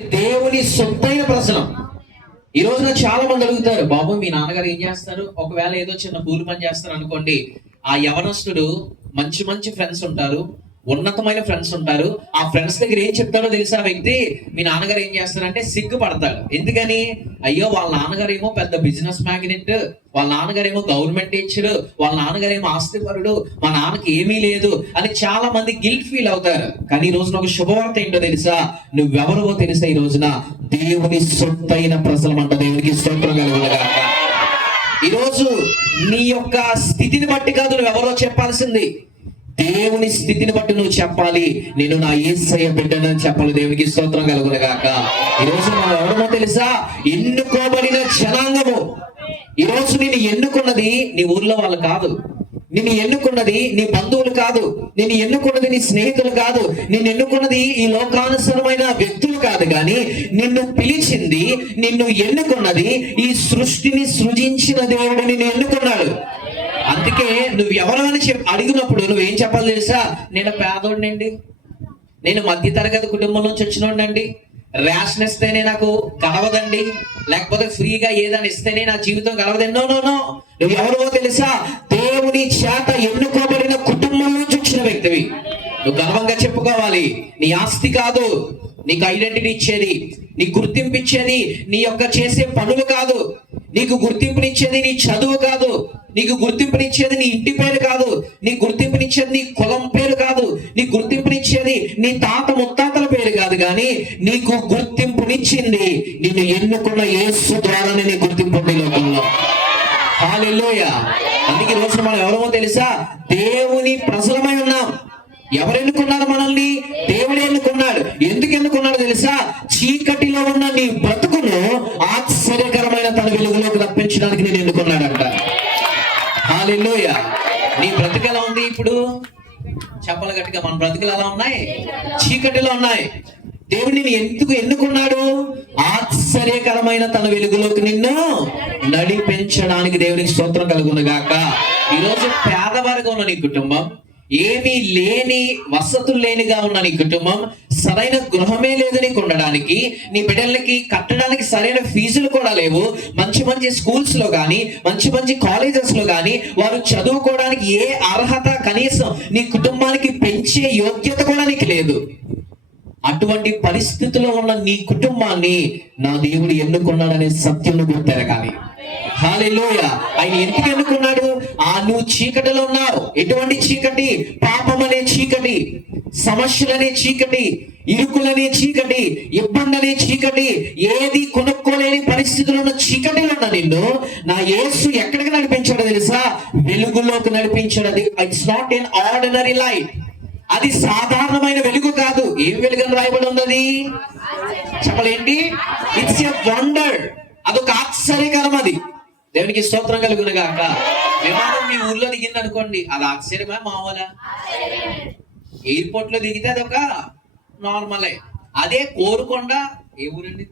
దేవుని సొత్తైన ప్రశ్న. ఈ రోజున చాలా మంది అడుగుతారు, బాబు మీ నాన్నగారు ఏం చేస్తారు? ఒకవేళ ఏదో చిన్న కూలి పని చేస్తారు అనుకోండి, ఆ యవనస్తుడు మంచి మంచి ఫ్రెండ్స్ ఉంటారు, ఉన్నతమైన ఫ్రెండ్స్ ఉంటారు. ఆ ఫ్రెండ్స్ దగ్గర ఏం చెప్తాడో తెలుసా వ్యక్తి, మీ నాన్నగారు ఏం చేస్తారంటే సిగ్గుపడతాడు. ఎందుకని? అయ్యో వాళ్ళ నాన్నగారు ఏమో పెద్ద బిజినెస్ మ్యాగ్నెట్, వాళ్ళ నాన్నగారు ఏమో గవర్నమెంట్ టీచర్, వాళ్ళ నాన్నగారు ఏమో ఆస్తిపరుడు, మా నాన్నకి ఏమీ లేదు అని చాలా మంది గిల్ట్ ఫీల్ అవుతారు. కానీ ఈ రోజున ఒక శుభవార్త ఏంటో తెలుసా? నువ్వెవరో తెలుసా? ఈ రోజున దేవుని సొత్తైన ప్రజలం అంట. దేవునికి స్తోత్రం కలుగునుగాక. ఈరోజు నీ యొక్క స్థితిని బట్టి కాదు నువ్వెవరో చెప్పాల్సింది, దేవుని స్థితిని బట్టి నువ్వు చెప్పాలి. నేను నా యేసయ్య బిడ్డనని చెప్పాలి. దేవునికి స్తోత్రం కలుగునుగాక. ఈ రోజు మనం ఎవరో తెలుసా? ఎన్నుకోబడిన జనాంగము. ఈ రోజు నిన్ను ఎన్నుకున్నది నీ ఊర్లో వాళ్ళు కాదు, నిన్ను ఎన్నుకున్నది నీ బంధువులు కాదు, నిన్ను ఎన్నుకున్నది నీ స్నేహితులు కాదు, నిన్ను ఎన్నుకున్నది ఈ లోకానుసరమైన వ్యక్తులు కాదు, కానీ నిన్ను పిలిచింది, నిన్ను ఎన్నుకున్నది ఈ సృష్టిని సృజించిన దేవుడు నిన్ను ఎన్నుకున్నాడు. అందుకే నువ్వు ఎవరు అని అడిగినప్పుడు నువ్వేం చెప్పాలి తెలుసా? నేను పేదోడినండి, నేను మధ్య తరగతి కుటుంబం నుంచి వచ్చినోడినండి, రేషన్ ఇస్తేనే నాకు గడవదండి, లేకపోతే ఫ్రీగా ఏదని ఇస్తేనే నా జీవితం గడవదండి. నో నో నో, నువ్వు ఎవరో తెలుసా? దేవుని చేత ఎన్నుకోబడిన కుటుంబం నుంచి వచ్చిన వ్యక్తివి. నువ్వు గర్వంగా చెప్పుకోవాలి. నీ ఆస్తి కాదు నీకు ఐడెంటిటీ ఇచ్చేది, నీ గుర్తింపు ఇచ్చేది నీ యొక్క చేసే పనులు కాదు, నీకు గుర్తింపునిచ్చేది నీ చదువు కాదు, నీకు గుర్తింపునిచ్చేది నీ ఇంటి పేరు కాదు, నీ గుర్తింపునిచ్చేది నీ కులం పేరు కాదు, నీ గుర్తింపునిచ్చేది నీ తాత ముత్తాతల పేరు కాదు, కానీ నీకు గుర్తింపునిచ్చింది నిన్ను ఎన్నుకున్న యేసు ద్వారానే నీ గుర్తింపు ఉంది లోకంలో. హల్లెలూయా. అందుకే ఈ రోజున మనం ఎవరో తెలుసా? దేవుని ప్రజలమై ఉన్నాం. ఎవరు ఎన్నుకున్నారు మనల్ని? దేవుడు ఎన్నుకున్నాడు. ఎందుకు ఎన్నుకున్నాడు తెలుసా? చీకటిలో ఉన్న నీ బ్రతుకును ఆశ్చర్యకరమైన తన వెలుగులోకి రప్పించడానికి నేను ఎన్నుకున్నాడంట. హల్లెలూయా. నీ బ్రతుకు ఎలా ఉంది ఇప్పుడు? చెప్పాలి గట్టిగా. మన బ్రతుకులు ఎలా ఉన్నాయి? చీకటిలో ఉన్నాయి. దేవుడు నిన్ను ఎందుకు ఎన్నుకున్నాడు? ఆశ్చర్యకరమైన తన వెలుగులోకి నిన్ను నడిపించడానికి. దేవునికి స్తోత్రం కలుగునుగాక. ఈరోజు పేదవారిగా ఉన్న నీ కుటుంబం, ఏమీ లేని వసతులు లేనిగా ఉన్న నీ కుటుంబం, సరైన గృహమే లేదు నీకు ఉండడానికి, నీ బిడ్డలకి కట్టడానికి సరైన ఫీజులు కూడా లేవు, మంచి మంచి స్కూల్స్ లో కానీ మంచి మంచి కాలేజెస్ లో కానీ వారు చదువుకోవడానికి ఏ అర్హత కనీసం నీ కుటుంబానికి పెంచే యోగ్యత కూడా నీకు లేదు. అటువంటి పరిస్థితిలో ఉన్న నీ కుటుంబాన్ని నా దేవుడు ఎన్నుకున్నాడనే సత్యం గుర్తెరగాలి. హల్లెలూయా. ఆయన ఎందుకు ఎన్నుకున్నాడు? నువ్వు చీకటిలో ఉన్నావు. ఎటువంటి చీకటి? పాపం అనే చీకటి, సమస్యలనే చీకటి, ఇరుకులనే చీకటి, ఇబ్బంది అనే చీకటి, ఏది కొనుక్కోలేని పరిస్థితుల్లో ఉన్న చీకటిలో ఉన్న నిన్ను నా యేసు ఎక్కడికి నడిపించాడో తెలుసా? వెలుగులోకి నడిపించాడు. అది it's not an ordinary light. అది సాధారణమైన వెలుగు కాదు. ఏం వెలుగని రాయబడి ఉన్నది? చెప్పలేంటి? It's a wonder. అదొక ఆశ్చర్యకరం. అది దేవునికి స్తోత్రం కలుగునుగాక. విమానం మీ ఊర్లో దిగింది అనుకోండి, అది ఆశ్చర్యమా మామూలా? ఎయిర్పోర్ట్ లో దిగితే అదొక నార్మలే. అదే కోరుకొండ, ఏ ఊరండి?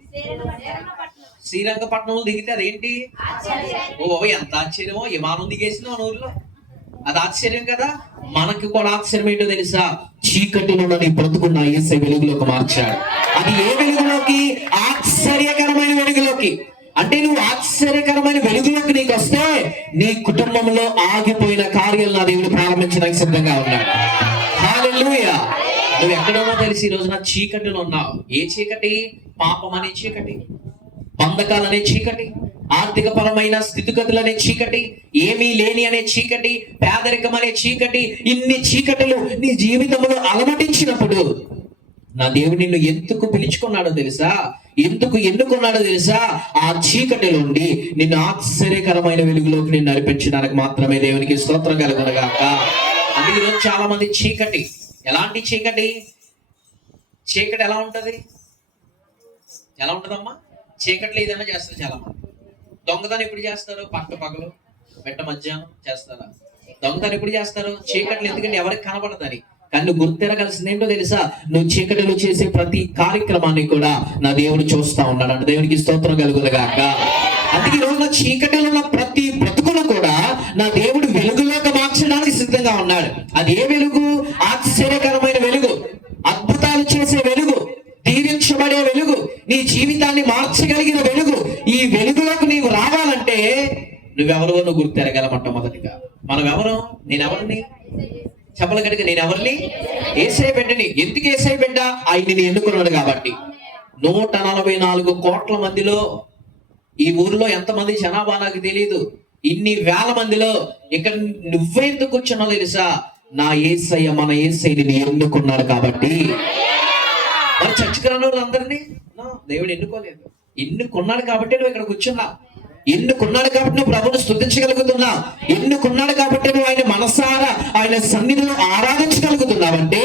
శ్రీరంగపట్నంలో దిగితే అదేంటి? ఓ ఎంత ఆశ్చర్యమో! విమానం దిగేసిన మన ఊర్లో, అది ఆశ్చర్యం కదా. మనకి కూడా ఆశ్చర్యం ఏంటో తెలుసా? చీకటిలో నీ బ్రతుకున్న యేసే వెలుగులోకి మార్చాడు. అది ఏ వెలుగులోకి? ఆశ్చర్యకరమైన వెలుగులోకి. అంటే నువ్వు ఆశ్చర్యకరమైన వెలుగులోకి నీకు వస్తే నీ కుటుంబంలో ఆగిపోయిన కార్యాలు నా దేవుడు ప్రారంభించడానికి సిద్ధంగా ఉన్నాడు. హల్లెలూయా. నువ్వు ఎక్కడున్నా తెలిసి ఈ రోజున చీకటిలో ఉన్నావు. ఏ చీకటి? పాపం అనే చీకటి, బంధకాలు అనే చీకటి, ఆర్థిక పరమైన స్థితిగతులు అనే చీకటి, ఏమీ లేని అనే చీకటి, పేదరికం అనే చీకటి. ఇన్ని చీకటిలు నీ జీవితంలో అలమటించినప్పుడు నా దేవుడు నిన్ను ఎందుకు పిలుచుకున్నాడో తెలుసా? ఎందుకు ఎన్నుకున్నాడో తెలుసా? ఆ చీకటిలో ఉండి నిన్ను ఆశ్చర్యకరమైన వెలుగులోకి నిన్ను నడిపించడానికి మాత్రమే. దేవునికి స్తోత్రం కలుగునుగాక. అందుకే ఈరోజు చాలా మంది చీకటి. ఎలాంటి చీకటి? చీకటి ఎలా ఉంటది? ఎలా ఉంటదమ్మా? చీకట్లో ఏదైనా చేస్తారు చాలా మంది. దొంగతనం ఎప్పుడు చేస్తారు? పగలు వెంట మధ్యాహ్నం చేస్తారా? దొంగతనం ఎప్పుడు చేస్తారు? చీకట్లు. ఎందుకంటే ఎవరికి కనబడదని. కానీ నువ్వు గుర్తెరగాల్సింది ఏంటో తెలుసా? నువ్వు చీకటిలో చేసే ప్రతి కార్యక్రమాన్ని కూడా నా దేవుడు చూస్తా ఉన్నాడు అంటే. దేవునికి స్తోత్రం కలుగునుగాక. అందుకే ఈ రోజున చీకటిలో ఉన్న ప్రతి బ్రతుకును కూడా నా దేవుడు వెలుగులోకి మార్చడానికి సిద్ధంగా ఉన్నాడు. అది ఏ వెలుగు? ఆశ్చర్యకరమైన వెలుగు, అద్భుతాలు చేసే వెలుగు, దీవించబడే వెలుగు, నీ జీవితాన్ని మార్చగలిగిన వెలుగు. ఈ వెలుగులోకి నీవు రావాలంటే నువ్వెవరో నువ్వు గుర్తెరగాల. మొట్టమొదటిగా మనం ఎవరు? నేనెవరిని? చెప్పల గడిగా నేను ఎవరిని? యేసయ్య బిడ్డని. ఎందుకు యేసయ్య బిడ్డ? ఆయన్ని ఎన్నుకున్నాడు కాబట్టి. 144 కోట్ల మందిలో ఈ ఊరిలో ఎంతమంది జనాభా నాకు తెలియదు. ఇన్ని వేల మందిలో ఇక్కడ నువ్వెందుకు కూర్చున్నావు తెలుసా? నా యేసయ్య, మన యేసయ్యని ఎన్నుకున్నాడు కాబట్టి. మరి చర్చికి రాని వాళ్ళందరినీ దేవుడు ఎన్నుకోలేదు. ఎన్నుకున్నాడు కాబట్టి నువ్వు ఇక్కడ కూర్చున్నా. ఎన్నుకున్నాడు కాబట్టి నువ్వు ప్రభువును స్తుతించగలుగుతున్నా. ఎన్నుకున్నాడు కాబట్టి నువ్వు ఆయన మనసారా ఆయన సన్నిధిలో ఆరాధించగలుగుతున్నావంటే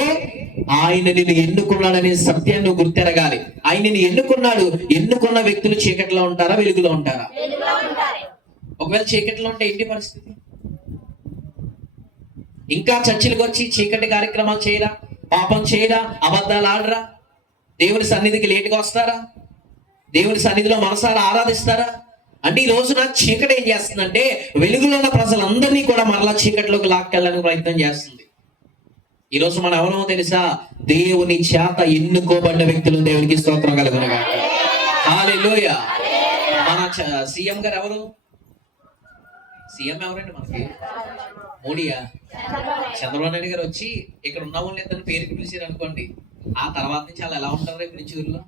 ఆయన నిన్ను ఎన్నుకున్నాడనే సత్యాన్ని నువ్వు గుర్తెరగాలి. ఆయన నిన్ను ఎన్నుకున్నాడు. ఎన్నుకున్న వ్యక్తులు చీకట్లో ఉంటారా, వెలుగులో ఉంటారా? ఒకవేళ చీకట్లో ఉంటే ఏంటి పరిస్థితి? ఇంకా చర్చిలకు వచ్చి చీకటి కార్యక్రమాలు చేయరా, పాపం చేయరా, అబద్ధాలు ఆడరా, దేవుని సన్నిధికి లేటుగా వస్తారా, దేవుని సన్నిధిలో మనసారా ఆరాధిస్తారా? అంటే ఈ రోజున చీకటి ఏం చేస్తుందంటే వెలుగులో ఉన్న ప్రజలందరినీ కూడా మరలా చీకటిలోకి లాక్కెళ్ళడానికి ప్రయత్నం చేస్తుంది. ఈ రోజు మనం ఎవరో తెలుసా? దేవుని చేత ఎన్నుకోబడిన వ్యక్తులు. దేవునికి స్తోత్రం కలుగునుగా. హల్లెలూయా. మన సీఎం గారు ఎవరు? సీఎం ఎవరండి మనకి? మోడీయా? చంద్రబాబు నాయుడు గారు వచ్చి ఇక్కడ ఉన్న వాళ్ళు ఇద్దరు పేరుకి పిలిచారు అనుకోండి, ఆ తర్వాత నుంచి వాళ్ళు ఎలా ఉంటారు రేపు నుంచి ఊర్లో?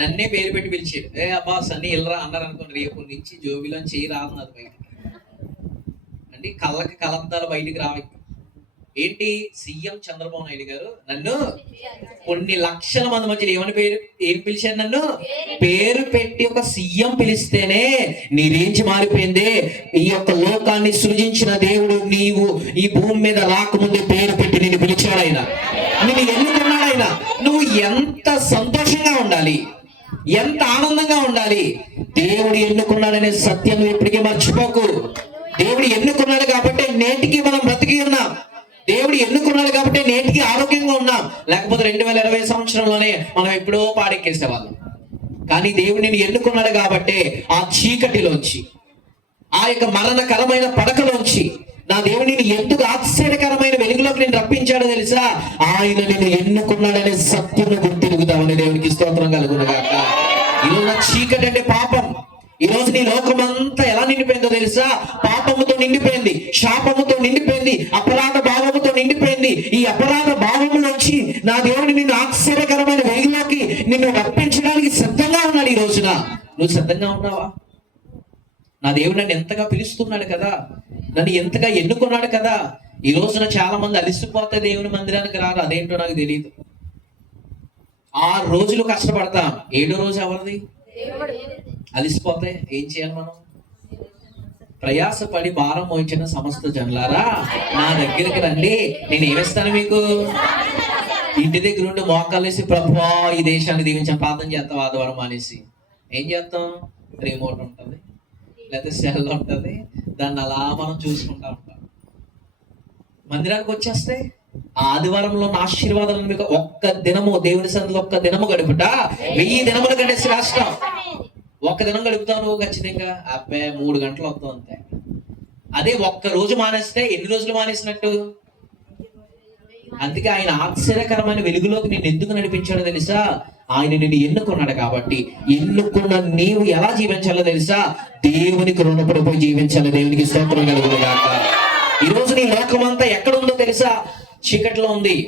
నన్నే పేరు పెట్టి పిలిచారు. అబ్బా సన్నీ వెళ్ళరా అన్నారు అనుకోండి, రేపు నుంచి జోబిలో చేయి రాదు నాది బయటికి. అంటే కళ్ళకి కలద్దాలు బయటికి రావు. ఏంటి? సీఎం చంద్రబాబు నాయుడు గారు నన్ను కొన్ని లక్షల మంది మధ్యలో ఏం పిలిచారు? నన్ను పేరు పెట్టి ఒక సీఎం పిలిస్తేనే నీ రేంజ్ మారిపోయింది. ఈ యొక్క లోకాన్ని సృజించిన దేవుడు నీవు ఈ భూమి మీద రాకముందే పేరు పెట్టి నిన్ను పిలిచాడు ఆయన. నిన్ను ఎన్నుకున్నాడు ఆయన. నువ్వు ఎంత సంతోషంగా ఉండాలి, ఎంత ఆనందంగా ఉండాలి. దేవుడు ఎన్నుకున్నాడనే సత్యం నువ్వు ఎప్పటికీ మర్చిపోకు. దేవుడు ఎన్నుకున్నాడు కాబట్టి నేటికి మనం బ్రతికి ఉన్నాం. దేవుడు ఎన్నుకున్నాడు కాబట్టి నేటికి ఆరోగ్యంగా ఉన్నాం. లేకపోతే 2020 సంవత్సరంలోనే మనం ఎప్పుడో పాడెక్కేసేవాళ్ళం. కానీ దేవుడు నిన్ను ఎన్నుకున్నాడు కాబట్టి ఆ చీకటిలోంచి, ఆ యొక్క మరణకరమైన పడకలోంచి నా దేవుడు నిన్ను ఎందుకు ఆశ్చర్యకరమైన వెలుగులోకి నేను రప్పించాడో తెలుసా? ఆయన నిన్ను ఎన్నుకున్నాడనే సత్యం గుర్తిరుగుతామని దేవునికి స్తోత్రం కలుగునుగాక. ఈరోజు చీకటి అంటే పాపం. ఈ రోజు నీ లోకం అంతా ఎలా నిండిపోయిందో తెలుసా? పాపముతో నిండిపోయింది, శాపముతో నిండిపోయింది, అపరాధ భావముతో నిండిపోయింది. ఈ అపరాధ భావము నుంచి నా దేవుడు నిన్ను ఆశ్చర్యకరమైన వెలుగులోకి నిన్ను రప్పించడానికి సిద్ధంగా ఉన్నాడు. ఈ రోజున నువ్వు సిద్ధంగా ఉన్నావా? నా దేవుడు నన్ను ఎంతగా పిలుస్తున్నాడు కదా, నన్ను ఎంతగా ఎన్నుకున్నాడు కదా. ఈ రోజున చాలా మంది అలిసిపోతే దేవుని మందిరానికి రారు. అదేంటో నాకు తెలియదు. 6 రోజులు కష్టపడతాం, 7వ రోజు ఎవరిది? అలిసిపోతే ఏం చేయాలి మనం? ప్రయాసపడి భారం మోయించిన సమస్త జనులారా నా దగ్గరికి రండి, నేను ఏమిస్తాను మీకు? ఇంటి దగ్గర ఉండి మోకాలేసి ప్రభువా ఈ దేశాన్ని దీవించాను ప్రార్థన చేస్తాం. ఆదివారం అనేసి ఏం చేస్తాం? రిమోట్ ఉంటుంది, లేకపోతే సెల్ ఉంటుంది, దాన్ని అలా మనం చూసుకుంటా ఉంటాం. మందిరానికి వచ్చేస్తే ఆదివారంలో నా ఆశీర్వాదాలను మీకు ఒక్క దినము దేవుని సన్నిధిలో ఒక్క దినము గడుపుట 1000 దినముల కంటే శ్రేష్టం. ఒక్క దినం గడుపుతావు నువ్వు ఖచ్చితంగా, అబ్బే 3 గంటలు వస్తావు అంతే. అదే ఒక్క రోజు మానేస్తే ఎన్ని రోజులు మానేసినట్టు? అందుకే ఆయన ఆశ్చర్యకరమైన వెలుగులోకి నేను ఎందుకు నడిపించాడో తెలుసా? ఆయన నిన్ను ఎన్నుకున్నాడు కాబట్టి. ఎన్నుకున్న నీవు ఎలా జీవించాలో తెలుసా? దేవునికి రుణపడిపోయి జీవించాలి. దేవునికి స్తోత్రం కలుగునుగాక. ఈ రోజు నీ లోకం అంతా ఎక్కడుందో తెలుసా? చీకటిలో ఉంది.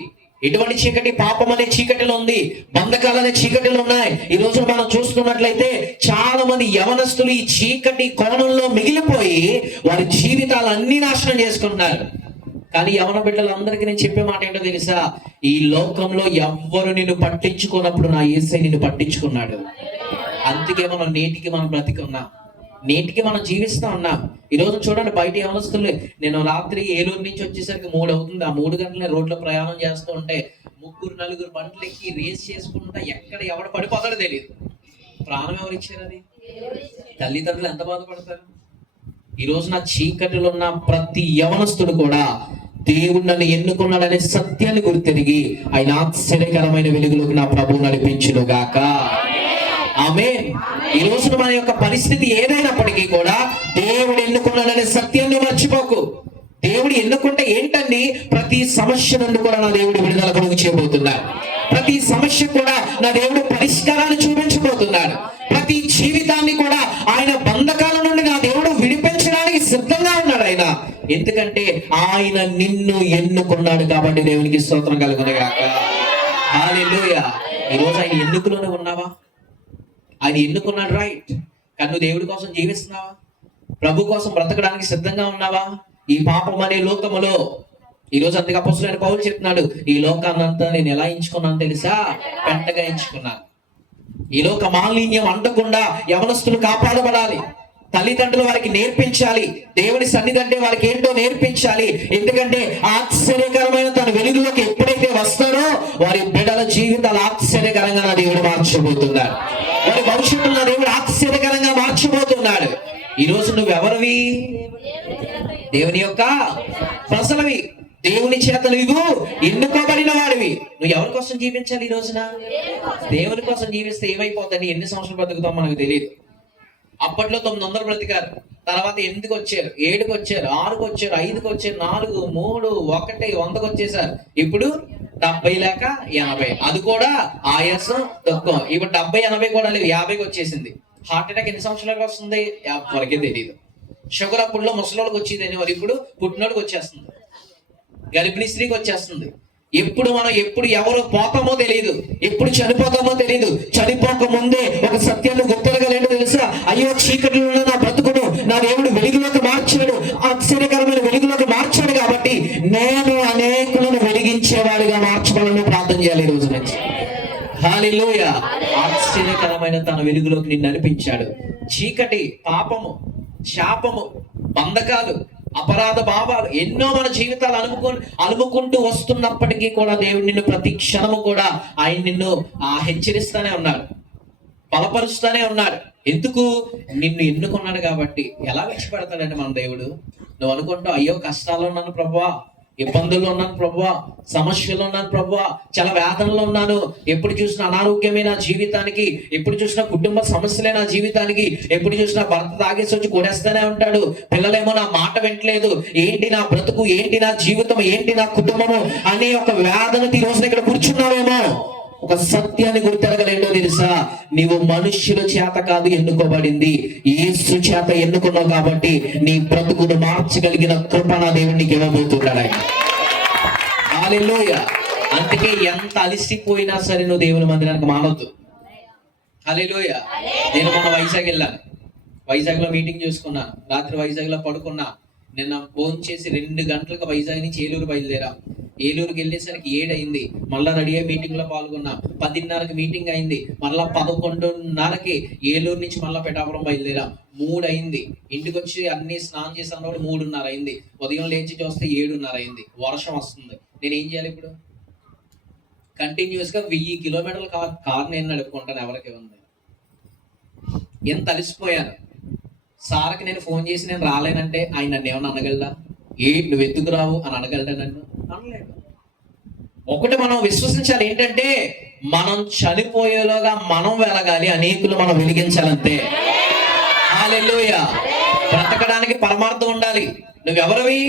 ఎటువంటి చీకటి? పాపం అనే చీకటిలో ఉంది, బంధకాలు అనే చీకటిలో ఉన్నాయి. ఈ రోజు మనం చూస్తున్నట్లయితే చాలా మంది యవనస్తులు ఈ చీకటి కోణంలో మిగిలిపోయి వారి జీవితాలు అన్ని నాశనం చేసుకుంటున్నారు. కానీ యవన బిడ్డలందరికీ నేను చెప్పే మాట ఏంటో తెలుసా? ఈ లోకంలో ఎవ్వరు నిన్ను పట్టించుకున్నప్పుడు నా యేసయ్య నిన్ను పట్టించుకున్నాడు. అందుకే మనం నేటికి మనం బ్రతికి ఉన్నాం, నేటికి మనం జీవిస్తా ఉన్నాం. ఈ రోజు చూడండి, బయట యవనస్తులు, నేను రాత్రి ఏలూరు నుంచి వచ్చేసరికి 3 అవుతుంది. ఆ 3 గంటలే రోడ్లో ప్రయాణం చేస్తూ ఉంటే 3-4 బండ్లు ఎక్కి రేస్ చేసుకుంటా ఎక్కడ ఎవడ పడిపోతాడో తెలియదు. ప్రాణం ఎవరు ఇచ్చారు? అది తల్లిదండ్రులు ఎంత బాధపడతారు. ఈ రోజు నా చీకటిలో ఉన్న ప్రతి యవనస్తుడు కూడా దేవుడు నన్ను ఎన్నుకున్నాడనే సత్యాన్ని గుర్తిరిగి ఆయన ఆశ్చర్యకరమైన వెలుగులోకి నా ప్రభువు నడిపించును గాక. ఆమేన్. ఈ రోజున మన యొక్క పరిస్థితి ఏదైనప్పటికీ కూడా దేవుడు ఎన్నుకున్నాడనే సత్యాన్ని మర్చిపోకు. దేవుడు ఎన్నుకుంటే ఏంటండి, ప్రతి సమస్య నుండి కూడా నా దేవుడు విడుదల కలుగు చేయబోతున్నాడు. ప్రతి సమస్య కూడా నా దేవుడు పరిష్కారాన్ని చూపించబోతున్నాడు. ప్రతి జీవితాన్ని కూడా ఆయన బంధకాల నుండి నా దేవుడు విడిపించడానికి సిద్ధంగా ఉన్నాడు ఆయన. ఎందుకంటే ఆయన నిన్ను ఎన్నుకున్నాడు కాబట్టి దేవునికి స్తోత్రం కలుగునుగాక. హల్లెలూయా. ఈరోజు ఆయన ఎన్నుకలోనే ఉన్నావా? ఆయన ఎన్నుకున్నాడు, రైట్. కానీ నువ్వు దేవుడి కోసం జీవిస్తున్నావా? ప్రభు కోసం బ్రతకడానికి సిద్ధంగా ఉన్నావా? ఈ పాపం అనే లోకములో ఈరోజు అందుకే అపొస్తలుడైన పౌలు చెప్తున్నాడు, ఈ లోకాన్నంతా నేను ఎలా ఎంచుకున్నాను తెలుసా? పెంటగా ఎంచుకున్నాను. ఈ లోక మాలిన్యం అంటకుండా యవనస్తులు కాపాడబడాలి. తల్లిదండ్రులు వారికి నేర్పించాలి. దేవుని సన్నిధి అంటే వారికి ఏంటో నేర్పించాలి. ఎందుకంటే ఆశ్చర్యకరమైన తన వెలుగులోకి ఎప్పుడైతే వస్తారో వారి బిడ్డల జీవితాలు ఆశ్చర్యకరంగా నా దేవుడు మార్చబోతున్నాడు. వారి భవిష్యత్తులో నా దేవుడు ఆశ్చర్యకరంగా మార్చబోతున్నాడు. ఈ రోజు నువ్వెవరివి? దేవుని యొక్క ప్రజలవి. దేవుని చేత నువ్వు ఎన్నుకోబడిన వాడివి. నువ్వు ఎవరి కోసం జీవించాలి ఈ రోజున? దేవుని కోసం జీవిస్తే ఏమైపోతుంది? ఎన్ని సంవత్సరాలు బ్రతుకుతాం మనకు తెలియదు. అప్పట్లో 900 బ్రతికారు. తర్వాత 8కి వచ్చారు, 7కి వచ్చారు, 6కి వచ్చారు, 5కి వచ్చారు, 4, 3, 1, 100కి వచ్చేసారు. ఇప్పుడు 70 లేక 80. అది కూడా ఆయాసం తక్కువ. ఇప్పుడు 70, 80 కూడా లేవు, 50కి వచ్చేసింది. హార్ట్ అటాక్ ఎన్ని సంవత్సరాలకు వస్తుంది? ఎవరికే తెలియదు. షుగర్ అప్పుడులో ముసలోళ్ళకి వచ్చేది, వారు ఇప్పుడు పుట్టినోడికి వచ్చేస్తుంది, గర్భిణీ స్త్రీకి వచ్చేస్తుంది. ఎప్పుడు ఎవరు పోతామో తెలియదు, ఎప్పుడు చనిపోతామో తెలియదు. చనిపోక ముందే ఒక సత్యాన్ని గుర్తెరగలేంటో తెలుసా? అయ్యో, చీకటిలో నా బ్రతుకును నా దేవుడు వెలుగులోకి మార్చాడు, ఆశ్చర్యకరమైన వెలుగులోకి మార్చాడు. కాబట్టి నేను అనేకులను వెలిగించేవాడిగా మార్చబడాలని ప్రార్థన చేయాలి ఈ రోజు నుంచి. హల్లెలూయా. ఆశ్చర్యకరమైన తన వెలుగులోకి నిన్ను నడిపించాడు. చీకటి, పాపము, శాపము, బంధకాలు, అపరాధ భావాలు ఎన్నో మన జీవితాలు అలుముకుంటూ వస్తున్నప్పటికీ కూడా దేవుడు నిన్ను ప్రతి క్షణము కూడా ఆయన నిన్ను హెచ్చరిస్తానే ఉన్నాడు, బలపరుస్తానే ఉన్నాడు. ఎందుకు? నిన్ను ఎన్నుకున్నాడు కాబట్టి. ఎలా విడిచిపెడతాడండి మన దేవుడు? నువ్వు అనుకుంటావు, అయ్యో కష్టాల్లో ఉన్నాను ప్రభువా, ఇబ్బందుల్లో ఉన్నాను ప్రభువా, సమస్యల్లో ఉన్నాను ప్రభువా, చాలా వేదనలో ఉన్నాను, ఎప్పుడు చూసినా అనారోగ్యమే నా జీవితానికి, ఎప్పుడు చూసినా కుటుంబ సమస్యలే నా జీవితానికి, ఎప్పుడు చూసినా భర్త తాగేసి వచ్చి కొడేస్తూనే ఉంటాడు, పిల్లలేమో నా మాట వింటలేదు, ఏంటి నా బ్రతుకు, ఏంటి నా జీవితం, ఏంటి నా కుటుంబము అనే ఒక వేదనతో ఈ రోజున ఇక్కడ కూర్చున్నావేమో. ఒక సత్యాన్ని గుర్తెరగలేంటో తెలుసా? నీవు మనుష్యుల చేత కాదు ఎన్నుకోబడింది, యేసు చేత ఎన్నుకున్నావు. కాబట్టి నీ బ్రతుకును మార్చగలిగిన కృప నా దేవుడు నీకు ఇవ్వబోతున్నాడు. హల్లెలూయా. అందుకే ఎంత అలిసిపోయినా సరే నువ్వు దేవుని మందిరానికి మానొద్దు. హల్లెలూయా. నేను మొన్న వైజాగ్ వెళ్ళాను. వైజాగ్ లో మీటింగ్ చూసుకున్నాను. రాత్రి వైజాగ్ లో పడుకున్నా. నిన్న ఫోన్ చేసి 2 గంటలకు వైజాగ్ నుంచి ఏలూరు బయలుదేరా. ఏలూరుకి వెళ్ళేసరికి 7 అయింది. మళ్ళా రెడీ అయ్యి మీటింగ్ లో పాల్గొన్నా. 10:30కి మీటింగ్ అయింది. మళ్ళా 11:30కి ఏలూరు నుంచి మళ్ళా పిఠాపురం బయలుదేరా. 3 అయింది. ఇంటికి వచ్చి అన్ని స్నానం చేసాను కాబట్టి 3:30 అయింది. ఉదయం లేచి చూస్తే 7:30 అయింది. వర్షం వస్తుంది. నేను ఏం చేయాలి ఇప్పుడు? కంటిన్యూస్ గా 1000 కిలోమీటర్ల కార్ నేను నడుపుకుంటాను. ఎవరికి ఉంది? ఎంత అలిసిపోయాను. సార్కి నేను ఫోన్ చేసి నేను రాలేనంటే ఆయన నన్ను ఏమన్నా అనగలడా? నువ్వు ఎందుకు రావు అని అనగలడా? నన్ను అనలేడు. ఒకటి మనం విశ్వసించాలి, ఏంటంటే మనం చనిపోయేలోగా మనం వెలగాలి, అనేకులు మనం వెలిగించాలంతే. హల్లెలూయా. బ్రతకడానికి పరమార్థం ఉండాలి. నువ్వెవరివి?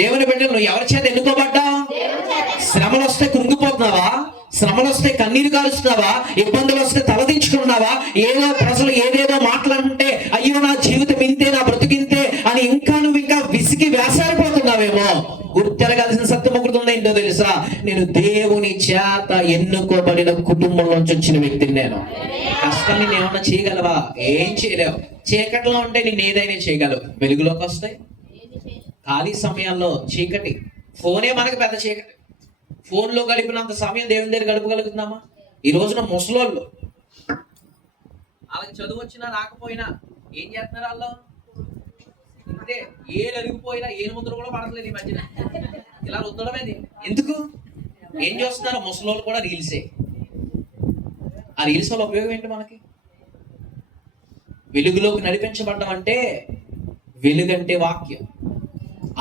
దేవుని బిడ్డ. నువ్వు ఎవరి చేత ఎన్నుకోబడ్డావు? శ్రమలు వస్తే కృంగిపోతున్నావా? శ్రమలు వస్తే కన్నీరు కారుస్తున్నావా? ఇబ్బందులు వస్తే తలదించుకున్నావా? ఏదో ప్రజలు ఏదేదో మాట్లాడుతుంటే అయ్యో నా జీవితం ఇంతే, నా బ్రతుకింతే అని నువ్వు ఇంకా విసిగి వేసారిపోతున్నావేమో. గుర్తెరగాల్సిన సత్యం ఒకటి ఉంది. ఏంటో తెలుసా? నేను దేవుని చేత ఎన్నుకోబడిన కుటుంబంలోంచి వచ్చిన వ్యక్తిని. నేను కష్టాన్ని ఏమన్నా చేయగలవా? ఏం చేయలేవు. చీకటిలో ఉంటే నేను ఏదైనా చేయగలవు. వెలుగులోకి వస్తాయి. ఖాళీ సమయాల్లో చీకటి. ఫోనే మనకి పెద్ద చీకటి. ఫోన్లో గడిపినంత సమయం దేవుని దగ్గర గడపగలుగుతున్నామా? ఈ రోజున ముసలోళ్ళు, వాళ్ళకి చదువు వచ్చినా రాకపోయినా ఏం చేస్తున్నారు? వాళ్ళు ఇంతే. ఏలు అరిగిపోయినా ఏలు ముద్ర కూడా పడట్లేదు ఈ మధ్యన. ఇలా రుద్దడమేది ఎందుకు? ఏం చేస్తున్నారు? ముసలోళ్ళు కూడా రీల్సే. ఆ రీల్స్ వల్ల ఉపయోగం ఏంటి మనకి? వెలుగులోకి నడిపించబడ్డం అంటే, వెలుగంటే వాక్యం.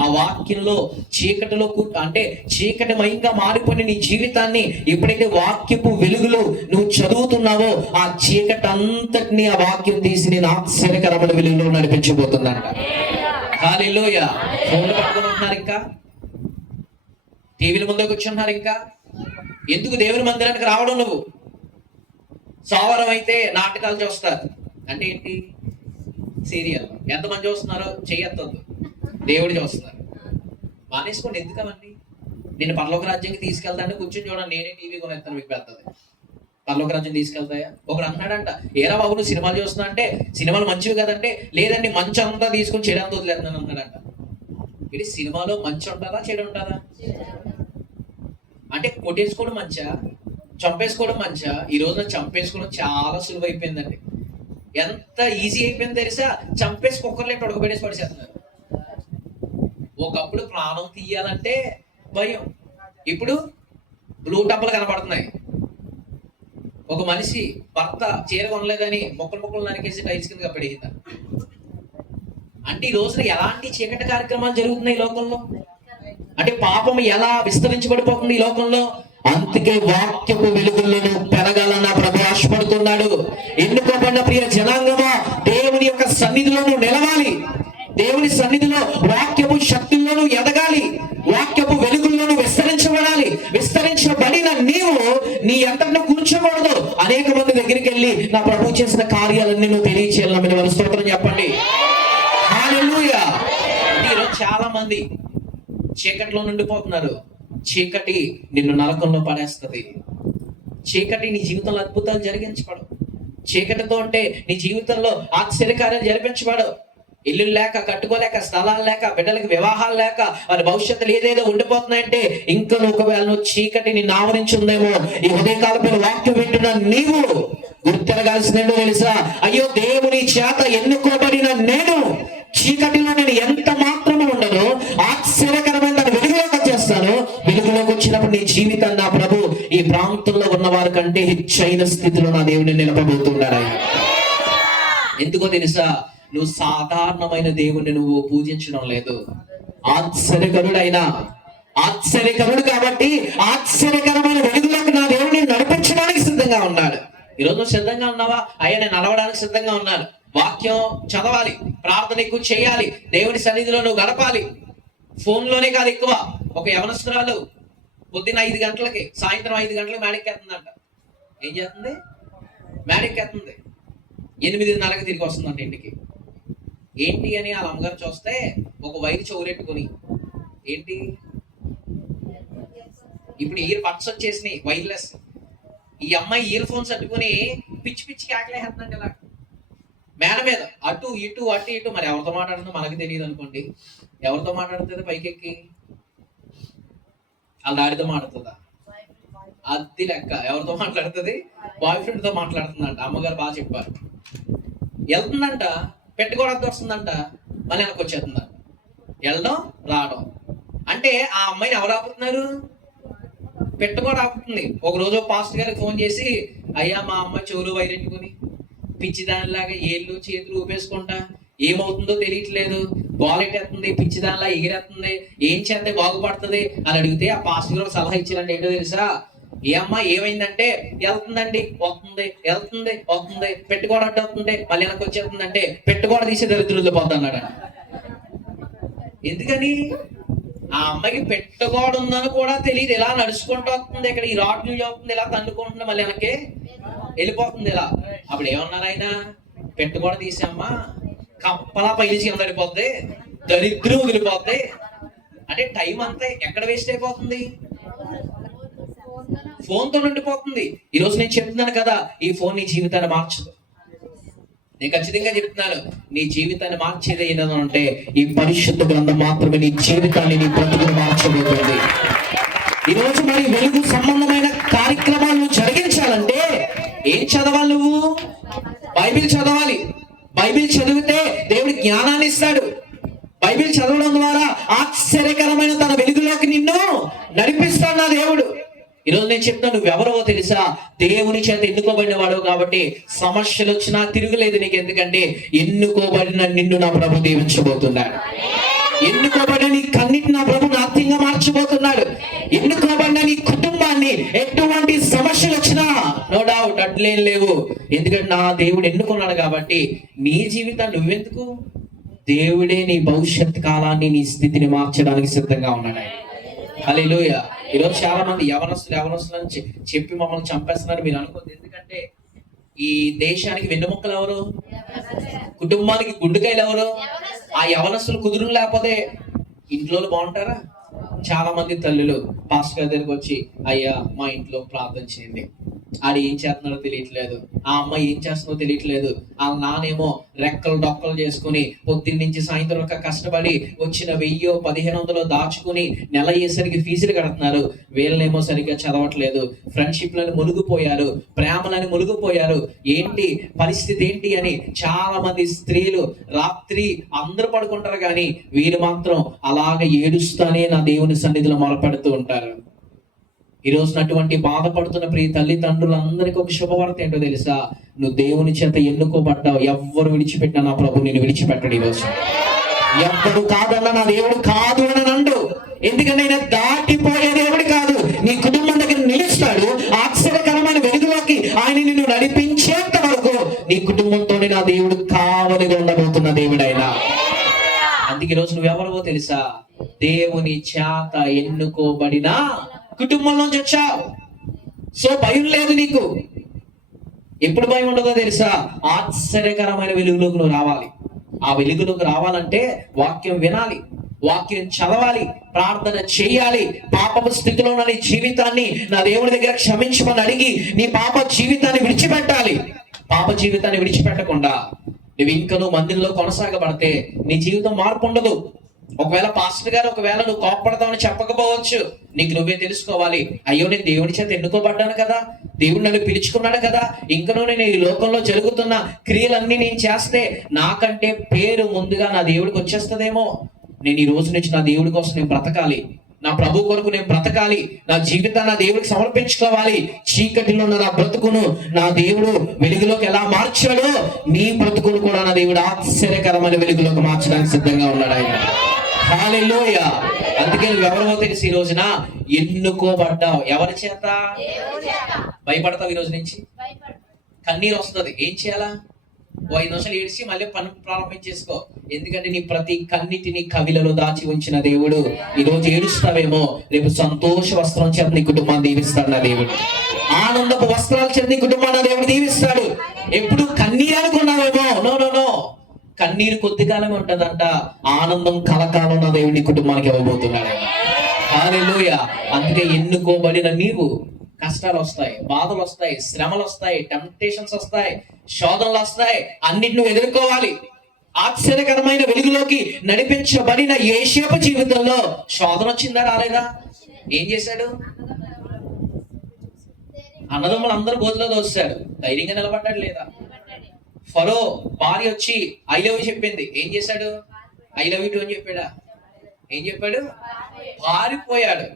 ఆ వాక్యంలో చీకటిలో అంటే చీకటిమయంగా మారిపోయిన నీ జీవితాన్ని ఎప్పుడైతే వాక్యపు వెలుగులో నువ్వు చదువుతున్నావో ఆ చీకటి అంతటిని ఆ వాక్యం తీసి నేను ఆశ్చర్యకరమైన వెలుగులో నడిపించబోతుందంట. హల్లెలూయా. ఫోన్లు పట్టుకొని ఉంటున్నారు, ఇంకా టీవీల ముందు కూర్చుంటున్నారు. ఇంకా ఎందుకు దేవుని మందిరానికి రావడం? నువ్వు సోమవారం అయితే నాటకాలు చూస్తారు. అంటే ఏంటి? సీరియల్. ఎంతమంది చూస్తున్నారో చెయ్యొద్దు, దేవుడు చూస్తున్నారు. మానేసుకోండి. ఎందుకు అవన్నీ? నేను పరలోక రాజ్యానికి తీసుకెళ్తాను, కూర్చొని చూడండి, నేనే టీవీ కొనేస్తాను, మీకు పెద్దది. పరలోక రాజ్యం తీసుకెళ్తాయా? ఒకడు అన్నాడంట, ఏరా బాబు నువ్వు సినిమాలు చూస్తున్నా అంటే, సినిమాలు మంచివి కదంటే, లేదండి మంచి అంతా తీసుకొని చెడు అంతా వదిలేస్తున్నాను అన్నాడంట. ఇది సినిమాలో మంచి ఉంటుందా చెడు ఉంటుందా? అంటే కొట్టేసుకోవడం మంచా, చంపేసుకోవడం మంచా? ఈ రోజున చంపేసుకోవడం చాలా సులువు అయిపోయిందండి. ఎంత ఈజీ అయిపోయింది తెలుసా? చంపేసి కుక్కర్లేంటి ఉడకబెట్టేసి పడిసేస్తున్నారు. ఒకప్పుడు ప్రాణం తీయాలంటే భయం, ఇప్పుడు బ్లూ టబ్బులు కనపడుతున్నాయి. ఒక మనిషి భర్త చీర కొనలేదని మొక్కలు నరికేసి టైల్స్ కింద పడేయింద. అంటే ఈ రోజున ఎలాంటి చీకటి కార్యక్రమాలు జరుగుతున్నాయి ఈ లోకంలో? అంటే పాపం ఎలా విస్తరించబడిపోతుంది ఈ లోకంలో? అందుకే వాక్యపు వెలుగులను పెరగాలన్న ప్రభు ఆశపడుతున్నాడు. ఎన్నుకోబడిన ప్రియ జనాంగమా, దేవుని యొక్క సన్నిధిలోను నిలవాలి. దేవుని సన్నిధిలో వాక్యపు శక్తుల్లోనూ ఎదగాలి. వాక్యపు వెలుగుల్లోనూ విస్తరించబడాలి. విస్తరించబడిన నీవు నీ అంతటా కూర్చోకూడదు. అనేక మంది దగ్గరికి వెళ్ళి నా ప్రభు చేసిన కార్యాలన్నీ నువ్వు తెలియచేయాలని మీరు వాళ్ళ స్తోత్రం చెప్పండి. హల్లెలూయా. ఈరోజు చాలా మంది చీకట్లో నుండిపోతున్నారు. చీకటి నిన్ను నరకంలో పడేస్తుంది. చీకటి నీ జీవితంలో అద్భుతాలు జరిగించబడు. చీకటితో ఉంటే నీ జీవితంలో ఆశ్చర్యకార్యాలు జరిపించబడు. ఇల్లు లేక, కట్టుకోలేక, స్థలాలు లేక, బిడ్డలకు వివాహాలు లేక, వారి భవిష్యత్తులు ఏదేదో ఉండిపోతున్నాయంటే ఇంకా ఒకవేళ నువ్వు చీకటి నిన్ను ఆవరించుందేమో. ఈ ఉదయకాలపై వాక్యం వింటున్న నీవు గుర్తెరగాల్సిందేంటో తెలుసా? అయ్యో, దేవుని చేత ఎన్నుకోబడిన నేను చీకటిలో నేను ఎంత మాత్రమే ఉండను, ఆశ్చర్యకరమైన వెలుగులోకి వచ్చేస్తాను. వెలుగులోకి వచ్చినప్పుడు నీ జీవితాన్ని నా ప్రభు ఈ ప్రాంతంలో ఉన్న వారి కంటే హెచ్చైన స్థితిలో నా దేవుని నిలబడుతున్నాడు. ఎందుకో తెలుసా? నువ్వు సాధారణమైన దేవుణ్ణి నువ్వు పూజించడం లేదు. ఆశ్చర్యకరుడు కాబట్టి ఆశ్చర్యకరమైన వెలుగులోకి నా దేవుడిని నడిపించడానికి సిద్ధంగా ఉన్నాడు. ఈరోజు నువ్వు సిద్ధంగా ఉన్నావా? అయ్యా నేను నడవడానికి సిద్ధంగా ఉన్నాను. వాక్యం చదవాలి, ప్రార్థన ఎక్కువ చేయాలి, దేవుని సన్నిధిలో నువ్వు గడపాలి. ఫోన్లోనే కాదు ఎక్కువ. ఒక యవనస్తురాలు పొద్దున్న 5 గంటలకి, సాయంత్రం 5 గంటలకు మేడెక్కేస్తుందంట. ఏం చేస్తుంది? మేడెక్కేస్తుంది. 8:30కి తిరిగి వస్తుందంట ఇంటికి. ఏంటి అని వాళ్ళ అమ్మగారు చూస్తే ఒక వైర్ చెవులెట్టుకొని, ఏంటి ఇప్పుడు ఇయర్ బడ్స్ వచ్చేసినాయి వైర్లెస్. ఈ అమ్మాయి ఇయర్ ఫోన్స్ అట్టుకుని పిచ్చి పిచ్చి కేకలేస్తుందంటే ఇలా మేడ మీద అటు ఇటు అటు ఇటు. మరి ఎవరితో మాట్లాడుతుందో మనకు తెలియదు అనుకోండి. ఎవరితో మాట్లాడుతుంది? పైకెక్కి వాళ్ళ డాడీతో మాట్లాడుతుందా? అది లెక్క. ఎవరితో మాట్లాడుతుంది? బాయ్ ఫ్రెండ్ తో మాట్లాడుతుందంట. అమ్మగారు బాగా చెప్పారు. వెళ్తుందంట, పెట్టుకోవడానికి వస్తుందంట, మళ్ళీ వెనక్కి వచ్చేస్తుందంట. వెళ్ళడం రావడం. అంటే ఆ అమ్మాయిని ఎవరు ఆపుతున్నారు? పెట్టుకోవడం ఆపుతుంది. ఒక రోజు పాస్టర్ గారికి ఫోన్ చేసి, అయ్యా మా అమ్మాయి చెవులు వైరెట్టుకుని పిచ్చిదానిలాగా ఏళ్ళు చేతులు ఊపేసుకుంటా, ఏమవుతుందో తెలియట్లేదు, గోలెట్టేస్తుంది, పిచ్చిదానిలా ఎగిరేస్తుంది, ఏం చేస్తే బాగుపడుతుంది అని అడిగితే ఆ పాస్టర్ గారు సలహా ఇచ్చారండి. ఏంటో తెలుసా? ఏ అమ్మ ఏమైందంటే, వెళ్తుందండి వస్తుంది, వెళ్తుంది వస్తుంది, పెట్టుకోవడం వస్తుంది, మళ్ళీ వెనక్కి వచ్చేస్తుందంటే పెట్టుకోవడం తీసే దరిద్రులు పోద్ది అన్నాడు. ఎందుకని? ఆ అమ్మాయికి పెట్టుకోవడం ఉందని కూడా తెలియదు. ఇలా నడుచుకుంటూ వస్తుంది, ఇక్కడ ఈ రాడ్ యూజ్ అవుతుంది, ఇలా తన్నుకుంటుంది, మళ్ళీ వెనక్కి వెళ్ళిపోతుంది ఇలా. అప్పుడు ఏమన్నారు ఆయన? పెట్టుకోవడం తీసామ్మా, కప్పలా పైలిచి కింద పడిపోద్ది, దరిద్రం వదిలిపోద్ది. అంటే టైం అంతా ఎక్కడ వేస్ట్ అయిపోతుంది? ఫోన్తో నిండిపోతుంది. ఈరోజు నేను చెప్తున్నాను కదా, ఈ ఫోన్ నీ జీవితాన్ని మార్చదు. నేను ఖచ్చితంగా చెప్తున్నాను, నీ జీవితాన్ని మార్చేది ఏంటంటే ఈ పరిశుద్ధ గ్రంథం మాత్రమే నీ జీవితాన్ని, నీ బ్రతుకును మార్చబోతుంది. ఈరోజు మరి వెలుగు సంబంధమైన కార్యక్రమాలను జరిగించాలంటే ఏం చదవాలి? నువ్వు బైబిల్ చదవాలి. బైబిల్ చదివితే దేవుడి జ్ఞానాన్ని ఇస్తాడు. బైబిల్ చదవడం ద్వారా ఆశ్చర్యకరమైన తన వెలుగులోకి నిన్ను నడిపిస్తాడు నా దేవుడు. ఈరోజు నేను చెప్తాను, నువ్వెవరో తెలుసా? దేవుని చేత ఎన్నుకోబడిన వాడు కాబట్టి సమస్యలు వచ్చినా తిరుగులేదు నీకు. ఎందుకంటే ఎన్నుకోబడిన నిన్ను నా ప్రభు దీవించబోతున్నాడు. ఎన్నుకోబడిన నీ కన్నిటి నా ప్రభు నాట్యంగా మార్చబోతున్నాడు. ఎన్నుకోబడిన నీ కుటుంబాన్ని ఎటువంటి సమస్యలు వచ్చినా నో డౌట్ అడ్లేం లేవు. ఎందుకంటే నా దేవుడు ఎన్నుకున్నాడు కాబట్టి నీ జీవితాన్ని నువ్వెందుకు? దేవుడే నీ భవిష్యత్ కాలాన్ని, నీ స్థితిని మార్చడానికి సిద్ధంగా ఉన్నాడు ఆయన. హల్లెలూయా. ఈరోజు చాలా మంది యవనస్తులు అని చెప్పి మమ్మల్ని చంపేస్తున్నారు మీరు అనుకోండి. ఎందుకంటే ఈ దేశానికి వెన్నెముక్కలు ఎవరు? కుటుంబానికి గుండెకాయలు ఎవరు? ఆ యవనస్తులు కుదురు లేకపోతే ఇంట్లో బాగుంటారా? చాలా మంది తల్లులు పాస్టర్ గారి దగ్గరికి వచ్చి, అయ్యా మా ఇంట్లో ప్రార్థన చేయండి, ఆడు ఏం చేస్తున్నాడో తెలియట్లేదు, ఆ అమ్మాయి ఏం చేస్తుందో తెలియట్లేదు, ఆ నానేమో రెక్కలు డొక్కలు చేసుకుని పొద్దున్న నుంచి సాయంత్రం వరకు కష్టపడి వచ్చిన 1000-1500 దాచుకుని నెల అయ్యేసరికి ఫీజులు కడుతున్నారు, వీళ్ళనేమో సరిగ్గా చదవట్లేదు, ఫ్రెండ్షిప్లను మునిగిపోయారు, ప్రేమలని మునిగిపోయారు, ఏంటి పరిస్థితి ఏంటి అని చాలా మంది స్త్రీలు రాత్రి అందరూ పడుకుంటారు, కానీ వీరు మాత్రం అలాగ ఏడుస్తానే నా దేవుని సన్నిధిలో మొరపెడుతూ ఉంటారు. ఈ రోజున అటువంటి బాధపడుతున్న ప్రియ తల్లిదండ్రులందరికీ ఒక శుభవార్త ఏంటో తెలుసా? నువ్వు దేవుని చేత ఎన్నుకోబడ్డావు. ఎవ్వరు విడిచిపెట్టినా నా ప్రభు నిన్ను విడిచిపెట్టడు. ఈ రోజు ఎవ్వరు కాదన్నా నా దేవుడు కాదు అని అండు. ఎందుకంటే ఆయన దాటిపోయే దేవుడు కాదు. నీ కుటుంబం దగ్గర నిలుస్తాడు. ఆశ్చర్యకరమైన వెలుగులోకి ఆయన నిన్ను నడిపించేంత వరకు నీ కుటుంబంతోనే నా దేవుడు కావలిగా ఉండబోతున్న దేవుడు ఆయన. అందుకే ఈరోజు నువ్వెవరవో తెలుసా? దేవుని చేత ఎన్నుకోబడిన కుటుంబంలోంచి వచ్చావు. సో భయం లేదు నీకు. ఎప్పుడు భయం ఉండదో తెలుసా? ఆశ్చర్యకరమైన వెలుగులోకి నువ్వు రావాలి. ఆ వెలుగులోకి రావాలంటే వాక్యం వినాలి, వాక్యం చదవాలి, ప్రార్థన చేయాలి. పాపపు స్థితిలో ఉన్న నీ జీవితాన్ని నా దేవుడి దగ్గర క్షమించమని అడిగి నీ పాప జీవితాన్ని విడిచిపెట్టాలి. పాప జీవితాన్ని విడిచిపెట్టకుండా నువ్వు మందిరంలో కొనసాగబడితే నీ జీవితం మార్పు ఉండదు. ఒకవేళ పాస్టర్ గారు ఒకవేళ నువ్వు కోపడతావని చెప్పకపోవచ్చు. నీకు నువ్వే తెలుసుకోవాలి, అయ్యో నేను దేవుని చేత ఎన్నుకోబడ్డాను కదా, దేవుడు నన్ను పిలుచుకున్నాడు కదా, ఇంకనూ నేను ఈ లోకంలో జరుగుతున్న క్రియలన్నీ నేను చేస్తే నాకంటే పేరు ముందుగా నా దేవుడికి వచ్చేస్తుందేమో. నేను ఈ రోజు నుంచి నా దేవుడి కోసం నేను బ్రతకాలి, నా ప్రభు కొరకు నేను బ్రతకాలి, నా జీవితాన్ని నా దేవుడికి సమర్పించుకోవాలి. చీకటిలో ఉన్న నా బ్రతుకును నా దేవుడు వెలుగులోకి ఎలా మార్చాడో నీ బ్రతుకును కూడా నా దేవుడు ఆశ్చర్యకరమైన వెలుగులోకి మార్చడానికి సిద్ధంగా ఉన్నాడు ఆయన. హల్లెలూయా. అందుకే నువ్వెవరో తెలిసి ఈ రోజున ఎన్నుకోబడ్డావు. ఎవరి చేత? భయపడతావు. ఈ రోజు నుంచి కన్నీరు వస్తుంది. ఏం చేయాలా? 5 నిమిషాలు ఏడిసి మళ్ళీ పని ప్రారంభించేసుకో. ఎందుకంటే నీ ప్రతి కన్నిటిని కవిలలో దాచి ఉంచిన దేవుడు ఈ రోజు ఏడుస్తావేమో, రేపు సంతోష వస్త్రం చేత నీ కుటుంబాన్ని దీవిస్తాడు నా దేవుడు. ఆనందపు వస్త్రాలు చేత నీ కుటుంబాన్ని దేవుడు దీవిస్తాడు. ఎప్పుడు కన్నీరు అనుకున్నావేమో, నో నో నో, కన్నీరు కొద్ది కాలమే ఉంటదంట, ఆనందం కలకాలం నా దేవుడు నీ కుటుంబానికి ఇవ్వబోతున్నాడు. హల్లెలూయా. అందుకే ఎన్నుకోబడిన నీవు కష్టాలు వస్తాయి, బాధలు వస్తాయి, శ్రమలు వస్తాయి, టెంప్టేషన్స్ వస్తాయి, శోధనలు వస్తాయి, అన్నిటిని నువ్వు ఎదుర్కోవాలి. ఆశ్చర్యకరమైన వెలుగులోకి నడిపించబడిన యోసేపు జీవితంలో శోధన వచ్చిందా రాలేదా? ఏం చేశాడు? అన్నదమ్ములు అందరూ గోతులో దోశాడు, ధైర్యంగా నిలబడ్డాడు లేదా? ఫరో భార్య వచ్చి ఐ లవ్ యూ చెప్పింది, ఏం చేశాడు? ఐ లవ్ యూ టు అని చెప్పాడా? ఏం చెప్పాడు? పారిపోయాడు.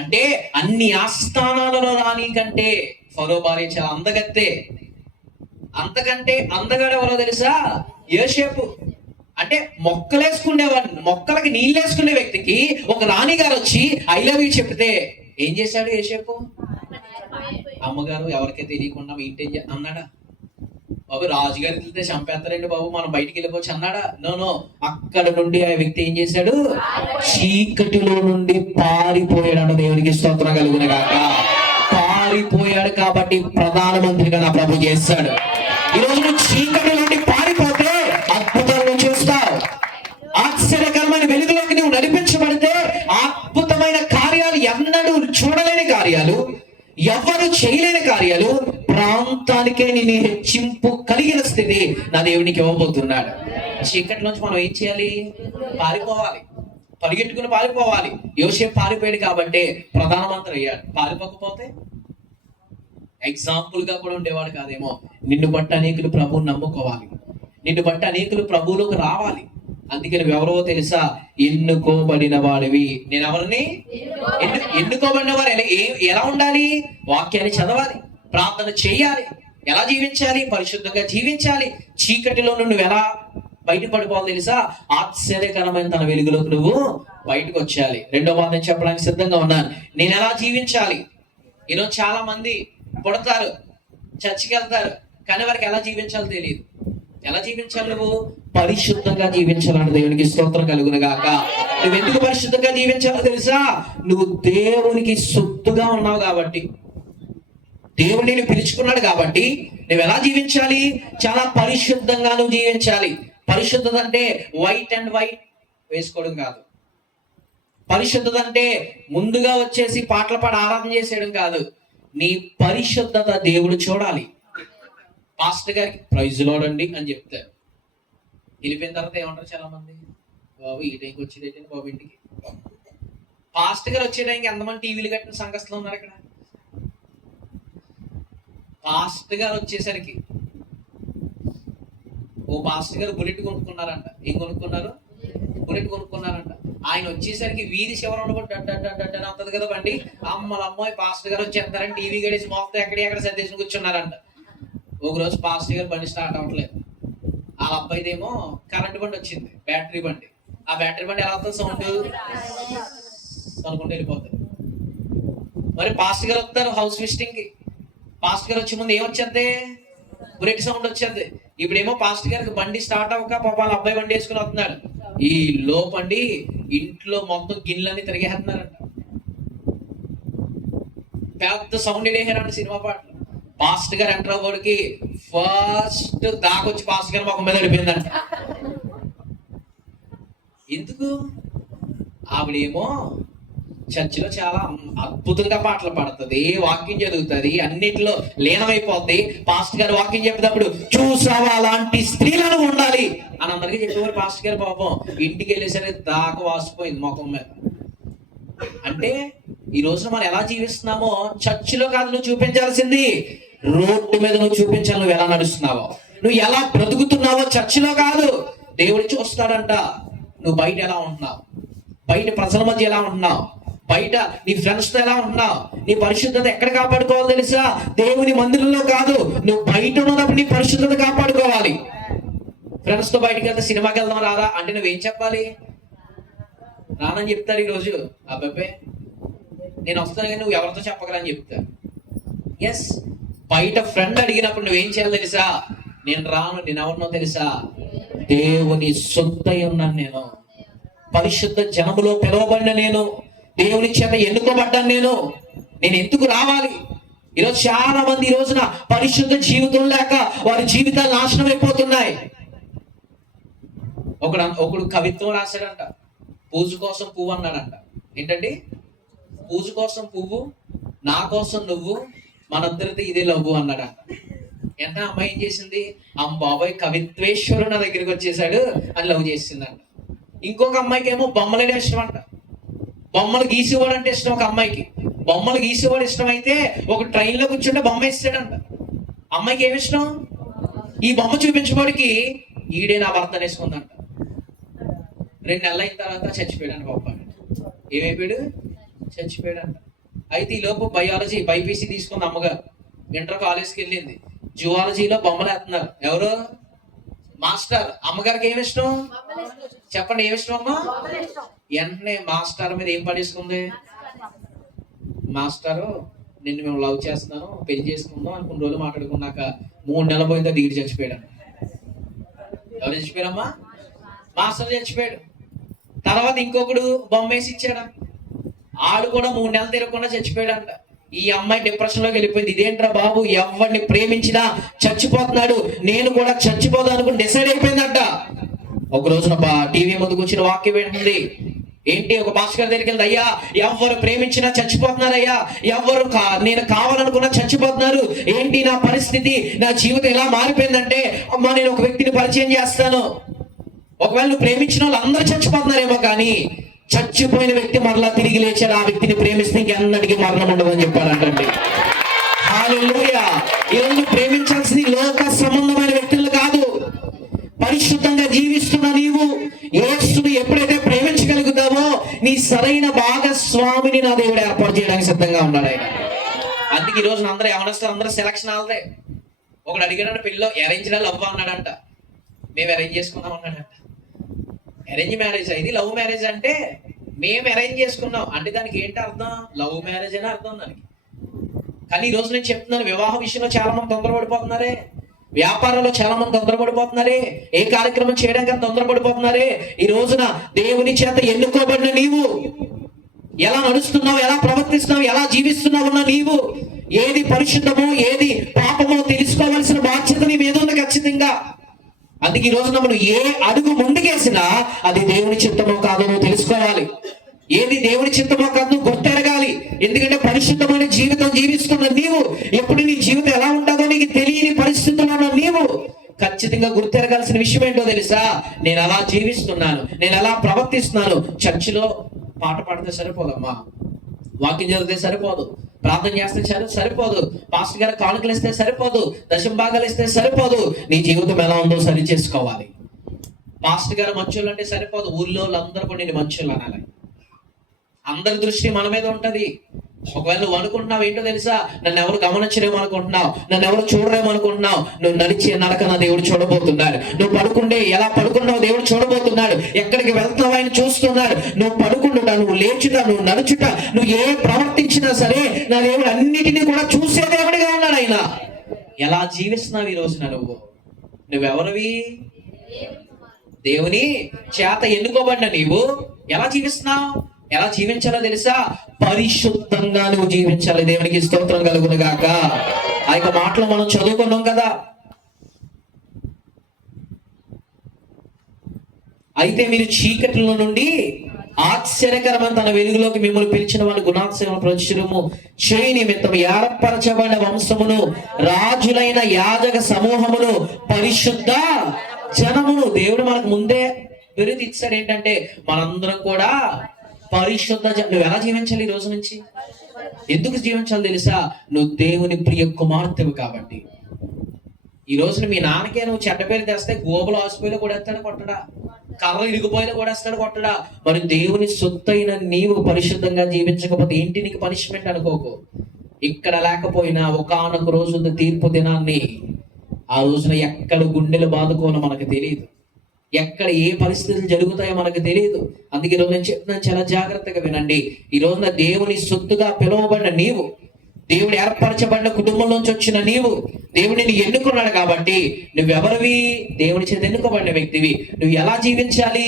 అంటే అన్ని ఆస్థానాలలో రాని కంటే ఫరో భార్య చాలా అందగత్తే. అంతకంటే అందగాడు ఎవరో తెలుసా? యోసేపు. అంటే మొక్కలేసుకునేవాడు, మొక్కలకి నీళ్ళు వేసుకునే వ్యక్తికి ఒక రాణి గారు వచ్చి ఐ లవ్ యూ చెప్తే ఏం చేశాడు యోసేపు? అమ్మగారు ఎవరికీ తెలియకుండా మెయింటైన్ అన్నాడా? బాబు రాజుగారికి వెళ్తే చంపేస్తారండి బాబు, మనం బయటికి వెళ్ళిపోవచ్చు అన్నాడా? నో. అక్కడ నుండి ఆ వ్యక్తి ఏం చేశాడు? చీకటిలో నుండి పారిపోయాడు. దేవునికి స్తోత్రం కలుగును గాక. పారిపోయాడు కాబట్టి ప్రధానమంత్రిగా నా ప్రభు చేస్తాడు. ఈ రోజు నువ్వు చీకటి నుండి పారిపోతే అద్భుతాలను చూస్తావు. ఆశ్చర్యకరమైన వెలుగులోకి నువ్వు నడిపించబడితే అద్భుతమైన కార్యాలు, ఎన్నడూ చూడలేని కార్యాలు, ఎవరు చేయలేని కార్యాలు, ప్రాంతానికే నేను హెచ్చింపు కలిగిన స్థితి నా దేవునికి ఇవ్వబోతున్నాడు. చీకటిలోంచి మనం ఏం చేయాలి? పారిపోవాలి, పరిగెట్టుకుని పారిపోవాలి. యోసేపు పారిపోయాడు కాబట్టి ప్రధానమంత్రి అయ్యాడు. పారిపోకపోతే ఎగ్జాంపుల్ గా కూడా ఉండేవాడు కాదేమో. నిన్ను బట్టి అనేకులు ప్రభువుని నమ్ముకోవాలి, నిన్ను బట్టి అనేకులు ప్రభువులోకి రావాలి. అందుకే నువ్వు ఎవరో తెలుసా? ఎన్నుకోబడిన వాడివి. నేను ఎవరిని? ఎన్నుకోబడిన వారు ఎలా ఉండాలి? వాక్యాన్ని చదవాలి, ప్రార్థన చేయాలి. ఎలా జీవించాలి? పరిశుద్ధంగా జీవించాలి. చీకటిలో నువ్వు ఎలా బయటపడిపోవాలి తెలుసా? ఆశ్చర్యకరమైన తన వెలుగులోకి నువ్వు బయటకు వచ్చేయాలి. రెండో వాదన చెప్పడానికి సిద్ధంగా ఉన్నాను. నేను ఎలా జీవించాలి? ఈరోజు చాలా మంది పుడతారు, చర్చికి వెళ్తారు, కానీ వారికి ఎలా జీవించాలో తెలియదు. ఎలా జీవించాలి? నువ్వు పరిశుద్ధంగా జీవించాలని దేవునికి స్తోత్రం కలుగును గాక. నువ్వు ఎందుకు పరిశుద్ధంగా జీవించాలో తెలుసా? నువ్వు దేవునికి సొత్తుగా ఉన్నావు కాబట్టి, దేవుడు నేను పిలుచుకున్నాడు కాబట్టి నువ్వు ఎలా జీవించాలి? చాలా పరిశుద్ధంగా నువ్వు జీవించాలి. పరిశుద్ధత అంటే వైట్ అండ్ వైట్ వేసుకోవడం కాదు. పరిశుద్ధత అంటే ముందుగా వచ్చేసి పాటలు పాడి ఆరాధన చేసేయడం కాదు. నీ పరిశుద్ధత దేవుడు చూడాలి. పాస్టర్ గారికి ప్రైజ్ లోడండి అని చెప్తారు. వెళ్ళిపోయిన తర్వాత ఏమంటారు చాలా మంది, బాబు ఈ టైంకి వచ్చేటండి బాబు ఇంటికి. పాస్టర్ గారు వచ్చే టైంకి ఎంతమంది టీవీలు కట్టిన సంఘస్థలు ఉన్నారు ఇక్కడ? పాస్టర్ గారు వచ్చేసరికి ఓ పాస్టర్ గారు బుల్లెట్ కొనుక్కున్నారంట. ఏం కొనుక్కున్నారు? బుల్లెట్ కొనుక్కున్నారంట. ఆయన వచ్చేసరికి వీధి శివరం అంతది కదా బండి. అమ్మల అమ్మాయి పాస్టర్ గారు వచ్చేస్తారని టీవీ గడేసి మొత్తం ఎక్కడ సర్దేసి కూర్చున్నారంట. ఒకరోజు పాస్టర్ గారు బండి స్టార్ట్ అవ్వట్లేదు. ఆ అబ్బాయిదేమో కరెంట్ బండి వచ్చింది, బ్యాటరీ బండి. ఆ బ్యాటరీ బండి ఎలా అవుతుంది? సౌండ్ అనుకుంటూ వెళ్ళిపోతుంది. మరి పాస్టర్ గారు వస్తారు హౌస్ విజిటింగ్ కి. పాస్టర్ గారు వచ్చే ముందు ఏమొచ్చేది? బుల్లెట్ సౌండ్ వచ్చేది. ఇప్పుడేమో పాస్టర్ గారికి బండి స్టార్ట్ అవ్వక పాపాల అబ్బాయి బండి వేసుకుని వస్తున్నాడు. ఈ లోపండి ఇంట్లో మొత్తం గిన్నెలన్నీ తిరిగేస్తున్నారంట. పెద్ద సౌండ్ వేసారంట సినిమా పాటలు. పాస్టర్ గారు ఎంటర్ అవ్వడానికి ఫస్ట్ దాకొచ్చి పాస్టర్ గారు మొక్క మీద పడిపోయిందంట. ఎందుకు? ఆవిడేమో చర్చిలో చాలా అద్భుతంగా పాటలు పాడుతుంది, వాక్యం చదువుతుంది, అన్నిటిలో లీనమైపోద్ది. పాస్టర్ గారు వాక్యం చెప్పేటప్పుడు చూసావా అలాంటి స్త్రీలను ఉండాలి అని అందరికీ చెప్పేవారు. పాస్టర్ గారు పాపం ఇంటికి వెళ్ళేసరికి దాకా వాసిపోయింది ముఖం మీద. అంటే ఈ రోజున మనం ఎలా జీవిస్తున్నామో చర్చిలో కాదు నువ్వు చూపించాల్సింది, రోడ్డు మీద నువ్వు చూపించాలి. నువ్వు ఎలా నడుస్తున్నావో, నువ్వు ఎలా బ్రతుకుతున్నావో చర్చిలో కాదు. దేవుడు చూస్తాడంట నువ్వు బయట ఎలా ఉంటున్నావు, బయట ప్రజల మధ్య ఎలా ఉంటున్నావు, బయట నీ ఫ్రెండ్స్ తో ఎలా ఉంటున్నావు. నీ పరిశుద్ధత ఎక్కడ కాపాడుకోవాలి తెలుసా? దేవుని మందిరంలో కాదు, నువ్వు బయట ఉన్నప్పుడు నీ పరిశుద్ధత కాపాడుకోవాలి. ఫ్రెండ్స్ తో బయటకు వెళ్తే సినిమాకి వెళ్దాం రాదా అంటే నువ్వేం చెప్పాలి? రానని చెప్తారు ఈరోజు. అబ్బాయి నేను వస్తాను కానీ నువ్వు ఎవరితో చెప్పగలరా అని చెప్తారు. ఎస్, బయట ఫ్రెండ్ అడిగినప్పుడు నువ్వేం చేయాలి తెలుసా? నేను రాను, నేను ఎవరినో తెలుసా? దేవుని సొత్తై ఉన్నాను నేను, పరిశుద్ధ జనములో పిలువబడిన నేను, దేవుని చేత ఎన్నుకోబడ్డాను నేను ఎందుకు రావాలి? ఈరోజు చాలా మంది ఈ రోజున పరిశుద్ధ జీవితం లేక వారి జీవితాలు నాశనం అయిపోతున్నాయి. ఒకడు కవిత్వం రాశాడంట, పూజ కోసం పువ్వు అన్నాడంట. ఏంటండి? పూజ కోసం పువ్వు, నా కోసం నువ్వు, మనందరితో ఇదే లవ్వు అన్నాడంట. ఎంత అమ్మాయి ఏం చేసింది? బాబాయ్ కవిత్వేశ్వరుడు నా దగ్గరికి వచ్చేసాడు అని లవ్ చేసిందంట. ఇంకొక అమ్మాయికి ఏమో బొమ్మలనే ఇష్టం అంట. బొమ్మలు గీసేవాడు అంటే ఇష్టం ఒక అమ్మాయికి. బొమ్మలు గీసేవాడు ఇష్టం అయితే ఒక ట్రైన్ లో కూర్చుంటే బొమ్మ ఇస్తాడంట. అమ్మాయికి ఏమి ఇష్టం? ఈ బొమ్మ చూపించబడికి ఈడే నా భర్త వేసుకుందంట. 2 నెలలు అయిన తర్వాత చచ్చిపోయాడు బాబా. ఏమైపోయాడు? చచ్చిపోయాడంట. అయితే ఈ లోపు బయాలజీ బైపీసీ తీసుకుంది అమ్మగారు. ఇంటర్ కాలేజ్కి వెళ్ళింది. జువాలజీలో బొమ్మలు వేస్తున్నారు. ఎవరు? మాస్టర్. అమ్మగారికి ఏమి ఇష్టం? చెప్పండి, ఏమి ఇష్టం అమ్మా? వెంటనే మాస్టర్ మీద ఏం పడేసుకుంది? మాస్టరు నిన్ను మేము లవ్ చేస్తున్నాను, పెళ్లి చేసుకుందాం అని కొన్ని రోజులు మాట్లాడుకున్నాక 3 నెలల పోయిందా దిగిడి చచ్చిపోయాడు. ఎవరు చచ్చిపోయారమ్మా? మాస్టర్ చచ్చిపోయాడు. తర్వాత ఇంకొకడు బొమ్మ వేసి ఇచ్చాడు. ఆడు కూడా 3 నెలలు తిరగకుండా చచ్చిపోయాడంట. ఈ అమ్మాయి డిప్రెషన్ లోకి వెళ్ళిపోయింది. ఇదేంట్రా బాబు, ఎవరిని ప్రేమించినా చచ్చిపోతున్నాడు, నేను కూడా చచ్చిపోదాం అనుకుని డిసైడ్ అయిపోయిందంట. ఒక రోజున టీవీ ముందుకు వచ్చిన వాక్యం ఏంటి? ఏంటి? ఒక పాస్టర్ గారి దగ్గరికి వెళ్తే, అయ్యా ఎవరు ప్రేమించినా చచ్చిపోతున్నారయ్యా, ఎవరు నేను కావాలనుకున్నా చచ్చిపోతున్నారు, ఏంటి నా పరిస్థితి, నా జీవితం ఎలా మారిపోయిందంటే, అమ్మా నేను ఒక వ్యక్తిని పరిచయం చేస్తాను, ఒకవేళ నువ్వు ప్రేమించిన వాళ్ళు అందరూ చచ్చిపోతున్నారేమో కానీ చచ్చిపోయిన వ్యక్తి మరలా తిరిగి లేచాడు, ఆ వ్యక్తిని ప్రేమిస్తే ఇంకెన్నటికీ మరణం ఉండదని చెప్పాడంటండి. హల్లెలూయా. ఈరోజు ప్రేమించాల్సింది లోక సంబంధమైన వ్యక్తులు కాదు, పరిశుద్ధంగా జీవిస్తున్న నీవు యేసుని ఎప్పుడైతే ప్రేమించగలుగుతావో నీ సరైన భాగస్వామిని నా దేవుడు ఏర్పాటు చేయడానికి సిద్ధంగా ఉన్నాడు ఆయన. అందుకే ఈ రోజు అందరూ ఎవరిస్తారు, అందరూ సెలక్షన్ ఆల్దే. ఒకడు అడిగాడంటే పెళ్ళిలో అరేంజ్ లవ్ అన్నాడంట. మేము అరేంజ్ చేసుకున్నాం అన్నాడంట. అరేంజ్ మ్యారేజ్ అయింది, లవ్ మ్యారేజ్ అంటే మేము అరేంజ్ చేసుకున్నాం అంటే దానికి ఏంటి అర్థం? లవ్ మ్యారేజ్ అని అర్థం దానికి. కానీ ఈ రోజు నేను చెప్తున్నాను, వివాహ విషయంలో చాలా మంది తొందరపడిపోతున్నారే. వ్యాపారంలో చాలా మంది తొందరపడిపోతున్నారే, ఏ కార్యక్రమం చేయడానికి తొందరపడిపోతున్నారే. ఈ రోజున దేవుని చేత ఎన్నుకోబడిన నీవు ఎలా నడుస్తున్నావు, ఎలా ప్రవర్తిస్తున్నావు, ఎలా జీవిస్తున్నావు నీవు, ఏది పరిశుద్ధమో ఏది పాపమో తెలుసుకోవాల్సిన బాధ్యత నీ మీద ఉంది ఖచ్చితంగా. అందుకే ఈ రోజున మనం ఏ అడుగు ముందుకేసినా అది దేవుని చిత్తమో కాదో నువ్వు తెలుసుకోవాలి. ఏది దేవుని చిత్తమో కాదు నువ్వు గుర్తెరగాలి. ఎందుకంటే పరిశుద్ధమైన జీవితం జీవిస్తున్న నీవు ఎప్పుడు నీ జీవితం ఎలా ఉంటుందో నీకు తెలియని పరిస్థితుల్లో ఉన్న నీవు ఖచ్చితంగా గుర్తెరగాల్సిన విషయం ఏంటో తెలుసా? నేను అలా జీవిస్తున్నాను, నేను ఎలా ప్రవర్తిస్తున్నాను. చర్చిలో పాట పాడితే సరిపోదమ్మా, వాక్యం చదివితే సరిపోదు, ప్రార్థన చేస్తే సరిపోదు, పాస్టర్ గారు కానుకలు ఇస్తే సరిపోదు, దశమ భాగాలు ఇస్తే సరిపోదు. నీ జీవితం ఎలా ఉందో సరి చేసుకోవాలి. పాస్టర్ గారు మంచోళ్ళు అంటే సరిపోదు, ఊళ్ళో అందరూ కూడా నేను మంచోళ్ళు అనాలి. అందరి దృష్టి మన మీద ఉంటది. ఒకవేళ నువ్వు అనుకుంటున్నావు ఏంటో తెలుసా, నన్ను ఎవరు గమనించరేమో అనుకుంటున్నావు, నన్ను ఎవరు చూడరేమో అనుకుంటున్నావు. నువ్వు నడిచే నడక నా దేవుడు చూడబోతున్నాడు. నువ్వు పడుకుంటే ఎలా పడుకున్నావు దేవుడు చూడబోతున్నాడు. ఎక్కడికి వెళ్తావు ఆయన చూస్తున్నాడు. నువ్వు పడుకుంటున్నా, నువ్వు లేచుట, నువ్వు నడుచుట, నువ్వు ఏ ప్రవర్తించినా సరే నా దేవుడు అన్నిటినీ కూడా చూసే దేవుడిగా ఉన్నాడు ఆయన. ఎలా జీవిస్తున్నావు ఈ రోజున నువ్వెవరివి? దేవుని చేత ఎన్నుకోబడిన నీవు ఎలా జీవిస్తున్నావు? ఎలా జీవించాలో తెలుసా? పరిశుద్ధంగా నువ్వు జీవించాలి. దేవునికి స్తోత్రం కలుగును గాక. ఆ యొక్క మాటలు మనం చదువుకున్నాం కదా. అయితే మీరు చీకటిలో నుండి ఆశ్చర్యకరమైన తన వెలుగులోకి మిమ్మల్ని పిలిచిన వారి గుణాత్సవం ప్రచురము చేయి నిమిత్తం ఏర్పరచబడిన వంశమును, రాజులైన యాజక సమూహమును, పరిశుద్ధ జనమును. దేవుడు మనకు ముందే బిరుదు ఇచ్చాడు. ఏంటంటే మనందరం కూడా పరిశుద్ధ. నువ్వు ఎలా జీవించాలి ఈ రోజు నుంచి? ఎందుకు జీవించాలి తెలుసా? నువ్వు దేవుని ప్రియ కుమార్తెవు కాబట్టి. ఈ రోజున మీ నాన్నకే నువ్వు చెడ్డ పేరు తెస్తే గోబలు ఆసిపోయిలో కూడా వేస్తాడు కొట్టడా, కర్ర ఇరిగిపోయిలో కూడా వేస్తాడు కొట్టడా. మరి దేవుని సొత్తైన నీవు పరిశుద్ధంగా జీవించకపోతే ఏంటి నీకు పనిష్మెంట్ అనుకోకు. ఇక్కడ లేకపోయినా ఒకానొక రోజు తీర్పు దినాన్ని, ఆ రోజున ఎక్కడ గుండెలు బాదుకోనో మనకు తెలియదు, ఎక్కడ ఏ పరిస్థితులు జరుగుతాయో మనకు తెలియదు. అందుకే ఈరోజు నేను చెప్తున్నాను, చాలా జాగ్రత్తగా వినండి. ఈ రోజున దేవుని సొత్తుగా పిలువబడిన నీవు, దేవుడు ఏర్పరచబడిన కుటుంబంలోంచి వచ్చిన నీవు, దేవుడిని ఎన్నుకున్నాడు కాబట్టి నువ్వెవరివి? దేవుని చేత ఎన్నుకోబడిన వ్యక్తివి. నువ్వు ఎలా జీవించాలి?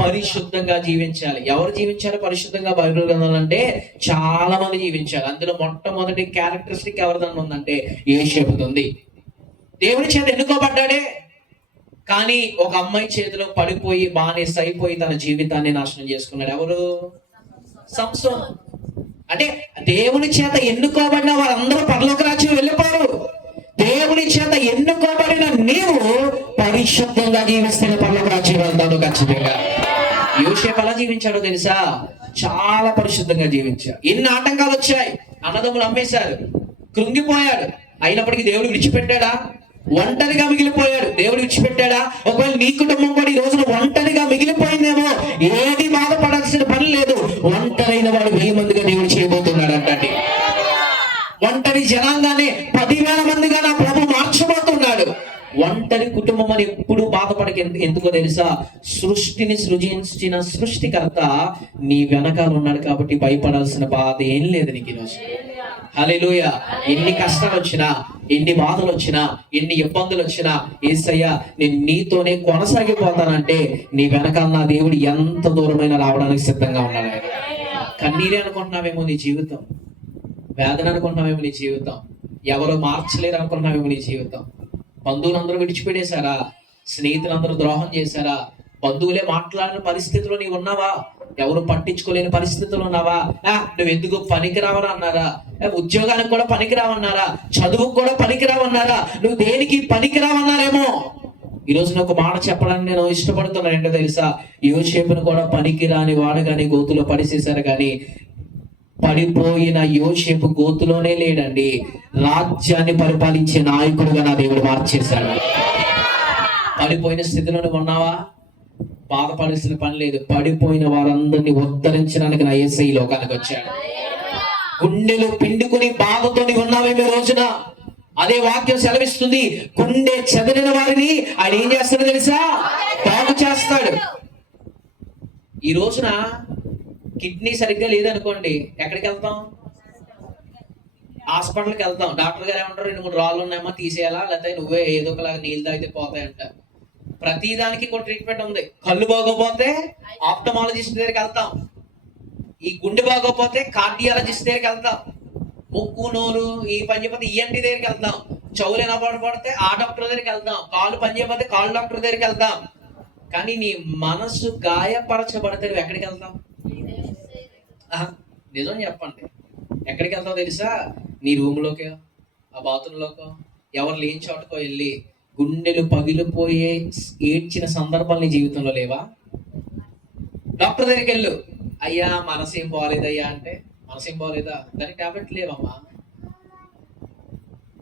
పరిశుద్ధంగా జీవించాలి. ఎవరు జీవించాలి పరిశుద్ధంగా బైబిల్ గ్రంథంలో అంటే? చాలా మంది జీవించాలి. అందులో మొట్టమొదటి క్యారెక్టరిస్టిక్ ఎవరిదన్నా ఉందంటే యోసేపుది ఉంది. దేవుని చేత ఎన్నుకోబడ్డాడే, కానీ ఒక అమ్మాయి చేతిలో పడిపోయి బానిస అయిపోయి తన జీవితాన్ని నాశనం చేసుకున్నాడు. ఎవరు? సంసోను. అంటే దేవుని చేత ఎన్నుకోబడిన వారందరూ పరలోక రాజ్యం వెళ్ళిపోరు. దేవుని చేత ఎన్నుకోబడిన నీవు పరిశుద్ధంగా జీవిస్తే పరలోక రాజ్యం వెళ్తాను ఖచ్చితంగా. యోసేపు ఎలా జీవించాడో తెలుసా? చాలా పరిశుద్ధంగా జీవించాడు. ఎన్ని ఆటంకాలు వచ్చాయి, అన్నదమ్ములు అమ్మేశారు, కృంగిపోయాడు. అయినప్పటికీ దేవుడు విడిచిపెట్టాడా? ఒంటరిగా మిగిలిపోయాడు. దేవుడు విడిచిపెట్టాడా? ఒకవేళ నీ కుటుంబం కూడా ఈ రోజున ఒంటరిగా మిగిలిపోయిందేమో, ఏది బాధపడాల్సిన పని లేదు. ఒంటరైన వాడు 1000 మందిగా దేవుడు చేయబోతున్నాడు అంటండి. ఒంటరి జనాంగానే 10,000 మందిగా నా ప్రభు మార్చబోతున్నాడు. ఒంటరి కుటుంబం అని ఎప్పుడు బాధపడక. ఎందుకో తెలుసా? సృష్టిని సృజించిన సృష్టికర్త నీ వెనకాల ఉన్నాడు కాబట్టి భయపడాల్సిన బాధ ఏం లేదు నీకు ఈరోజు. హల్లెలూయా. ఎన్ని కష్టాలు వచ్చినా, ఎన్ని బాధలు వచ్చినా, ఎన్ని ఇబ్బందులు వచ్చినా, యేసయ్య నేను నీతోనే కొనసాగిపోతానంటే నీ వెనకాల నా దేవుడు ఎంత దూరమైన రావడానికి సిద్ధంగా ఉన్నాడు. కన్నీరే అనుకుంటున్నావేమో నీ జీవితం, వేదన అనుకుంటున్నావేమో నీ జీవితం, ఎవరో మార్చలేరు అనుకుంటున్నావేమో నీ జీవితం. బంధువులందరూ విడిచిపెట్టేశారా? స్నేహితులందరూ ద్రోహం చేశారా? బంధువులే మాట్లాడిన పరిస్థితిలో నీవు ఉన్నావా? ఎవరు పట్టించుకోలేని పరిస్థితులు ఉన్నావా? నువ్వు ఎందుకు పనికిరావరా అన్నారా? ఉద్యోగానికి కూడా పనికిరావన్నారా? చదువుకు కూడా పనికిరావన్నారా? నువ్వు దేనికి పనికిరావన్నారేమో. ఈ రోజు ఒక మాట చెప్పడానికి నేను ఇష్టపడుతున్నాను. ఏంటో తెలుసా? యోసేపును కూడా పనికిరాని వాడు కానీ గోతులో పడిసేశారు. కానీ పడిపోయిన యోసేపు గోతులోనే లేడండి, రాజ్యాన్ని పరిపాలించే నాయకుడుగా నా దేవుడు మార్చేశాడు. పడిపోయిన స్థితిలో ఉన్నావా? బాధపడాల్సిన పని లేదు. పడిపోయిన వారందరినీ ఉద్ధరించడానికి నా యేసయ్య లోకానికి వచ్చాడు. గుండెలు పిండుకుని బాధతో ఉన్నావేమో రోజున, అదే వాక్యం సెలవిస్తుంది. గుండె చెదిరిన వారిని ఆయన ఏం చేస్తాడో తెలుసా? బాగు చేస్తాడు. ఈ రోజున కిడ్నీ సరిగ్గా లేదనుకోండి, ఎక్కడికి వెళ్తాం? హాస్పిటల్కి వెళ్తాం, డాక్టర్ గారు ఏమంటారు, 2-3 రాళ్ళు ఉన్నాయమ్మా తీసేయాలా, లేకపోతే నువ్వే ఏదో ఒకలాగా నీళ్ళు తాగితే పోతాయంట. ప్రతి దానికి కూడా ట్రీట్మెంట్ ఉంది. కళ్ళు బాగోపోతే ఆప్టమాలజిస్ట్ దగ్గరికి వెళ్తాం, ఈ గుండె బాగోపోతే కార్డియాలజిస్ట్ దగ్గరికి వెళ్తాం, ముక్కు నోరు ఈ పని చేయకపోతే ఈఎన్టీ దగ్గరికి వెళ్తాం, చెవులు వినపడితే ఆ డాక్టర్ దగ్గరికి వెళ్తాం, కాళ్ళు పని చేయకపోతే కాళ్ళు డాక్టర్ దగ్గరికి వెళ్తాం. కానీ నీ మనసు గాయపరచబడితే నువ్వు ఎక్కడికి వెళ్తాం? నిజం చెప్పండి, ఎక్కడికి వెళ్తావు తెలుసా? నీ రూమ్లోకి, ఆ బాత్రూంలోకో, ఎవరు లేని చోటకో వెళ్ళి గుండెలు పగిలిపోయే ఏడ్చిన సందర్భాలు నీ జీవితంలో లేవా? డాక్టర్ దగ్గరికి వెళ్ళు, అయ్యా మనసేం బాగోలేదయ్యా అంటే, మనసేం బాగోలేదా, దానికి టాబ్లెట్ లేవమ్మా.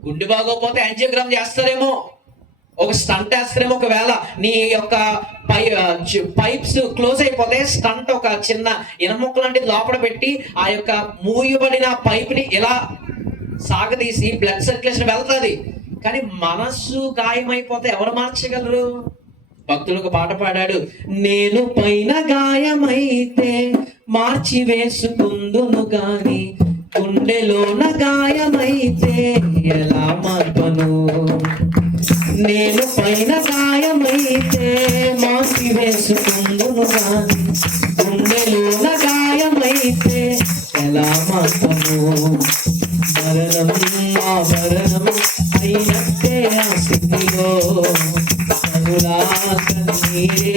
గుండె బాగోపోతే యాంజియోగ్రామ్ చేస్తారేమో, ఒక స్టంట్ వేస్తారేమో. ఒకవేళ నీ యొక్క పైప్స్ క్లోజ్ అయిపోతే స్టంట్ ఒక చిన్న ఇనముక్క లాంటిది లోపల పెట్టి ఆ యొక్క మూయబడిన పైప్ ని ఇలా సాగదీసి బ్లడ్ సర్క్యులేషన్ వెళ్తుంది. కానీ మనస్సు గాయమైపోతే ఎవరు మార్చగలరు? భక్తులకు పాట పాడాడు, నేను పైన గాయమైతే మార్చి వేసుకుందును గాని గుండెలోన గాయమైతే ఎలా మార్పను. నేను పైన గాయమైతే మార్చి వేసుకుందును గాని గుండెలోన గాయమైతే ఎలా మార్పను. మరణం ఆభరణం అయినట్టే ఆ స్థితిలో కన్నీరే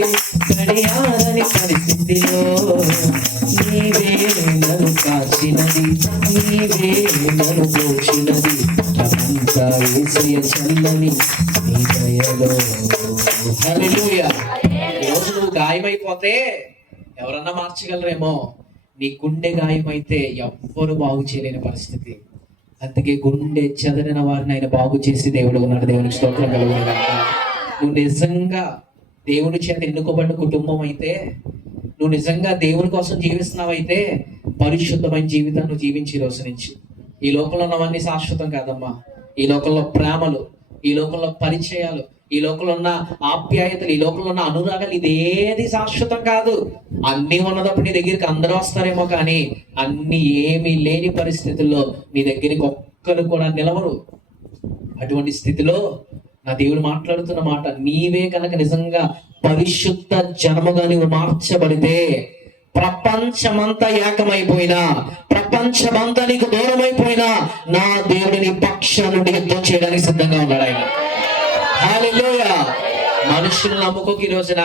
గడియారని పరిస్థితిలో నీవే నన్ను కాచినది, నీవే నన్ను పోచినది, అంతా యేసయ్య చల్లని నీ దయలో. హల్లెలూయా. ఈరోజు నువ్వు గాయమైపోతే ఎవరన్నా మార్చగలరేమో, నీ గుండె గాయమైతే ఎవ్వరు బాగు చేయలేని పరిస్థితి. అందుకే గుండె చెదరిన వారిని ఆయన బాగు చేసి దేవుడు ఉన్నాడు. దేవునికి స్తోత్రం కలుగును గాక. నువ్వు నిజంగా దేవుని చేత ఎన్నుకోబడిన కుటుంబం అయితే, నువ్వు నిజంగా దేవుని కోసం జీవిస్తున్నావైతే పరిశుద్ధమైన జీవితాన్ని నువ్వు జీవించి రోజు నుంచి. ఈ లోకంలో ఉన్నవన్నీ శాశ్వతం కాదమ్మా. ఈ లోకంలో ప్రేమలు, ఈ లోకంలో పరిచయాలు, ఈ లోకంలో ఉన్న ఆప్యాయతలు, ఈ లోకంలో ఉన్న అనురాగాలు, ఇదేది శాశ్వతం కాదు. అన్నీ ఉన్నదప్పుడు నీ దగ్గరికి అందరూ వస్తారేమో, కానీ అన్ని ఏమీ లేని పరిస్థితుల్లో నీ దగ్గరికి ఒక్కరు కూడా నిలవరు. అటువంటి స్థితిలో నా దేవుడు మాట్లాడుతున్న మాట, నీవే కనుక నిజంగా పరిశుద్ధ జనముగా నీవు మార్చబడితే, ప్రపంచమంతా ఏకమైపోయినా, ప్రపంచమంతా నీకు దూరం అయిపోయినా, నా దేవుడిని పక్షాన నుండి యుద్ధం చేయడానికి సిద్ధంగా ఉన్నాడు ఆయన. హల్లెలూయా. మనుషులు నమ్ముకోకి ఈ రోజున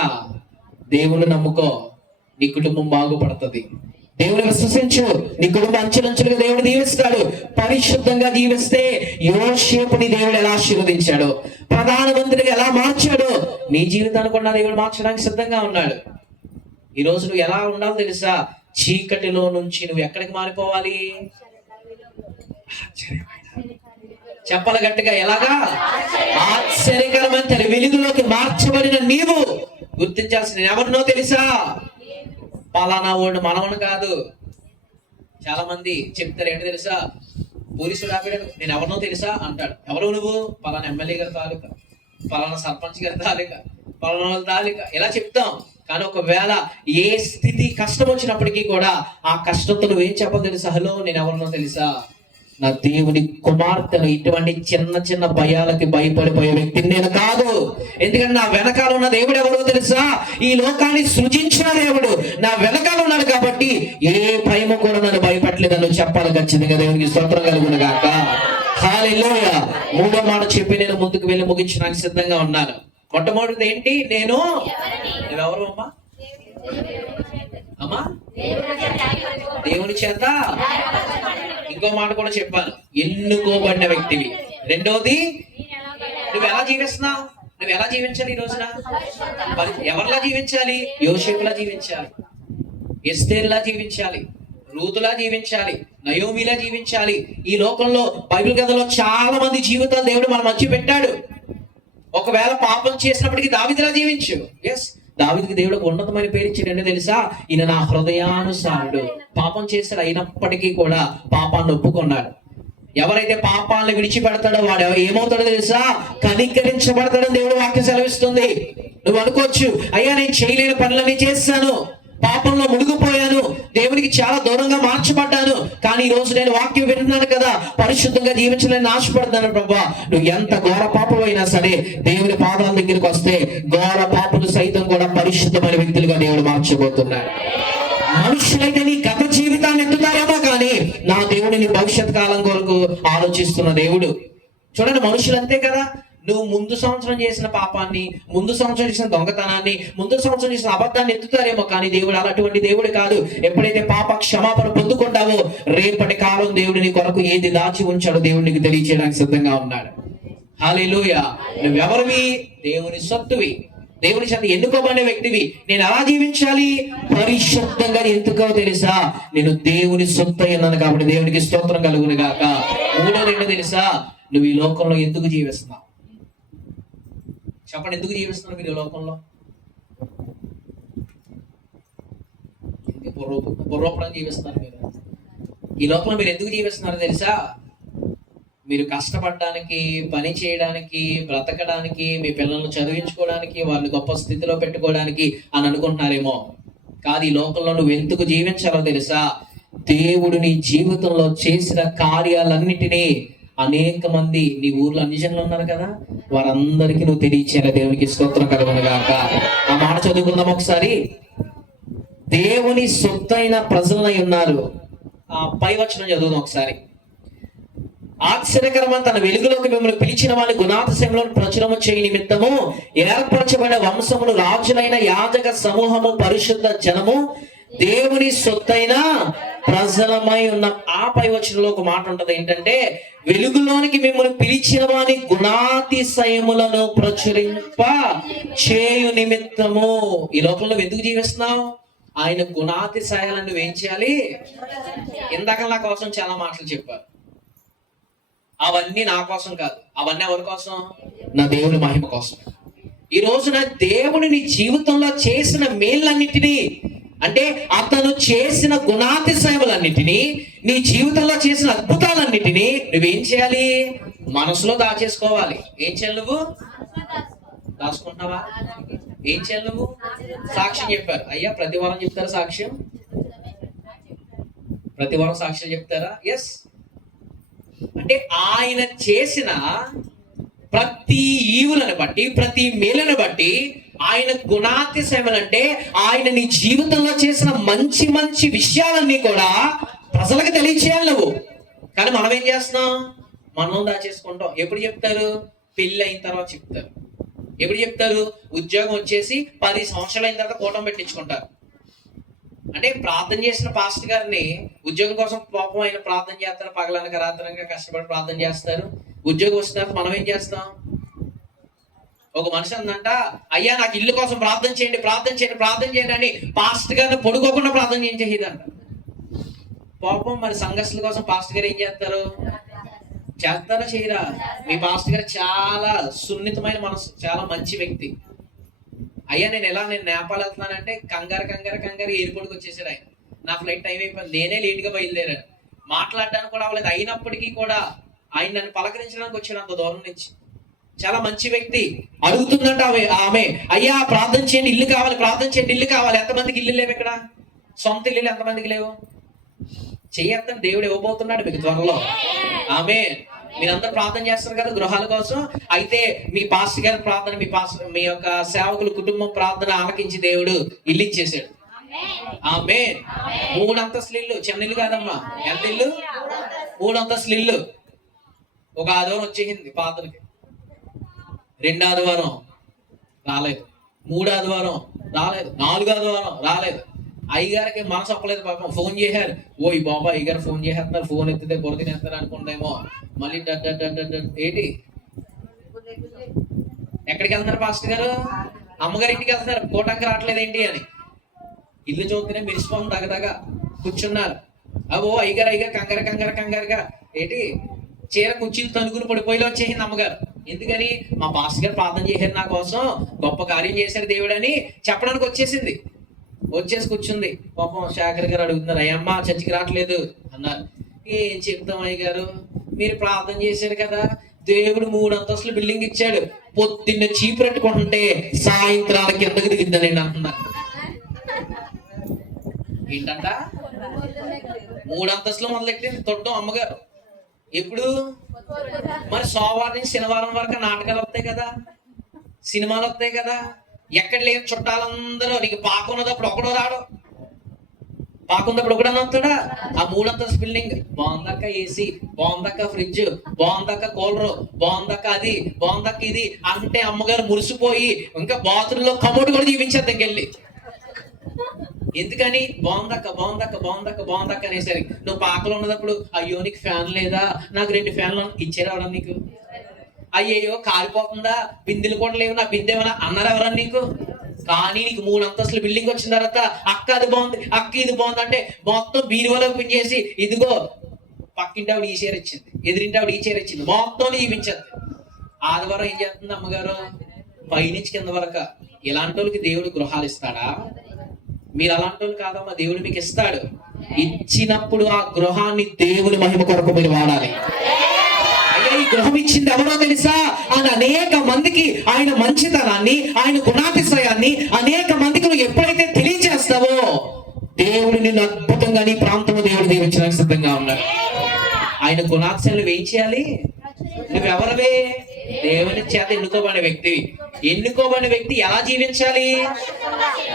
దేవుని నమ్ముకో, నీ కుటుంబం బాగుపడుతుంది. దేవుని విశ్వసించు, నీ కుటుంబం అంచెలంచెలుగా దేవుడు దీవిస్తాడు. పరిశుద్ధంగా జీవిస్తే యోసేపుని దేవుడు ఎలా ఆశీర్వదించాడు, ప్రధానమంత్రిగా ఎలా మార్చాడు, నీ జీవితాన్ని కూడా దేవుడు మార్చడానికి సిద్ధంగా ఉన్నాడు. ఈ రోజు నువ్వు ఎలా ఉండాలో తెలుసా? చీకటిలో నుంచి నువ్వు ఎక్కడికి మారిపోవాలి? చెప్పాలి గట్టిగా, ఎలాగా? ఆశ్చర్యకరమైన వెలుగులోకి మార్చబడిన నీవు గుర్తించాల్సిన ఎవరినో తెలుసా? పలానా వాడు మనవను కాదు. చాలా మంది చెప్తారు, ఏంటి తెలుసా? పోలీసుడు ఆపాడు, నేను ఎవరినో తెలుసా అంటాడు. ఎవరు నువ్వు? పలానా ఎమ్మెల్యే గారి తాలూకా, పలానా సర్పంచ్ గారి తాలూకా, పలానా వాళ్ళ తాలూకా, ఇలా చెప్తాం. కానీ ఒకవేళ ఏ స్థితి కష్టం వచ్చినప్పటికీ కూడా ఆ కష్టంతో నువ్వేం చెప్పాలి తెలుసా? హలో, నేను ఎవరినో తెలుసా? నా దేవుని కుమార్తెను. ఇటువంటి చిన్న చిన్న భయాలకి భయపడిపోయే వ్యక్తిని నేను కాదు. ఎందుకంటే నా వెనకాల ఉన్న దేవుడు ఎవరో తెలుసా? ఈ లోకాన్ని సృజించిన దేవుడు నా వెనకాల ఉన్నాడు. కాబట్టి ఏ భయము కూడా నన్ను భయపడలేదని చెప్పాలి ఖచ్చితంగా. దేవునికి స్తోత్రం కలుగును గాక. హల్లెలూయా. మూడో మాట చెప్పి నేను ముందుకు వెళ్ళి ముగించడానికి సిద్ధంగా ఉన్నాను. మొట్టమొదటిది ఏంటి? నేను నువ్వెవరు అమ్మా? అమ్మా, దేవుని చేత. ఇంకో మాట కూడా చెప్పాను, ఎన్నుకోబడిన వ్యక్తివి. రెండోది, నువ్వు ఎలా జీవిస్తున్నావు? నువ్వు ఎలా జీవించాలి ఈ రోజున? ఎవరిలా జీవించాలి? యోసేపులా జీవించాలి, ఎస్తేరులా జీవించాలి, రూతులా జీవించాలి, నయోమిలా జీవించాలి. ఈ లోకంలో బైబిల్ కథలో చాలా మంది జీవితాలు దేవుడు మన మధ్య పెట్టాడు. ఒకవేళ పాపం చేసినప్పటికీ దావీదులా జీవించు. ఎస్, దావీదుకి దేవుడు ఉన్నతమైన పేరు ఇచ్చాడు. తెలుసా? ఈయన నా హృదయానుసారుడు. పాపం చేశాడు, అయినప్పటికీ కూడా పాపాన్ని ఒప్పుకున్నాడు. ఎవరైతే పాపాలను విడిచిపెడతాడో వాడు ఏమవుతాడో తెలుసా? కనికరించబడతాడని దేవుడు వాక్యం సెలవిస్తుంది. నువ్వు అనుకోవచ్చు, అయ్యా నేను చేయలేని పనులన్నీ చేస్తాను, పాపంలో మునిగిపోయాను, దేవునికి చాలా దూరంగా మార్చబడ్డాను, కానీ ఈ రోజు నేను వాక్యం వింటున్నాను కదా, పరిశుద్ధంగా జీవించాలని ఆశపడుతున్నాను ప్రభా. నువ్వు ఎంత ఘోర పాపమైనా సరే దేవుని పాదాల దగ్గరికి వస్తే ఘోర పాపలు సైతం కూడా పరిశుద్ధమైన వ్యక్తులుగా దేవుడు మార్చబోతున్నాడు. మనుషులైతే నీ గత జీవితాన్ని ఎత్తుతారేమో కానీ నా దేవుడిని భవిష్యత్ కాలం కొరకు ఆలోచిస్తున్న దేవుడు. చూడండి, మనుషులు అంతే కదా. నువ్వు ముందు సంవత్సరం చేసిన పాపాన్ని, ముందు సంవత్సరం చేసిన దొంగతనాన్ని, ముందు సంవత్సరం చేసిన అబద్ధాన్ని ఎత్తుతారేమో కానీ దేవుడు అటువంటి దేవుడు కాదు. ఎప్పుడైతే పాప క్షమాపణ పొందుకుంటావో రేపటి కాలం దేవుడు నీ కొరకు ఏది దాచి ఉంచాడో దేవుడు నీకు తెలియచేయడానికి సిద్ధంగా ఉన్నాడు. హల్లెలూయా. నువ్వెవరివి? దేవుని సొత్తువి, దేవుని చేత ఎన్నుకోబడిన వ్యక్తివి. నేను ఎలా జీవించాలి? పరిశుద్ధంగా. ఎందుకో తెలుసా? నేను దేవుని సొత్తు అన్నాను కాబట్టి దేవునికి స్తోత్రం కలుగును గాక. మూడోది ఏంటో తెలుసా? నువ్వు ఈ లోకంలో ఎందుకు జీవిస్తున్నావు? చెప్పండి, ఎందుకు జీవిస్తున్నారు మీరు ఈ లోకంలో? పూర్వపురం జీవిస్తున్నారు మీరు. ఈ లోకంలో మీరు ఎందుకు జీవిస్తున్నారో తెలుసా? మీరు కష్టపడడానికి, పని చేయడానికి, బ్రతకడానికి, మీ పిల్లలను చదివించుకోవడానికి, వారిని గొప్ప స్థితిలో పెట్టుకోవడానికి అని అనుకుంటున్నారేమో. కాదు, ఈ లోకంలో నువ్వు ఎందుకు జీవించాలో తెలుసా? దేవుడు నీ జీవితంలో చేసిన కార్యాలన్నిటినీ అనేక మంది, నీ ఊర్లో అన్ని జనులు ఉన్నారు కదా, వారందరికీ నువ్వు తెలియచేయాలి. దేవునికి స్తోత్రం కలుగును గాక. ఆ మాట చదువుకుందాం ఒకసారి. దేవుని సొత్తైన ప్రజలై ఉన్నారు. ఆ పై వచనం చదువుదాం ఒకసారి. ఆశ్చర్యకరమైన తన వెలుగులోకి మిమ్మల్ని పిలిచిన వారి గుణాతిశయంలో ప్రచురము చేయ నిమిత్తము ఏర్పరచబడిన వంశములు, రాజులైన యాజక సమూహము, పరిశుద్ధ జనము, దేవుని సొత్తైన ప్రజలమై ఉన్న. ఆ పై వచనంలో ఒక మాట ఉంటది, ఏంటంటే వెలుగులోనికి మిమ్మల్ని పిలిచిన వారి గుణాతిశయములను ప్రచురింప చేయు నిమిత్తము. ఈ లోకంలో ఎందుకు జీవిస్తున్నావు? ఆయన గుణాతిశయాలను నువ్వేం చేయాలి? ఇందాక నా కోసం చాలా మాటలు చెప్పారు. అవన్నీ నా కోసం కాదు, అవన్నీ ఎవరి కోసం? నా దేవుని మహిమ కోసం. ఈ రోజున దేవుని నీ జీవితంలో చేసిన మేళ్ళన్నిటినీ, అంటే అతను చేసిన గుణాతిశయములన్నిటినీ, నీ జీవితంలో చేసిన అద్భుతాలన్నిటినీ నువ్వేం చేయాలి? మనసులో దాచేసుకోవాలి. ఏం చేయాలి? నువ్వు దాచుకుంటున్నావా? ఏం చేయాలి? నువ్వు సాక్ష్యం చెప్పారు. అయ్యా ప్రతి వారం చెప్తారా సాక్ష్యం? ప్రతి వారం సాక్ష్యం చెప్తారా? ఎస్. అంటే ఆయన చేసిన ప్రతి ఈవులను బట్టి, ప్రతి మేలును బట్టి, ఆయన గుణాతిశయములంటే ఆయన నీ జీవితంలో చేసిన మంచి మంచి విషయాలన్నీ కూడా ప్రజలకు తెలియచేయాలి నువ్వు. కానీ మనం ఏం చేస్తున్నాం? మనం దాచేసుకుంటాం. ఎప్పుడు చెప్తారు? పెళ్లి అయిన తర్వాత చెప్తారు. ఎప్పుడు చెప్తారు? ఉద్యోగం వచ్చేసి 10 సంవత్సరాలు అయిన తర్వాత కూటం పెట్టించుకుంటారు. అంటే ప్రార్థన చేసిన పాస్టర్ గారిని ఉద్యోగం కోసం పాపం ఆయన ప్రార్థన చేస్తారు, పగలనక రాత్రనక కష్టపడి ప్రార్థన చేస్తారు. ఉద్యోగం వచ్చిన మనం ఏం చేస్తాం? ఒక మనిషి అందంట, అయ్యా నాకు ఇల్లు కోసం ప్రార్థన చేయండి, ప్రార్థన చేయండి, ప్రార్థన చేయండి అని పాస్టర్ గారిని పడుకోకుండా ప్రార్థన చేసేదంట. పాపం మరి సంఘస్థుల కోసం పాస్టర్ గారు ఏం చేస్తారు? చేస్తారా చేయరా? మీ పాస్టర్ గారు చాలా సున్నితమైన మనసు, చాలా మంచి వ్యక్తి. అయ్యా నేను నేపాల్ వెళ్తున్నానంటే కంగారు ఎయిర్పోర్ట్కి వచ్చేసాడు ఆయన. నా ఫ్లైట్ టైం అయిపోయింది, నేనే లేట్గా బయలుదేరాను, మాట్లాడడానికి కూడా అవ్వలేదు. అయినప్పటికీ కూడా ఆయన నన్ను పలకరించడానికి వచ్చాడు అంత దూరం నుంచి. చాలా మంచి వ్యక్తి. అడుగుతుందంట ఆమె, అయ్యా ప్రార్థన చేయండి, ఇల్లు కావాలి, ప్రార్థన చేయండి, ఇల్లు కావాలి. ఎంతమందికి ఇల్లు లేవు ఇక్కడ? సొంత ఇల్లు ఎంతమందికి లేవు? చెయ్యొద్దని దేవుడు ఇవ్వబోతున్నాడు మీకు త్వరలో. ఆమె మీరందరూ ప్రార్థన చేస్తారు కదా గృహాల కోసం. అయితే మీ పాస్టర్ గారి ప్రార్థన, మీ యొక్క సేవకుల కుటుంబం ప్రార్థన ఆలకించి దేవుడు ఇల్లు ఇచ్చేసాడు. ఆమె 3 అంతస్తులు ఇల్లు, చిన్న ఇల్లు కాదమ్మా. ఎంత ఇల్లు? 3 అంతస్తులు ఇల్లు. ఒక ఆదివారం వచ్చేసింది పాత్రకి, 2 ఆదివారం రాలేదు, 3 ఆదివారం రాలేదు, 4 ఆదివారం రాలేదు. అయ్యగారికి మనసు అప్పలేదు పాపం. ఫోన్ చేశారు, ఓ ఈ బాబా అయ్యగారు ఫోన్ చేసేస్తున్నారు, ఫోన్ ఎత్తితే బుర్ర తినేస్తారు అనుకుంటేమో మళ్ళీ ఏంటి ఎక్కడికి వెళ్తున్నారు పాస్టర్ గారు? అమ్మగారి ఇంటికి వెళ్తున్నారు, కోటానికి రావట్లేదు ఏంటి అని. ఇల్లు చూస్తేనే మిరిసిపోం దగ్గరగా కూర్చున్నారు. అవో అయ్యగారు కంగారుగా ఏంటి చీర కుర్చీలు తనుకుని పడిపోయిలో వచ్చేసింది అమ్మగారు. ఎందుకని? మా పాస్టర్ గారు ప్రార్థన చేశారు, నా కోసం గొప్ప కార్యం చేశారు దేవుడని చెప్పడానికి వచ్చేసింది. వచ్చేసి కూర్చుంది. పాపం శేఖర్ గారు అడుగుతున్నారు, అయ్యమ్మ చర్చికి రావట్లేదు అన్నారు. ఏం చెప్తాం అయ్య గారు, మీరు ప్రార్థన చేశారు కదా, దేవుడు 3 అంతస్తులు బిల్డింగ్ ఇచ్చాడు, పొద్దున్న చీపు పెట్టుకుంటుంటే సాయంత్రాల కిందకి దిగుద్దని అంటున్నారు. ఏంటంట 3 అంతస్తులు మొదలెట్టింది తొట్టం అమ్మగారు. ఎప్పుడు మరి సోమవారం నుంచి శనివారం వరకు నాటకాలు వస్తాయి కదా, సినిమాలు వస్తాయి కదా. ఎక్కడ లేని చుట్టాలందరూ నీకు పాకున్నదప్పుడు ఒకడో రాడు, పాకున్నప్పుడు ఒకడన్నా వస్తాడా? ఆ 3 అంతస్తు బిల్డింగ్ బాగుందక్క, ఏసీ బాగుందక్క, ఫ్రిడ్జ్ బాగుందక్క, కూలరు బాగుందక్క, అది బాగుందక్క, ఇది అంటే అమ్మగారు మురిసిపోయి ఇంకా బాత్రూంలో కమోడ్ కూడా చూపించేద్దాం ఇంకెళ్ళి. ఎందుకని? బాగుందక్క బాగుందక్క బాగుందక్క బాగుందక్క అనేసరి. నువ్వు పాకలో ఉన్నదప్పుడు అయ్యో నీకు ఫ్యాన్ లేదా, నాకు 2 ఫ్యాన్లు ఇచ్చారు ఎవరన్నా నీకు? అయ్యయ్యో కాలిపోతుందా, బిందెలు కూడా లేవు, నా బిందె ఏమన్నా అన్నారు ఎవరన్నా నీకు? కానీ నీకు 3 అంతస్తుల బిల్డింగ్ వచ్చిన తర్వాత అక్క అది బాగుంది, అక్క ఇది బాగుంది అంటే మొత్తం బీరువాలో ఓపెన్ చేసి ఇదిగో పక్కింటి ఆవిడ ఈ చీర ఇచ్చింది, ఎదురింటి ఆవిడ ఈ చీర ఇచ్చింది, మొత్తం చూపించేది. ఆదివారం ఏం చేస్తుంది అమ్మగారు? పైనుంచి కింద వరకు. ఇలాంటి వాళ్ళకి దేవుడు గృహాలు ఇస్తాడా? మీరు అలాంటి వాళ్ళు కాదమ్మా, దేవుడు మీకు ఇస్తాడు. ఇచ్చినప్పుడు ఆ గృహాన్ని దేవుని మహిమ కొరకు మీరు వాడాలి. అయ్యా ఈ గృహం ఇచ్చింది ఎవరో తెలుసా? ఆయన అనేక మందికి ఆయన మంచితనాన్ని, ఆయన గుణాతిశయాన్ని అనేక మందికి నువ్వు ఎప్పుడైతే తెలియజేస్తావో దేవుడు నిన్ను అద్భుతంగా నీ ప్రాంతంలో దేవుడు దీవించడానికి సిద్ధంగా ఉన్నాడు. ఆయన గుణాతిశయాలు ఏం చేయాలి? నువ్వెవరవే? దేవుని చేత ఎన్నుకోబడిన వ్యక్తివి. ఎన్నుకోబడిన వ్యక్తి ఎలా జీవించాలి?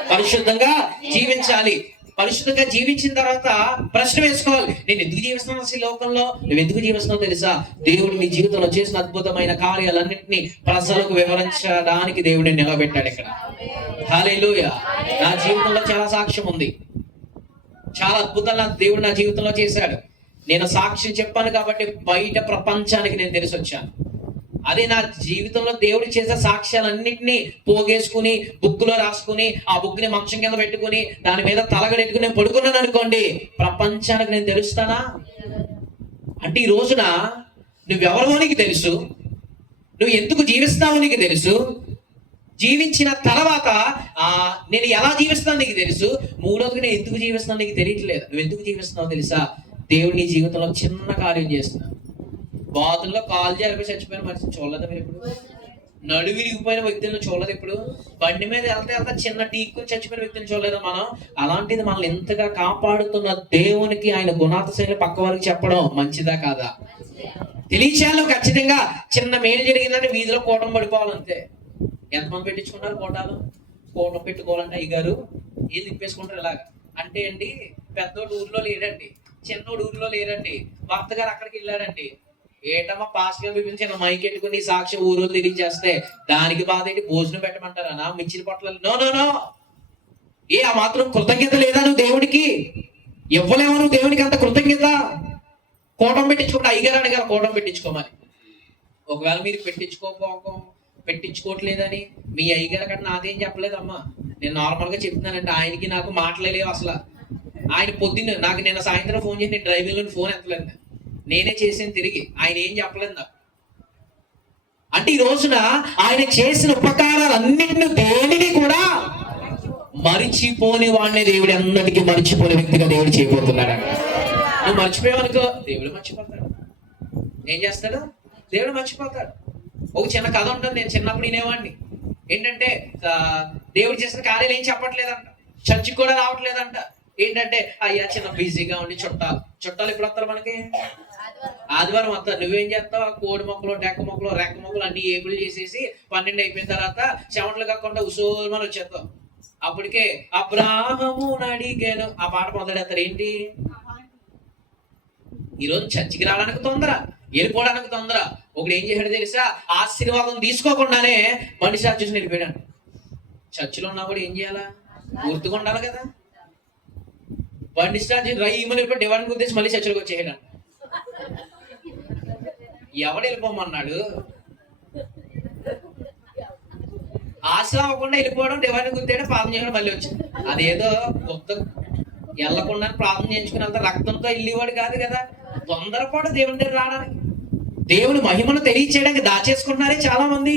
పరిశుద్ధంగా జీవించాలి. పరిశుద్ధంగా జీవించిన తర్వాత ప్రశ్న వేసుకోవాలి, నేను ఎందుకు జీవిస్తున్నాను అసలు ఈ లోకంలో? నువ్వు ఎందుకు జీవిస్తున్నావు తెలుసా? దేవుడు మీ జీవితంలో చేసిన అద్భుతమైన కార్యాలన్నింటినీ ప్రజలకు వివరించడానికి దేవుడిని నిలబెట్టాడు ఇక్కడ. హల్లెలూయా. నా జీవితంలో చాలా సాక్ష్యం ఉంది, చాలా అద్భుతాలు దేవుడు నా జీవితంలో చేశాడు. నేను సాక్ష్యం చెప్పాను కాబట్టి బయట ప్రపంచానికి నేను తెలిసి వచ్చాను. అదే నా జీవితంలో దేవుడు చేసే సాక్ష్యాలన్నింటినీ పోగేసుకుని బుక్లో రాసుకుని ఆ బుక్ని మంచం కింద పెట్టుకుని దాని మీద తలగడెట్టుకుని నేను పడుకున్నాను అనుకోండి, ప్రపంచానికి నేను తెలుస్తానా? అంటే ఈ రోజున నువ్వెవరో నీకు తెలుసు, నువ్వు ఎందుకు జీవిస్తావో నీకు తెలుసు, జీవించిన తర్వాత నేను ఎలా జీవిస్తానో నీకు తెలుసు. మూడోదిగా నేను ఎందుకు జీవిస్తానో నీకు తెలియట్లేదు. నువ్వు ఎందుకు జీవిస్తున్నావో తెలుసా? దేవుడు నీ జీవితంలో చిన్న కార్యం చేస్తున్నావు. బాతుల్లో కాలు జరిపి చచ్చిపోయిన మనిషి చూడలేదు మీరు ఇప్పుడు? నడువు విరిగిపోయిన వ్యక్తులను చూడలేదు ఇప్పుడు? బండి మీద వెళ్తే చిన్న టీకు చచ్చిపోయిన వ్యక్తిని చూడలేదు మనం? అలాంటిది మనల్ని ఎంతగా కాపాడుతున్న దేవునికి ఆయన గుణాతిశయాలు పక్క వారికి చెప్పడం మంచిదా కాదా? తెలియచేయాలి. ఖచ్చితంగా చిన్న మేలు జరిగిందంటే వీధిలో కూటం పడిపోవాలంతే. ఎంతమంది పెట్టించుకుంటారు కోటాలు? కూటం పెట్టుకోవాలంటే అయ్యగారు ఏం తిప్పేసుకుంటారు ఇలాగ అంటే అండి, పెద్దోడు ఊర్లో లేడండి, చిన్నోడు ఊర్లో లేరండి, భర్త గారు అక్కడికి వెళ్ళారండి. ఏటమ్మా పాస్టర్ పిలిపించిన మైక్ ఎట్టుకుని సాక్ష్యం ఊరు తెలియజేస్తే దానికి బాధ ఏంటి? భోజనం పెట్టమంటారా? నా మిర్చి పొట్ల నో నో నో. ఆ మాత్రం కృతజ్ఞత లేదా నువ్వు దేవుడికి? ఇవ్వలేమో నువ్వు దేవుడికి అంత కృతజ్ఞత? కోటం పెట్టించుకుంటే అయ్యగారు అడిగారు కోటం పెట్టించుకోమని. ఒకవేళ మీరు పెట్టించుకోవట్లేదని మీ అయ్యగారి కంటే నాదేం చెప్పలేదమ్మా. నేను నార్మల్గా చెప్తున్నానంటే ఆయనకి నాకు మాట్లాడలేవు అసలు. ఆయన పొద్దున్న నాకు నిన్న సాయంత్రం ఫోన్ చేసి నేను డ్రైవింగ్లో ఫోన్ ఎత్తలేదు, నేనే చేసాను తిరిగి. ఆయన ఏం చెప్పలేదు నాకు. అంటే ఈ రోజున ఆయన చేసిన ఉపకారాలన్నింటినీ దేనిని కూడా మరిచిపోని వాడిని దేవుడు అన్నిటికీ మరిచిపోని వ్యక్తిగా దేవుడు చేయబోతున్నాడు. నువ్వు మర్చిపోయావనుకో దేవుడు మర్చిపోతాడు. ఏం చేస్తాడు? దేవుడు మర్చిపోతాడు. ఒక చిన్న కథ ఉంటుంది, నేను చిన్నప్పుడు వినేవాడిని. ఏంటంటే దేవుడు చేసిన కార్యాలు ఏం చెప్పట్లేదంట, చర్చికి కూడా రావట్లేదంట. ఏంటంటే అయ్యా చిన్న బిజీగా ఉండి చుట్టాలు ఎప్పుడు వస్తారు మనకి? ఆదివారం వస్తారు. నువ్వేం చేస్తావు? కోడి మొక్కలు, డెక్క మొక్కలు, రెక్క మొక్కలు అన్ని ఏబుల్ చేసేసి 12 అయిపోయిన తర్వాత చెమటలు కాకుండా ఉసూమని వచ్చేస్తావు. అప్పటికే అబ్రాహము అడిగాను ఆ పాట మొదలెత్తారు. ఏంటి? ఈరోజు చర్చికి రావడానికి తొందర, వెళ్ళిపోవడానికి తొందర. ఒకడు ఏం చేశాడు తెలుసా? ఆశీర్వాదం తీసుకోకుండానే బండి స్టార్ట్ చేసి వెళ్ళిపోయాడు. చర్చిలో ఉన్నా కూడా ఏం చేయాలా? గుర్తుగా ఉండాలి కదా. బండి స్టార్ట్ చేసి రైమని వెళ్ళిపోయి డివైన్ ఉద్దేశం మళ్ళీ చర్చలకు వచ్చేయడం. ఎవడు వెళ్ళిపోమన్నాడు? ఆశ అవ్వకుండా వెళ్ళిపోవడం, డివైన్ గుర్తేయడం, ప్రార్థన చేయడం, మళ్ళీ వచ్చింది. అదేదో కొత్త వెళ్ళకుండా ప్రార్థన చేయించుకుని అంత రక్తంతో వెళ్ళేవాడు కాదు కదా. తొందరపాటు దేవుని దగ్గర రావడానికి, దేవుని మహిమను తెలియచేయడానికి దాచేసుకుంటున్నారే చాలా మంది.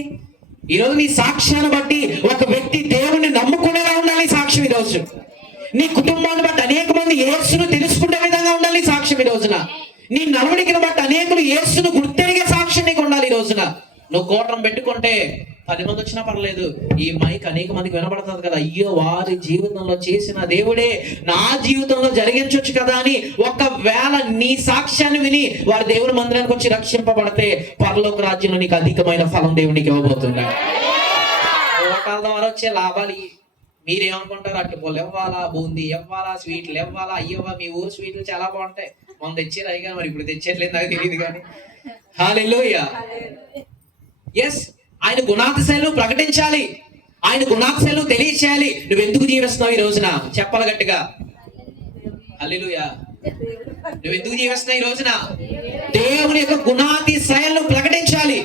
ఈరోజు నీ సాక్ష్యాన్ని బట్టి ఒక వ్యక్తి దేవుని నమ్ముకునేలా ఉండాలి సాక్ష్యం. ఈరోజు నీ కుటుంబాన్ని బట్టి అనేక మంది యేసును తెలుసుకునే విధంగా ఉండాలి సాక్ష్యం. ఈ రోజున నీ నడవడికను బట్టి అనేకులు యేసును గుర్తెరిగే సాక్ష్యం నీకు ఉండాలి. ఈ రోజున నువ్వు కోటం పెట్టుకుంటే 10 మంది వచ్చినా పర్లేదు, ఈ మైక్ అనేక మందికి వినపడుతుంది కదా, అయ్యో వారి జీవితంలో చేసిన దేవుడే నా జీవితంలో జరిగించవచ్చు కదా అని ఒకవేళ నీ సాక్ష్యాన్ని విని వారి దేవుని మందిరానికి వచ్చి రక్షింపబడితే పరలోక రాజ్యంలో నీకు అధికమైన ఫలం దేవునికి ఇవ్వబోతున్నాడు. పూర్వకాల ద్వారా వచ్చే లాభాలు మీరేమనుకుంటారు? అట్టు పొలు ఇవ్వాలా, బూందీ ఇవ్వాలా, స్వీట్లు ఇవ్వాలా, అయ్యవ్వా మీ ఊరు స్వీట్లు చాలా బాగుంటాయి, మనం తెచ్చేది అయ్యి కానీ మరి ఇప్పుడు తెచ్చేట్లేదు నాకు తెలియదు కానీ. హల్లెలూయా. ఎస్, ఆయన గుణాతిశయాలను ప్రకటించాలి, ఆయన గుణాతిశయాలను తెలియచేయాలి. నువ్వు ఎందుకు జీవిస్తున్నావు ఈ రోజున? చెప్పాలి గట్టిగా. హల్లెలూయా. నువ్వు ఎందుకు జీవిస్తున్నావు ఈ రోజున? దేవుని యొక్క గుణాతిశయాలను ప్రకటించాలి.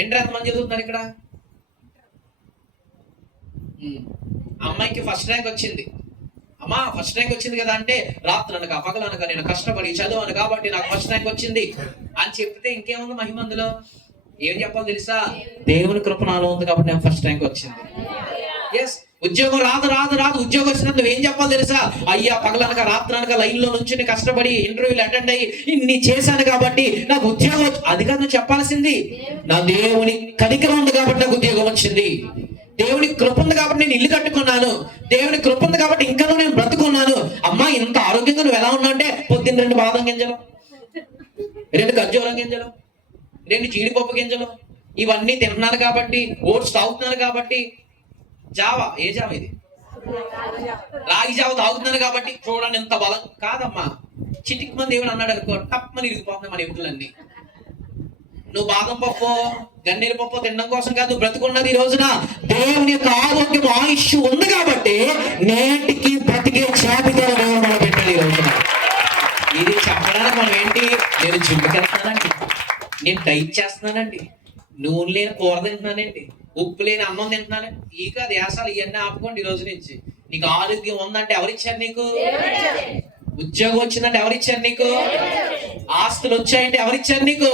ఏంటి ఎంతమంది చదువుతున్నారు ఇక్కడ? అమ్మాయికి ఫస్ట్ ర్యాంక్ వచ్చింది. అమ్మా ఫస్ట్ ర్యాంక్ వచ్చింది కదా అంటే, రాత్రి అనక పగలనక నేను కష్టపడి చదవను కాబట్టి నాకు ఫస్ట్ ర్యాంక్ వచ్చింది అని చెప్తే ఇంకేముంది మహిమ అందులో? ఏం చెప్పాలి తెలుసా? దేవుని కృప నాలో ఉంది కాబట్టి నాకు ఫస్ట్ ర్యాంక్ వచ్చింది. ఎస్, ఉద్యోగం రాదు రాదు రాదు, ఉద్యోగం వచ్చినట్టు నువ్వేం చెప్పాలి తెలుసా? అయ్యా పగలనక రాత్రనక లైన్ లో నుంచి కష్టపడి ఇంటర్వ్యూలు అటెండ్ అయ్యి ఇన్ని చేశాను కాబట్టి నాకు ఉద్యోగం. అది కాదు నువ్వు చెప్పాల్సింది, నా దేవుని కనికరం ఉంది కాబట్టి నాకు ఉద్యోగం వచ్చింది, దేవుని కృప ఉంది కాబట్టి నేను ఇల్లు కట్టుకున్నాను, దేవుని కృప ఉంది కాబట్టి ఇంకా నేను బ్రతుకున్నాను. అమ్మా ఇంత ఆరోగ్యంగా నువ్వు ఎలా ఉన్నావు అంటే, పొద్దున్న 2 బాదం గింజలు, 2 ఖర్జూరం గింజలు, 2 జీడిపప్పు గింజలు, ఇవన్నీ తింటున్నాను కాబట్టి, ఓట్స్ తాగుతున్నాను కాబట్టి, జావా ఏ జావా ఇది, రాగి జావ తాగుతున్నాను కాబట్టి చూడండి ఎంత బలం. కాదమ్మా, చిటికి మంది దేవుడు అన్నాడు అనుకో, టప్మని ఇరిగిపోతుంది మన ఎముకలన్నీ. నువ్వు బాదం పప్పు గన్నేరు పప్పు తినడం కోసం కాదు బ్రతుకున్నది. ఈ రోజున దేవుని యొక్క ఆరోగ్యం ఆయుష్ ఉంది కాబట్టి నేటికి బ్రతికే జాబితాలో దేవుడు మనం పెట్టాలి. ఈ రోజున ఇది చెప్పడానికి మనం ఏంటి, నేను జిమ్కి వెళ్తున్నానండి, నేను డైట్ చేస్తున్నానండి, నూనె లేని కూర తింటున్నానండి, ఉప్పు లేని అన్నం తింటున్నానండి, ఈ కాదు యాసాలు ఇవన్నీ ఆపుకోండి. ఈ రోజు నుంచి నీకు ఆరోగ్యం ఉందంటే ఎవరిచ్చారు నీకు? ఉద్యోగం వచ్చిందంటే ఎవరిచ్చారు నీకు? ఆస్తులు వచ్చాయంటే ఎవరిచ్చారు నీకు?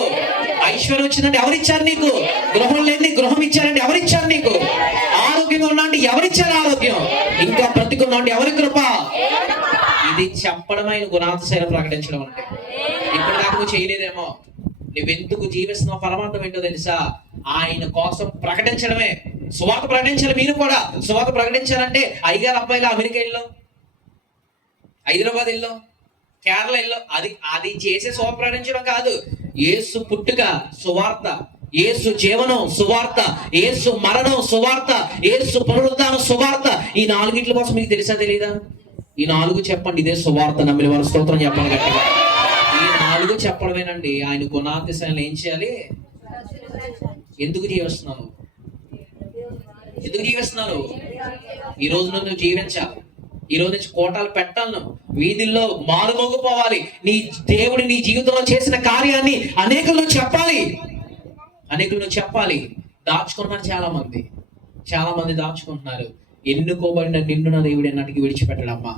ఐశ్వర్యం వచ్చిందంటే ఎవరిచ్చారు నీకు? గృహం లేని గృహం ఇచ్చారంటే ఎవరిచ్చారు నీకు? ఆరోగ్యంగా ఉన్నా అంటే ఎవరిచ్చారు ఆరోగ్యం? ఇంకా బ్రతికున్నా అంటే ఎవరి కృప? ఇది చెప్పడమైన గుణాతిశయాలు ప్రకటించడం అంటే. ఇప్పుడు నాకు నువ్వు చేయలేదేమో, నువ్వెందుకు జీవిస్తున్నావు పరమార్థం ఏంటో తెలుసా? ఆయన కోసం ప్రకటించడమే. సువార్త ప్రకటించాలి. మీరు కూడా సువార్త ప్రకటించాలంటే అయ్యగారు అబ్బాయిలు అమెరికా ఇల్లు, హైదరాబాద్ ఇల్లు, కేరళ ఇల్లు, అది చేసే సువార్త ప్రకటించడం కాదు. యేసు పుట్టుక సువార్త, యేసు జీవనం సువార్త, యేసు మరణం సువార్త, యేసు పునరుద్ధానం సువార్త. ఈ 4 కోసం మీకు తెలుసా తెలీదా? ఈ 4 చెప్పండి, ఇదే సువార్త. నమ్మిన వారు స్తోత్రం చెప్పాలి గట్టిగా. ఈ 4 చెప్పడమేనండి. ఆయన గుణాతిశయాలు ఏం చేయాలి? ఎందుకు జీవిస్తున్నాను? ఎందుకు జీవిస్తున్నాను? ఈ రోజు నువ్వు జీవించాలి. ఈ రోజు నుంచి కోటాలు పెట్టాలను, వీధుల్లో మారుమోగిపోవాలి. నీ దేవుడు నీ జీవితంలో చేసిన కార్యాన్ని అనేకులు చెప్పాలి, అనేకులు చెప్పాలి. దాచుకున్నారు చాలా మంది దాచుకుంటున్నారు. ఎన్నుకోబడిన నిన్ను నా దేవుడు ఎన్నటికి విడిచిపెట్టడమ్మా.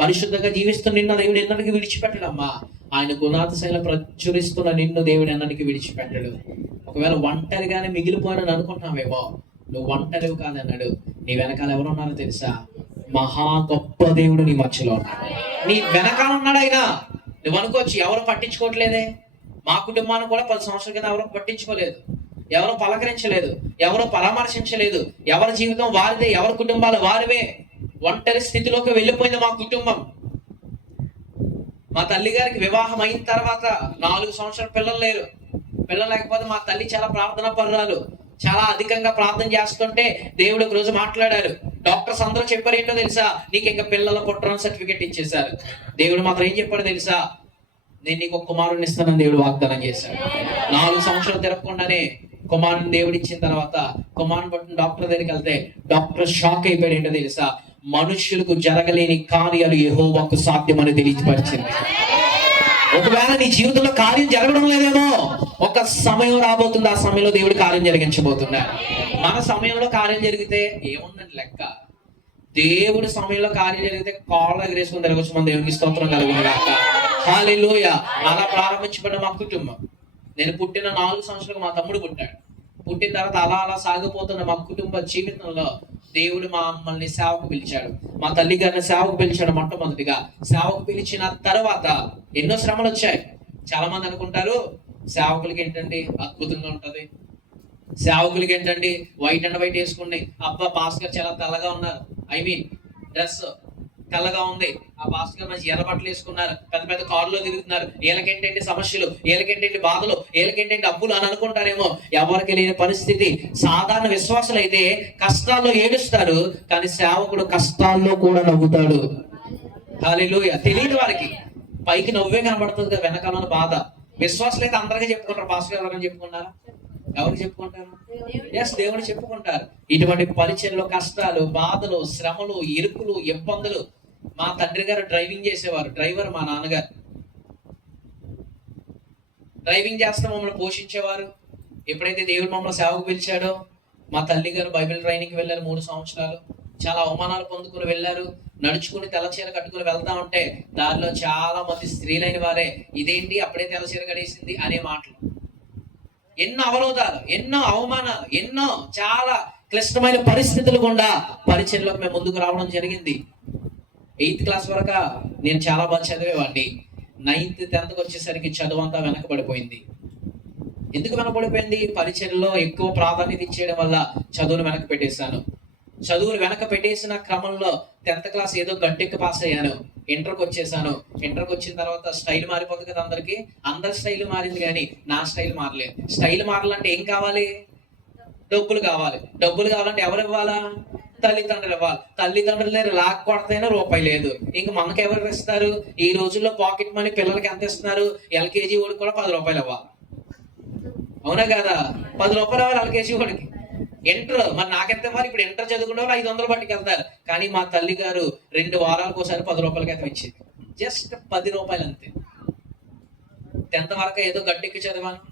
పరిశుద్ధంగా జీవిస్తున్న నిన్న దేవుడు ఎన్నటికి విడిచిపెట్టడమ్మా. ఆయన గుణాతిశయాలు ప్రచురిస్తున్న నిన్ను దేవుడు ఎన్నటికి విడిచిపెట్టడు. ఒకవేళ ఒంటరిగానే మిగిలిపోయానని అనుకుంటున్నావేమో, నువ్వు ఒంటరివి కాదన్నాడు. నీ వెనకాల ఎవరున్నారో తెలుసా? మహా గొప్ప దేవుడు నీ మధ్యలో ఉన్నాడు. నీ వెనకాల ఉన్నాడు ఆయన. నువ్వు అనుకోవచ్చు ఎవరు పట్టించుకోవట్లేదే. మా కుటుంబాన్ని కూడా 10 సంవత్సరాల కింద ఎవరు పట్టించుకోలేదు, ఎవరు పలకరించలేదు, ఎవరు పరామర్శించలేదు. ఎవరి జీవితం వారిదే, ఎవరి కుటుంబాలు వారివే. ఒంటరి స్థితిలోకి వెళ్ళిపోయింది మా కుటుంబం. మా తల్లి గారికి వివాహం అయిన తర్వాత 4 సంవత్సరాల పిల్లలు లేరు. పిల్లలు లేకపోతే మా తల్లి చాలా ప్రార్థనా పరురాలు, చాలా అధికంగా ప్రార్థన చేస్తుంటే దేవుడు ఒక రోజు మాట్లాడారు. డాక్టర్స్ అందరూ చెప్పారు ఏంటో తెలుసా? నీకు ఇంకా పిల్లల పుట్టడం సర్టిఫికెట్ ఇచ్చేశారు. దేవుడు మాత్రం ఏం చెప్పాడు తెలుసా? నేను నీకు ఒక కుమారుని ఇస్తానని దేవుడు వాగ్దానం చేశాడు. 4 సంవత్సరాలు తిరగకుండానే కుమారుని దేవుడు ఇచ్చిన తర్వాత కుమారుని పట్టిన డాక్టర్ దగ్గరికి వెళ్తే డాక్టర్ షాక్ అయిపోయాడు. ఏంటో తెలుసా? మనుష్యులకు జరగలేని కార్యాలు యెహోవాకు సాధ్యమని తెలియపరిచింది. ఒకవేళ నీ జీవితంలో కార్యం జరగడం లేదేమో, ఒక సమయం రాబోతుంది, ఆ సమయంలో దేవుడు కార్యం జరిగించబోతున్నాడు. మన సమయంలో కార్యం జరిగితే ఏముందండి లెక్క? దేవుడి సమయంలో కార్యం జరిగితే కాళ్ళు ఎగరేసుకుని తిరగచ్చు. మన దేవునికి స్తోత్రం కలుగునుగాక. హల్లెలూయా. అలా ప్రారంభించబడిన మా కుటుంబం. నేను పుట్టిన 4 సంవత్సరాలకు మా తమ్ముడు పుట్టాడు. పుట్టిన తర్వాత అలా సాగిపోతున్న మా కుటుంబ జీవితంలో దేవుడు మమ్మల్ని సేవకు పిలిచాడు. మా తల్లి గారిని సేవకు పిలిచాడు. మొట్టమొదటిగా సేవకు పిలిచిన తర్వాత ఎన్నో శ్రమలు వచ్చాయి. చాలా మంది అనుకుంటారు సేవకులకి ఏంటండి అద్భుతంగా ఉంటది, సేవకులకి ఏంటండి వైట్ అండ్ వైట్ వేసుకుని, అబ్బా పాస్టర్ చాలా తెల్లగా ఉన్నారు, ఐ మీన్ డ్రెస్ తెల్లగా ఉంది, ఆ పాస్టర్ గారు మంచి ఎర్ర బట్టలు వేసుకున్నారు, పెద్ద పెద్ద కారులో తిరుగుతున్నారు, వీళ్ళకేంటండి సమస్యలు, వీళ్ళకేంటండి బాధలు, వీళ్ళకేంటండి అప్పులు అని అనుకుంటారేమో. ఎవరికి లేని పరిస్థితి. సాధారణ విశ్వాసులు అయితే కష్టాల్లో ఏడుస్తారు, కానీ సేవకుడు కష్టాల్లో కూడా నవ్వుతాడు. హల్లెలూయా. తెలియని వారికి పైకి నవ్వే కనబడుతుంది కదా, వెనకాల బాధ. విశ్వాసులు అయితే అందరికీ చెప్పుకుంటారు. పాస్టర్ ఎవరైనా చెప్పుకున్నారా? ఎవరు చెప్పుకుంటారు? ఎస్, దేవుడు చెప్పుకుంటారు. ఇటువంటి పరిచయంలో కష్టాలు, బాధలు, శ్రమలు, ఇరుకులు, ఇబ్బందులు. మా తండ్రి గారు డ్రైవింగ్ చేసేవారు, డ్రైవర్ మా నాన్నగారు. డ్రైవింగ్ చేస్తే మమ్మల్ని పోషించేవారు. ఎప్పుడైతే దేవుడు మమ్మల్ని సేవకు పిలిచాడో, మా తల్లి గారు బైబిల్ ట్రైనింగ్కి వెళ్ళారు 3 సంవత్సరాలు. చాలా అవమానాలు పొందుకుని వెళ్ళారు. నడుచుకుని తెల్లచీర కట్టుకుని వెళ్తా ఉంటే దారిలో చాలా మంది స్త్రీలైన వారే, ఇదేంటి అప్పుడే తెల్లచీర కడేసింది అనే మాటలు. ఎన్నో అవరోధాలు, ఎన్నో అవమానాలు, ఎన్నో చాలా క్లిష్టమైన పరిస్థితులు గుండా పరిచయంలోకి మేము ముందుకు రావడం జరిగింది. 8th క్లాస్ వరకు నేను చాలా బాగా చదివేవాడిని. 9th 10th వచ్చేసరికి చదువు అంతా వెనకబడిపోయింది. ఎందుకు వెనకబడిపోయింది? పరిచయంలో ఎక్కువ ప్రాధాన్యత ఇచ్చేయడం వల్ల చదువును వెనక పెట్టేశాను. చదువులు వెనక పెట్టేసిన క్రమంలో 10th క్లాస్ ఏదో గట్టెక్కి పాస్ అయ్యాను. ఇంటర్కి వచ్చేసాను. ఇంటర్కి వచ్చిన తర్వాత స్టైల్ మారిపోతుంది కదా అందరికి. అందరి స్టైల్ మారింది కానీ నా స్టైల్ మారలేదు. స్టైల్ మారాలంటే ఏం కావాలి? డబ్బులు కావాలి. డబ్బులు కావాలంటే ఎవరు ఇవ్వాలా? తల్లిదండ్రులు ఇవ్వాలి. తల్లిదండ్రులు లాక్ కొడతైనా రూపాయి లేదు. ఇంక మనకి ఎవరు ఇస్తారు? ఈ రోజుల్లో పాకెట్ మనీ పిల్లలకి ఎంత ఇస్తున్నారు? ఎల్కేజీ వాడికి కూడా 10 రూపాయలు ఇవ్వాలి. అవునా కదా? 10 రూపాయలు ఇవ్వాలి ఎల్కేజీ వాడికి. ఇంటర్ మరి నాకెంత ఇవ్వాలి? ఇప్పుడు ఇంటర్ చదువుకునే వాళ్ళు 500 బట్టికి వెళ్తారు. కానీ మా తల్లి గారు 2 వారాలకు ఒకసారి 10 రూపాయలకి అయితే ఇచ్చింది. జస్ట్ 10 రూపాయలు అంతే. 10th వరకు ఏదో గట్టెక్కి చదివాను.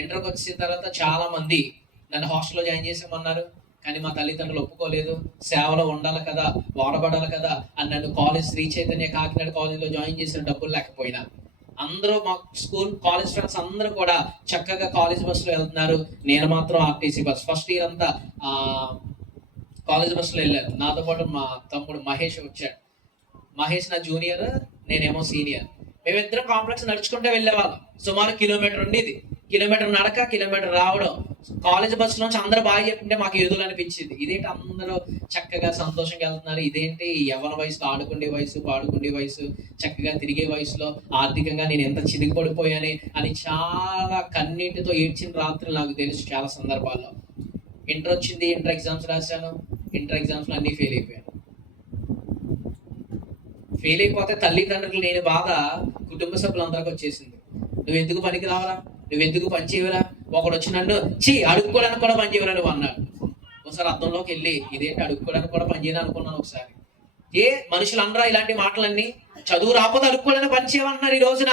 ఇంటర్కి వచ్చిన తర్వాత చాలా మంది నన్ను హాస్టల్లో జాయిన్ చేసామన్నారు. కానీ మా తల్లిదండ్రులు ఒప్పుకోలేదు. సేవలో ఉండాలి కదా, వాడబడాలి కదా అని నన్ను శ్రీ చైతన్య కాకినాడ కాలేజీలో జాయిన్ చేసిన డబ్బులు లేకపోయినా. అందరూ మా స్కూల్ కాలేజ్ ఫ్రెండ్స్ అందరూ కూడా చక్కగా కాలేజ్ బస్సులో వెళ్తున్నారు. నేను మాత్రం ఆర్టీసీ బస్. ఫస్ట్ ఇయర్ అంతా కాలేజ్ బస్సులో వెళ్ళాను. నాతో పాటు మా తమ్ముడు మహేష్ వచ్చాడు. మహేష్ నా జూనియర్, నేనేమో సీనియర్. మేమిద్దరం కాంప్లెక్స్ నడుచుకుంటే వెళ్ళేవాళ్ళం. సుమారు కిలోమీటర్ ఉండేది. కిలోమీటర్ నడక, కిలోమీటర్ రావడం. కాలేజ్ బస్సు నుంచి అందరూ బాగా చెప్తుంటే మాకు ఎదులు అనిపించింది. ఇదేంటి అందరూ చక్కగా సంతోషంగా వెళ్తున్నారు, ఇదేంటి యవ్వన వయసులో ఆడుకునే వయసు, పాడుకునే వయసు, చక్కగా తిరిగే వయసులో ఆర్థికంగా నేను ఎంత చిరిగిపడిపోయాని అని చాలా కన్నీటితో ఏడ్చిన రాత్రులు నాకు తెలుసు చాలా సందర్భాల్లో. ఇంటర్ వచ్చింది, ఇంటర్ ఎగ్జామ్స్ రాశాను. ఇంటర్ ఎగ్జామ్స్లో అన్నీ ఫెయిల్ అయిపోయాను. ఫెయిల్ అయిపోతే తల్లిదండ్రులు లేని బాధ కుటుంబ సభ్యులందరికీ వచ్చేసింది. నువ్వు ఎందుకు పనికి రావరా, నువ్వు ఎందుకు పనిచేయవరా, ఒకడు వచ్చి నన్ను అడుక్కోవడానికి కూడా పనిచేయవరా నువ్వు అన్నాడు. ఒకసారి అర్థంలోకి వెళ్ళి ఇదేంటి అడుక్కోవడానికి కూడా పనిచేయని అనుకున్నాను ఒకసారి. మనుషులు అనరా ఇలాంటి మాటలన్నీ? చదువు రాకపోతే అడుక్కోవడానికి పనిచేయమంటున్నారు ఈ రోజున.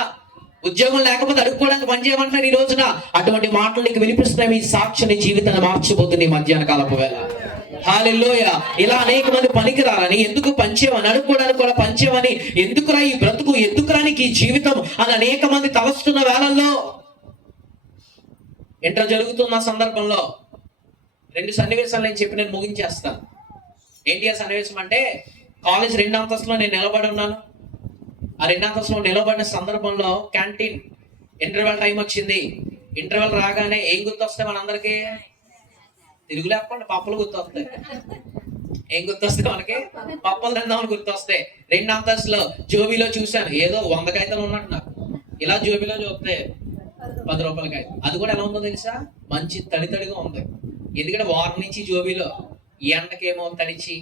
ఉద్యోగం లేకపోతే అడుక్కోవడానికి పనిచేయమంటున్నారు ఈ రోజున. అటువంటి మాటలు నీకు వినిపిస్తున్నాయి. మీ సాక్షి జీవితాన్ని మార్చిపోతుంది మధ్యాహ్న కాలపు వేళ. హల్లెలూయా. ఇలా అనేక మంది పనికిరాలని, ఎందుకు పంచేవని, అడుక్కోవడానికి కూడా పంచేవని, ఎందుకురా ఈ బ్రతుకు, ఎందుకురా నీకు ఈ జీవితం అని అనేక మంది తలస్తున్న వేళల్లో ఇంటర్ జరుగుతున్న సందర్భంలో 2 సన్నివేశాలు నేను చెప్పి నేను ముగించేస్తాను. ఏంటి ఆ సన్నివేశం అంటే, కాలేజ్ 2వ అంతస్తులో నేను నిలబడి ఉన్నాను. ఆ 2వ అంతస్తులో నిలబడిన సందర్భంలో క్యాంటీన్ ఇంటర్వెల్ టైం వచ్చింది. ఇంటర్వెల్ రాగానే ఏం గుర్తొస్తాయి మనందరికీ? తిరుగు లేకుండా పప్పులు గుర్తొస్తాయి. ఏం గుర్తొస్తాయి మనకి? పప్పులు తిందామని గుర్తొస్తాయి. 2వ అంతస్తులో జోబీలో చూశాను, ఏదో 100 కాగితాలు ఉన్నట్టు నాకు. ఇలా జోబీలో చూస్తే 10 రూపాయల కాగితం. అది కూడా ఎలా ఉందో తెలుసా? మంచి తడిగా ఉంది. ఎందుకంటే వారం నుంచి జోబీలో ఎండకేమో తడిచి,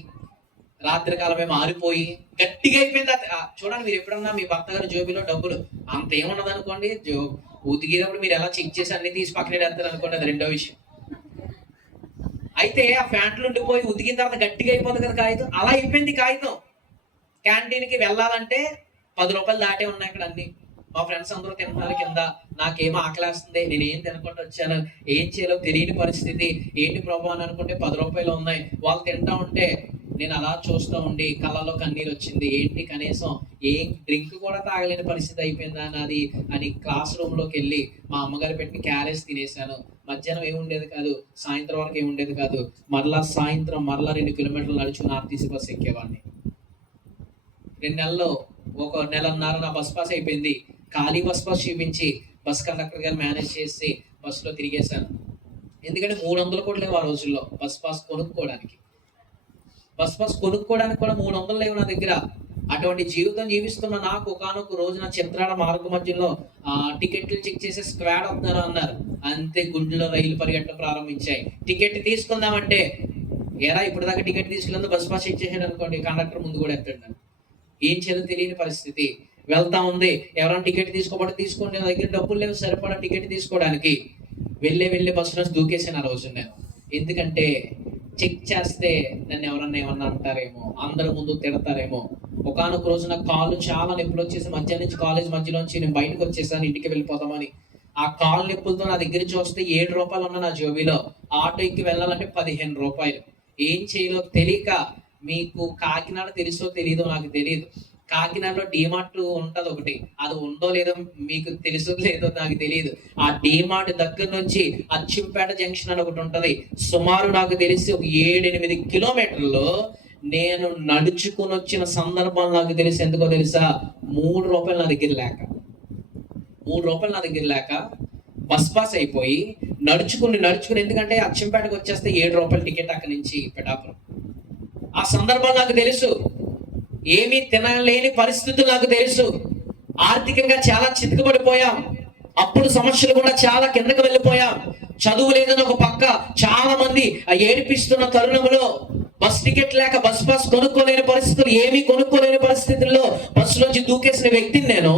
రాత్రి కాలం ఏమో ఆరిపోయి గట్టిగా అయిపోయింది. చూడండి, మీరు ఎప్పుడన్నా మీ భర్త గారు జోబీలో డబ్బులు అంత ఏమున్నది అనుకోండి, ఉతికేటప్పుడు మీరు ఎలా చెక్ చేసి అన్ని తీసి పక్కన వేస్తారు అనుకోండి, అది రెండో విషయం. అయితే ఆ ఫ్యాంట్లు ఉండిపోయి ఉతికిన తర్వాత గట్టిగా అయిపోతుంది కదా కాగితం. అలా అయిపోయింది కాగితం. క్యాంటీన్కి వెళ్ళాలంటే 10 రూపాయలు దాటే ఉన్నాయి అక్కడ అన్ని. మా ఫ్రెండ్స్ అందరూ తింటున్నారు కింద. నాకేమో ఆకలేస్తుంది, నేను ఏం తినకుండా వచ్చాను, ఏం చేయాలో తెలియని పరిస్థితి. ఏంటి ప్రభు అని అనుకుంటే 10 రూపాయలు ఉన్నాయి. వాళ్ళు తింటా ఉంటే నేను అలా చూస్తూ ఉండి కళ్ళలో కన్నీరు వచ్చింది. ఏంటి కనీసం ఏం డ్రింక్ కూడా తాగలేని పరిస్థితి అయిపోయిందా నాది అని క్లాస్ రూమ్లోకి వెళ్ళి మా అమ్మగారు పెట్టిన క్యారేజ్ తినేసాను. మధ్యాహ్నం ఏముండేది కాదు, సాయంత్రం వరకు ఏముండేది కాదు. సాయంత్రం 2 కిలోమీటర్లు నడుచుకుని ఆర్టీసీ బస్సు ఎక్కేవాడిని. 2 నెలల్లో 1 నెలన్నర నా బస్ పాస్ అయిపోయింది. ఖాళీ బస్ చూపించి బస్ కండక్టర్ గారు మేనేజ్ చేసి బస్సులో తిరిగేశాను. ఎందుకంటే 300 కూడా లేవు ఆ రోజుల్లో బస్ పాస్ కొనుక్కోవడానికి. బస్ పాస్ కొనుక్కోవడానికి కూడా 300 లేవు నా దగ్గర. అటువంటి జీవితం జీవిస్తున్న నాకు ఒకానొక రోజున చిత్రాల మార్గ మధ్యలో టికెట్లు చెక్ చేసే స్క్వాడ్ వస్తున్నారు అన్నారు. అంతే గుండెలో రైలు పరిగెట్టడం ప్రారంభించాయి. టికెట్ తీసుకుందామంటే ఏరా ఇప్పుడు దాకా టికెట్ తీసుకున్నందుకు బస్ పాస్ చెక్ చేసాడు అనుకోండి, కండక్టర్ ముందు కూడా ఎత్తాడు. ఏం చేయాలో తెలియని పరిస్థితి. వెళ్తా ఉంది, ఎవరైనా టికెట్ తీసుకోబట్టి తీసుకోండి, నా దగ్గర డబ్బులు లేవు సరిపడా టికెట్ తీసుకోవడానికి. వెళ్ళే బస్సులో దూకేసాను ఆ రోజు నేను. ఎందుకంటే చెక్ చేస్తే నన్ను ఎవరన్నా ఏమన్నా అంటారేమో, అందరి ముందు తిడతారేమో. ఒకానొక రోజు నాకు కాళ్ళు చాలా నొప్పులు వచ్చేసి మధ్యాహ్నం నుంచి కాలేజ్ మధ్యలోంచి నేను బయటకు వచ్చేసాను ఇంటికి వెళ్ళిపోతామని. ఆ కాళ్ళు నొప్పులతో నా దగ్గర చూస్తే 7 రూపాయలు ఉన్నా నా జోబీలో. ఆటో ఎక్కి వెళ్ళాలంటే 15 రూపాయలు. ఏం చేయాలో తెలియక, మీకు కాకినాడ తెలుసో తెలీదో నాకు తెలియదు, కాకినాడలో డీమార్ట్ ఉంటది ఒకటి, అది ఉందో లేదో మీకు తెలుసో లేదో నాకు తెలియదు. ఆ డీమార్ట్ దగ్గర నుంచి అచ్చింపేట జంక్షన్ అని ఒకటి ఉంటది. సుమారు నాకు తెలిసి ఒక 7-8 కిలోమీటర్లు నేను నడుచుకుని వచ్చిన సందర్భం నాకు తెలిసి. ఎందుకో తెలుసా? 3 రూపాయలు నా దగ్గర లేక, 3 రూపాయలు నా దగ్గర లేక బస్ పాస్ అయిపోయి నడుచుకుని ఎందుకంటే అచ్చంపేటకు వచ్చేస్తే 7 రూపాయల టికెట్ అక్కడి నుంచి పిఠాపురం. ఆ సందర్భం నాకు తెలుసు. ఏమీ తినలేని పరిస్థితులు నాకు తెలుసు. ఆర్థికంగా చాలా చితికిపడిపోయాం. అప్పుడు సమస్యలు కూడా చాలా కిందకు వెళ్ళిపోయాం. చదువు లేదని ఒక పక్క చాలా మంది ఏడిపిస్తున్న తరుణంలో బస్ టికెట్ లేక బస్ పాస్ కొనుక్కోలేని పరిస్థితులు, ఏమీ కొనుక్కోలేని పరిస్థితుల్లో బస్సులోంచి దూకేసిన వ్యక్తిని నేను.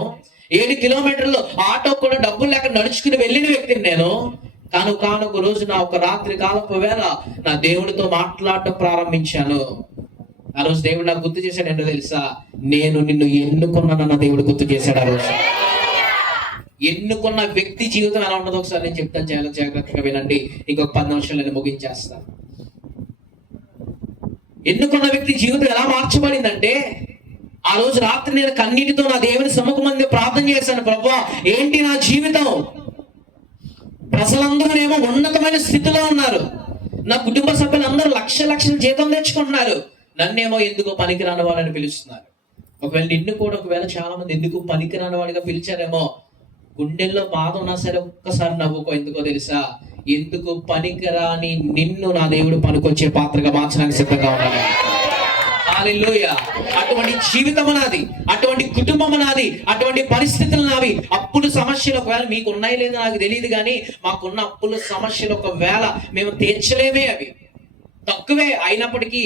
7 కిలోమీటర్లు ఆటో కూడా డబ్బులు లేక నడుచుకుని వెళ్ళిన వ్యక్తిని నేను. కానొక రోజు నా ఒక రాత్రి కాలపు వేళ నా దేవుడితో మాట్లాడటం ప్రారంభించాను. ఆ రోజు దేవుడు నాకు గుర్తు చేశాడు. ఏంటో తెలుసా? నేను నిన్ను ఎన్నుకున్నానన్న దేవుడు గుర్తు చేశాడు. ఆ రోజు ఎన్నుకున్న వ్యక్తి జీవితం ఎలా ఉండదో ఒకసారి నేను చెప్తాను, చాలా జాగ్రత్తగా వినండి. ఇంకొక 10 నిమిషాలు నేను ముగించేస్తాను. ఎన్నుకున్న వ్యక్తి జీవితం ఎలా మార్చబడిందంటే, ఆ రోజు రాత్రి నేను కన్నీటితో నా దేవుని సముఖమందు ప్రార్థన చేశాను. ప్రభువా, ఏంటి నా జీవితం? ప్రజలందరూ ఏమో ఉన్నతమైన స్థితిలో ఉన్నారు, నా కుటుంబ సభ్యులందరూ లక్షల జీతం తెచ్చుకుంటున్నారు, నన్నేమో ఎందుకో పనికిరాని వాళ్ళని పిలుస్తున్నారు. ఒకవేళ నిన్ను కూడా చాలా మంది ఎందుకు పనికిరాని వాడిగా పిలిచారేమో. గుండెల్లో బాధ ఉన్నా సరే ఒక్కసారి నవ్వుకో. ఎందుకో తెలుసా? ఎందుకు పనికిరాని నిన్ను నా దేవుడు పనికొచ్చే పాత్రగా మార్చడానికి సిద్ధంగా ఉన్నాడు. హల్లెలూయా. అటువంటి జీవితం నాది, అటువంటి కుటుంబం నాది, అటువంటి పరిస్థితులు నావి. అప్పులు సమస్యలు ఒకవేళ మీకు ఉన్నాయి లేదో నాకు తెలియదు, కానీ మాకున్న అప్పుల సమస్యలు ఒకవేళ మేము తీర్చలేమే, అవి తక్కువే అయినప్పటికీ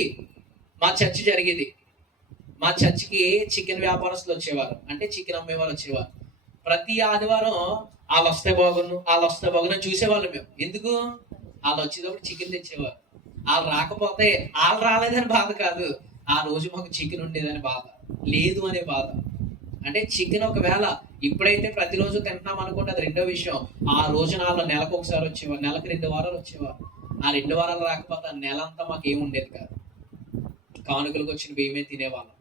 మా చర్చ్ జరిగేది. మా చర్చికి చికెన్ వ్యాపారస్తులు వచ్చేవారు, అంటే చికెన్ అమ్మేవారు వచ్చేవారు. ప్రతి ఆదివారం వాళ్ళు వస్తే బాగుండు చూసేవాళ్ళు మేము. ఎందుకు? వాళ్ళు వచ్చేటప్పుడు చికెన్ తెచ్చేవారు. వాళ్ళు రాకపోతే వాళ్ళు రాలేదని బాధ కాదు, ఆ రోజు మాకు చికెన్ ఉండేదని బాధ, లేదు అనే బాధ. అంటే చికెన్ ఒకవేళ ఇప్పుడైతే ప్రతిరోజు తింటున్నాం అనుకుంటే అది రెండో విషయం. ఆ రోజు వాళ్ళు నెలకు ఒకసారి వచ్చేవారు, నెలకు 2 వారాలు వచ్చేవారు. ఆ 2 వారాలు రాకపోతే నెలంతా మాకు ఏమి ఉండేది కాదు. కానుకలకు వచ్చిన బియ్యమే తినేవాళ్ళం.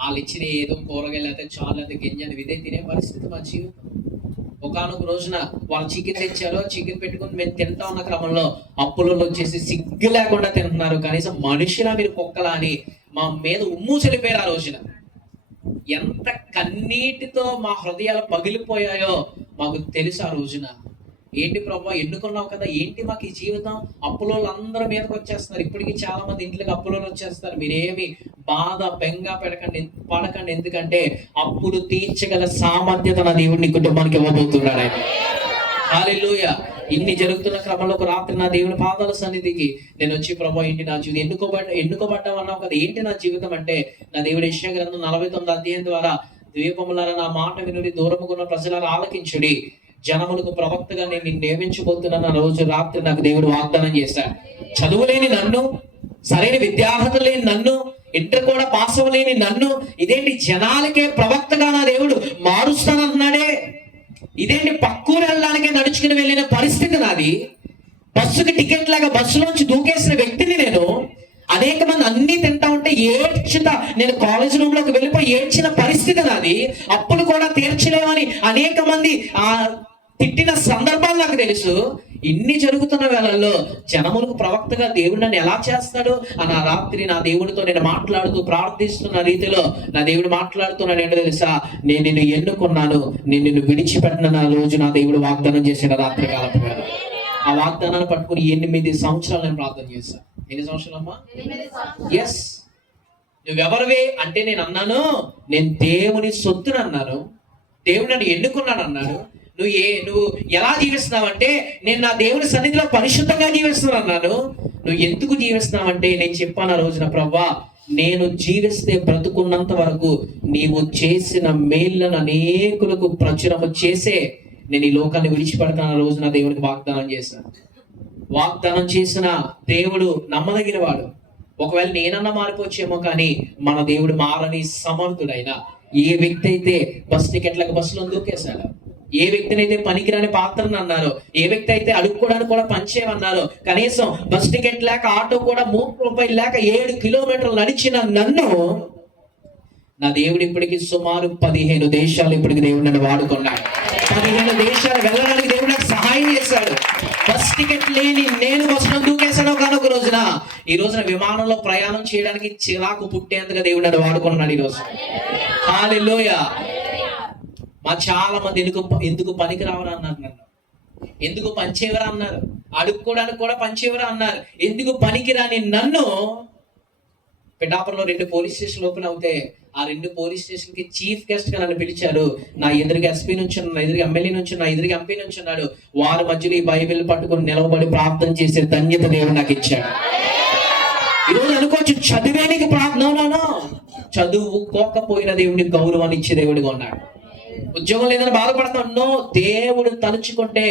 వాళ్ళు ఇచ్చిన ఏదో కూరగాయలు అయితే చాలు, అయితే గింజలు ఇదే తినే పరిస్థితి మా జీవితం. ఒకనొక రోజున వాళ్ళు చికెన్ తెచ్చారో, చికెన్ పెట్టుకుని మేము తింటా ఉన్న క్రమంలో అప్పులలో వచ్చేసి సిగ్గు లేకుండా తింటున్నారు. కనీసం మనిషిలా మీరు కుక్కలా అని మా మీద ఉమ్ము చెలిపోయారు. ఆ రోజున ఎంత కన్నీటితో మా హృదయాలు పగిలిపోయాయో మాకు తెలుసు. ఆ రోజున ఏంటి ప్రభా ఎన్నుకున్నావు కదా, ఏంటి మాకు ఈ జీవితం? అప్పులోళ్ళు అందరూ మీదకి వచ్చేస్తున్నారు. ఇప్పటికీ చాలా మంది ఇంట్లోకి అప్పులోళ్ళు వచ్చేస్తారు. మీరేమి బాధ బెంగ పడకండి. ఎందుకంటే అప్పులు తీర్చగల సామర్థ్యత నా దేవుడిని కుటుంబానికి ఇవ్వబోతున్నాడు ఆయన. హల్లెలూయా. ఇన్ని జరుగుతున్న క్రమంలో ఒక రాత్రి నా దేవుని పాదాల సన్నిధికి నేను వచ్చి ప్రభా ఏంటి నా జీవితం, ఎన్నుకోబడ్డామన్నావు కదా, ఏంటి నా జీవితం అంటే, నా దేవుడు యెషయా గ్రంథం 49 అధ్యాయం ద్వారా, ద్వీపములారా నా మాట వినుడి, దూరముకున్న ప్రజలారా ఆలకించుడి, జనములకు ప్రవక్తగా నేను నిన్ను నియమించబోతున్నాను. ఆ రోజు రాత్రి నాకు దేవుడు వాగ్దానం చేశాడు. చదువు లేని నన్ను, సరైన విద్యార్హత లేని నన్ను, ఇంటర్ కూడా పాస్ అవ్వలేని నన్ను, ఇదేంటి జనాలకే ప్రవక్తగా నా దేవుడు మారుస్తానంటున్నాడే, ఇదేంటి పక్కూరు వెళ్ళడానికే నడుచుకుని వెళ్ళిన పరిస్థితి నాది, బస్సుకి టికెట్ లాగా బస్సులోంచి దూకేసిన వ్యక్తిని నేను. అనేక మంది అన్ని తింటా ఉంటే ఏడ్చుతా నేను కాలేజ్ రూమ్ లోకి వెళ్ళిపోయి ఏడ్చిన పరిస్థితి నాది. అప్పులు కూడా తీర్చలేమని అనేక మంది తిట్టిన సందర్భాలు నాకు తెలుసు. ఇన్ని జరుగుతున్న వేళల్లో జనములకు ప్రవక్తగా దేవుడు నన్ను ఎలా చేస్తాడు అని ఆ రాత్రి నా దేవుడితో నేను మాట్లాడుతూ ప్రార్థిస్తున్న రీతిలో నా దేవుడు మాట్లాడుతున్నాడు. ఏంటో తెలుసా? నేను నిన్ను ఎన్నుకున్నాను, నేను నిన్ను విడిచిపెట్టిన రోజు నా దేవుడు వాగ్దానం చేసిన రాత్రి కాలపు వేళ. ఆ వాగ్దానాన్ని పట్టుకుని 8 సంవత్సరాలు నేను ప్రార్థన చేశాను. ఎన్ని సంవత్సరాలమ్మా? ఎస్. నువ్వెవరివే అంటే నేను అన్నాను, నేను దేవుని సొత్తుని అన్నాను, దేవుడు నన్ను ఎన్నుకున్నాడు అన్నాడు. నువ్వు ఎలా జీవిస్తున్నావంటే నేను నా దేవుని సన్నిధిలో పరిశుద్ధంగా జీవిస్తున్నాను అన్నాను. నువ్వు ఎందుకు జీవిస్తున్నావంటే నేను చెప్పాను ఆ రోజున, ప్రవ్వా నేను జీవిస్తే బ్రతుకున్నంత వరకు నీవు చేసిన మేళ్లను అనేకులకు ప్రచురము చేసే నేను ఈ లోకాన్ని విడిచిపెడతాను రోజున దేవునికి వాగ్దానం చేశాను. వాగ్దానం చేసిన దేవుడు నమ్మదగిన వాడు. ఒకవేళ నేనన్నా మారిపోవచ్చేమో, కానీ మన దేవుడు మారని సమర్థుడైన ఏ వ్యక్తి అయితే బస్ టికెట్లకు బస్సులో దూకేశాడు, ఏ వ్యక్తినైతే పనికిరాని పాత్రను అన్నారో, ఏ వ్యక్తి అయితే అడుక్కోవడానికి కూడా పంచేమన్నారో, కనీసం బస్ టికెట్ లేక ఆటో కూడా 3 రూపాయలు లేక 7 కిలోమీటర్లు నడిచిన నన్ను నా దేవుడు ఇప్పటికి సుమారు 15 దేశాలు ఇప్పటికి దేవుడు నన్ను వాడుకున్నాడు. 15 దేశాలు వెళ్ళడానికి దేవుడు నాకు సహాయం చేశాడు. బస్ టికెట్ లేని నేను బస్సులో దూకేశాను కానొక రోజున. ఈ రోజున విమానంలో ప్రయాణం చేయడానికి చిరాకు పుట్టేందుకు దేవుడు నన్ను వాడుకున్నాడు. ఈ రోజు హల్లెలూయా. మా చాలా మంది ఎందుకు పనికి రావరా అన్నారు నన్ను, ఎందుకు పంచేవరా అన్నారు, అడుక్కోవడానికి కూడా పంచేవరా అన్నారు. ఎందుకు పనికి రాని నన్ను పిఠాపురంలో 2 పోలీస్ స్టేషన్లు ఓపెన్ అవుతే ఆ 2 పోలీస్ స్టేషన్ కి చీఫ్ గెస్ట్ గా నన్ను పిలిచారు. నా ఎదురుగా ఎస్పీ నుంచి ఉన్నాడు, నా ఎదురుగా ఎమ్మెల్యే నుంచి ఉన్నాడు, నా ఎదురుగా ఎంపీ నుంచి ఉన్నాడు. వారి మధ్యలో ఈ బైబిల్ పట్టుకుని నిలవబడి ప్రార్థన చేసే ధన్యత దేవుడు నాకు ఇచ్చాడు. ఈరోజు అనుకోవచ్చు చదివేనికి ప్రార్థన, చదువుకోకపోయిన దేవుడికి గౌరవాన్ని ఇచ్చే దేవుడిగా ఉన్నాడు. ఉద్యోగం లేదని బాధపడుతున్నాను, దేవుడు తలుచుకుంటే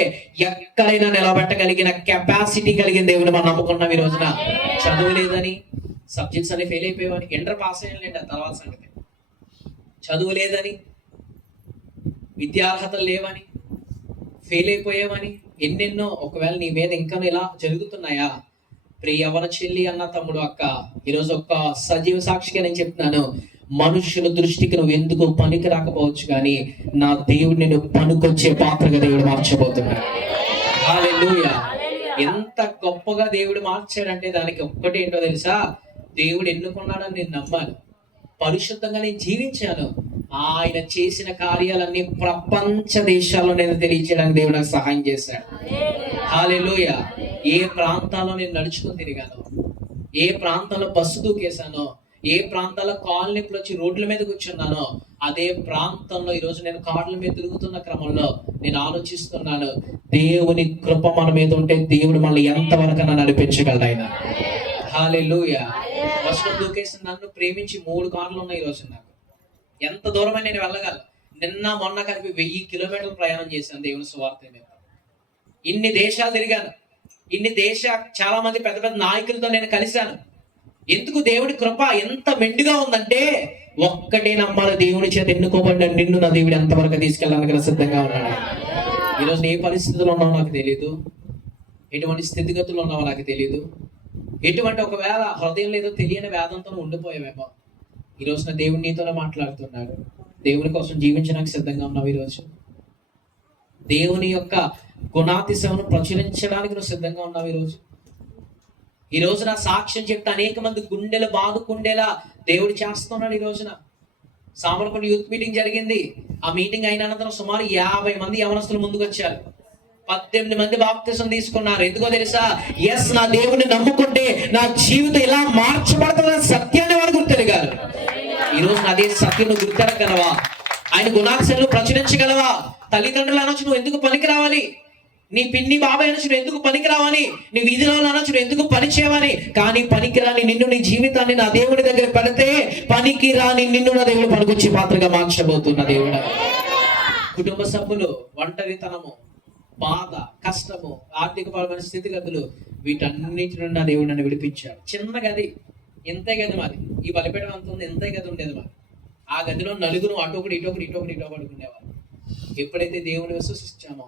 ఎక్కడైనా నిలబెట్టగలిగిన కెపాసిటీ కలిగిన దేవుడు మనం నమ్ముకున్నాం. ఈ రోజున చదువు లేదని సబ్జెక్ట్స్ అని ఫెయిల్ అయిపోయావని, ఇంటర్ పాస్ అయ్యాలండి ఆ తర్వాత సంగతి. చదువు లేదని, విద్యార్హతలు లేవని, ఫెయిల్ అయిపోయావని ఎన్నెన్నో. ఒకవేళ నీ మీద ఇంకా ఇలా జరుగుతున్నాయా ప్రియ యవ్వన చెల్లి అన్న తమ్ముడు అక్క, ఈరోజు ఒక్క సజీవ సాక్షిగా నేను చెప్తున్నాను, మనుషుల దృష్టికి నువ్వు ఎందుకు పనికి రాకపోవచ్చు, కానీ నా దేవుడు నేను పనికొచ్చే పాత్రగా దేవుడు మార్చబోతున్నాడు. హల్లెలూయా. ఎంత గొప్పగా దేవుడు మార్చాడంటే దానికి ఒక్కటి ఏంటో తెలుసా, దేవుడు ఎన్నుకున్నాడని నేను నమ్మాను, పరిశుద్ధంగా నేను జీవించాను, ఆయన చేసిన కార్యాలన్నీ ప్రపంచ దేశాల్లో నేను తెలియచేయడానికి దేవుడు నాకు సహాయం చేశాడు. హల్లెలూయా. ఏ ప్రాంతాల్లో నేను నడుచుకుని తిరిగాను, ఏ ప్రాంతాల్లో బస్సు దూకేశానో, ఏ ప్రాంతాల్లో కాళ్ళు నొప్పులు వచ్చి రోడ్ల మీద కూర్చున్నానో, అదే ప్రాంతంలో ఈరోజు నేను కార్ల మీద తిరుగుతున్న క్రమంలో నేను ఆలోచిస్తున్నాను, దేవుని కృప మన మీద ఉంటే దేవుడు మనల్ని ఎంతవరకైనా నడిపించగలడు ఆయన. హల్లెలూయా. బస్సులో దూకేసి నన్ను ప్రేమించి 3 కార్లు ఉన్నాయి ఈరోజు నాకు. ఎంత దూరమైన నేను వెళ్ళగలను. నిన్న మొన్న కలిపి 1000 కిలోమీటర్లు ప్రయాణం చేశాను దేవుని సువార్త మీద. ఇన్ని దేశాలు తిరిగాను, చాలా మంది పెద్ద పెద్ద నాయకులతో నేను కలిశాను. ఎందుకు దేవుడి కృప ఎంత మెండుగా ఉందంటే, ఒక్కటే నమ్మాలి, దేవుని చేత ఎన్నుకోబడిన నిన్ను నా దేవుడు ఎంతవరకు తీసుకెళ్ళడానికి సిద్ధంగా ఉన్నాడు. ఈరోజు ఏ పరిస్థితుల్లో ఉన్నావో నాకు తెలియదు, ఎటువంటి స్థితిగతుల్లో ఉన్నావో నాకు తెలియదు, ఎటువంటి ఒకవేళ హృదయంలో ఏదో తెలియని వేదంతో ఉండిపోయావేమో. ఈరోజు నా దేవుడు నీతోనే మాట్లాడుతున్నాడు. దేవుని కోసం జీవించడానికి సిద్ధంగా ఉన్నావు. ఈరోజు దేవుని యొక్క గుణాతిశయమును ప్రచురించడానికి నువ్వు సిద్ధంగా ఉన్నావు. ఈ రోజు నా సాక్ష్యం చెప్తే అనేక మంది గుండెలు బాదుకుండేలా దేవుడు చేస్తున్నాడు. ఈ రోజున సామర్లపల్లి యూత్ మీటింగ్ జరిగింది. ఆ మీటింగ్ అయిన అనంతరం సుమారు 50 మంది యవనస్తులు ముందుకు వచ్చారు. 18 మంది బాప్తిసం తీసుకున్నారు. ఎందుకో తెలుసా? ఎస్, నా దేవుడిని నమ్ముకుంటే నా జీవితం ఇలా మార్చబడుతున్న సత్యాన్ని వాడు గుర్తెరగారు. ఈ రోజు అదే సత్యం నువ్వు గుర్తెరగలవా? ఆయన గుణాక్షరాలు ప్రచురించగలవా? తల్లిదండ్రులు అనొచ్చు నువ్వు ఎందుకు పనికి రావాలి, నీ పిన్ని బాబాయ్ అనొచ్చు నువ్వు ఎందుకు పనికి రావాలి, నీ వీధిలో అనొచ్చు నువ్వు ఎందుకు పని చేయవాలి, కానీ పనికిరాని నిన్ను, నీ జీవితాన్ని నా దేవుడి దగ్గర పెడితే పనికిరాని నిన్ను నా దేవుడు పనికొచ్చి పాత్రగా మార్చబోతున్న దేవుడు. కుటుంబ సభ్యులు, ఒంటరితనము, బాధ, కష్టము, ఆర్థికపరమైన స్థితిగతులు, వీటన్నిటి నుండి నా దేవుడు నన్ను విడిపించాడు. చిన్న గది, ఎంతే గది మాది, ఈ బలిపీఠం అంత ఉంది, ఎంతే గది ఉండేది మాది. ఆ గదిలో నలుగురు అటొకటి ఇటొకటి పడుకునేవారు. ఎప్పుడైతే దేవుని విశ్వసించామో,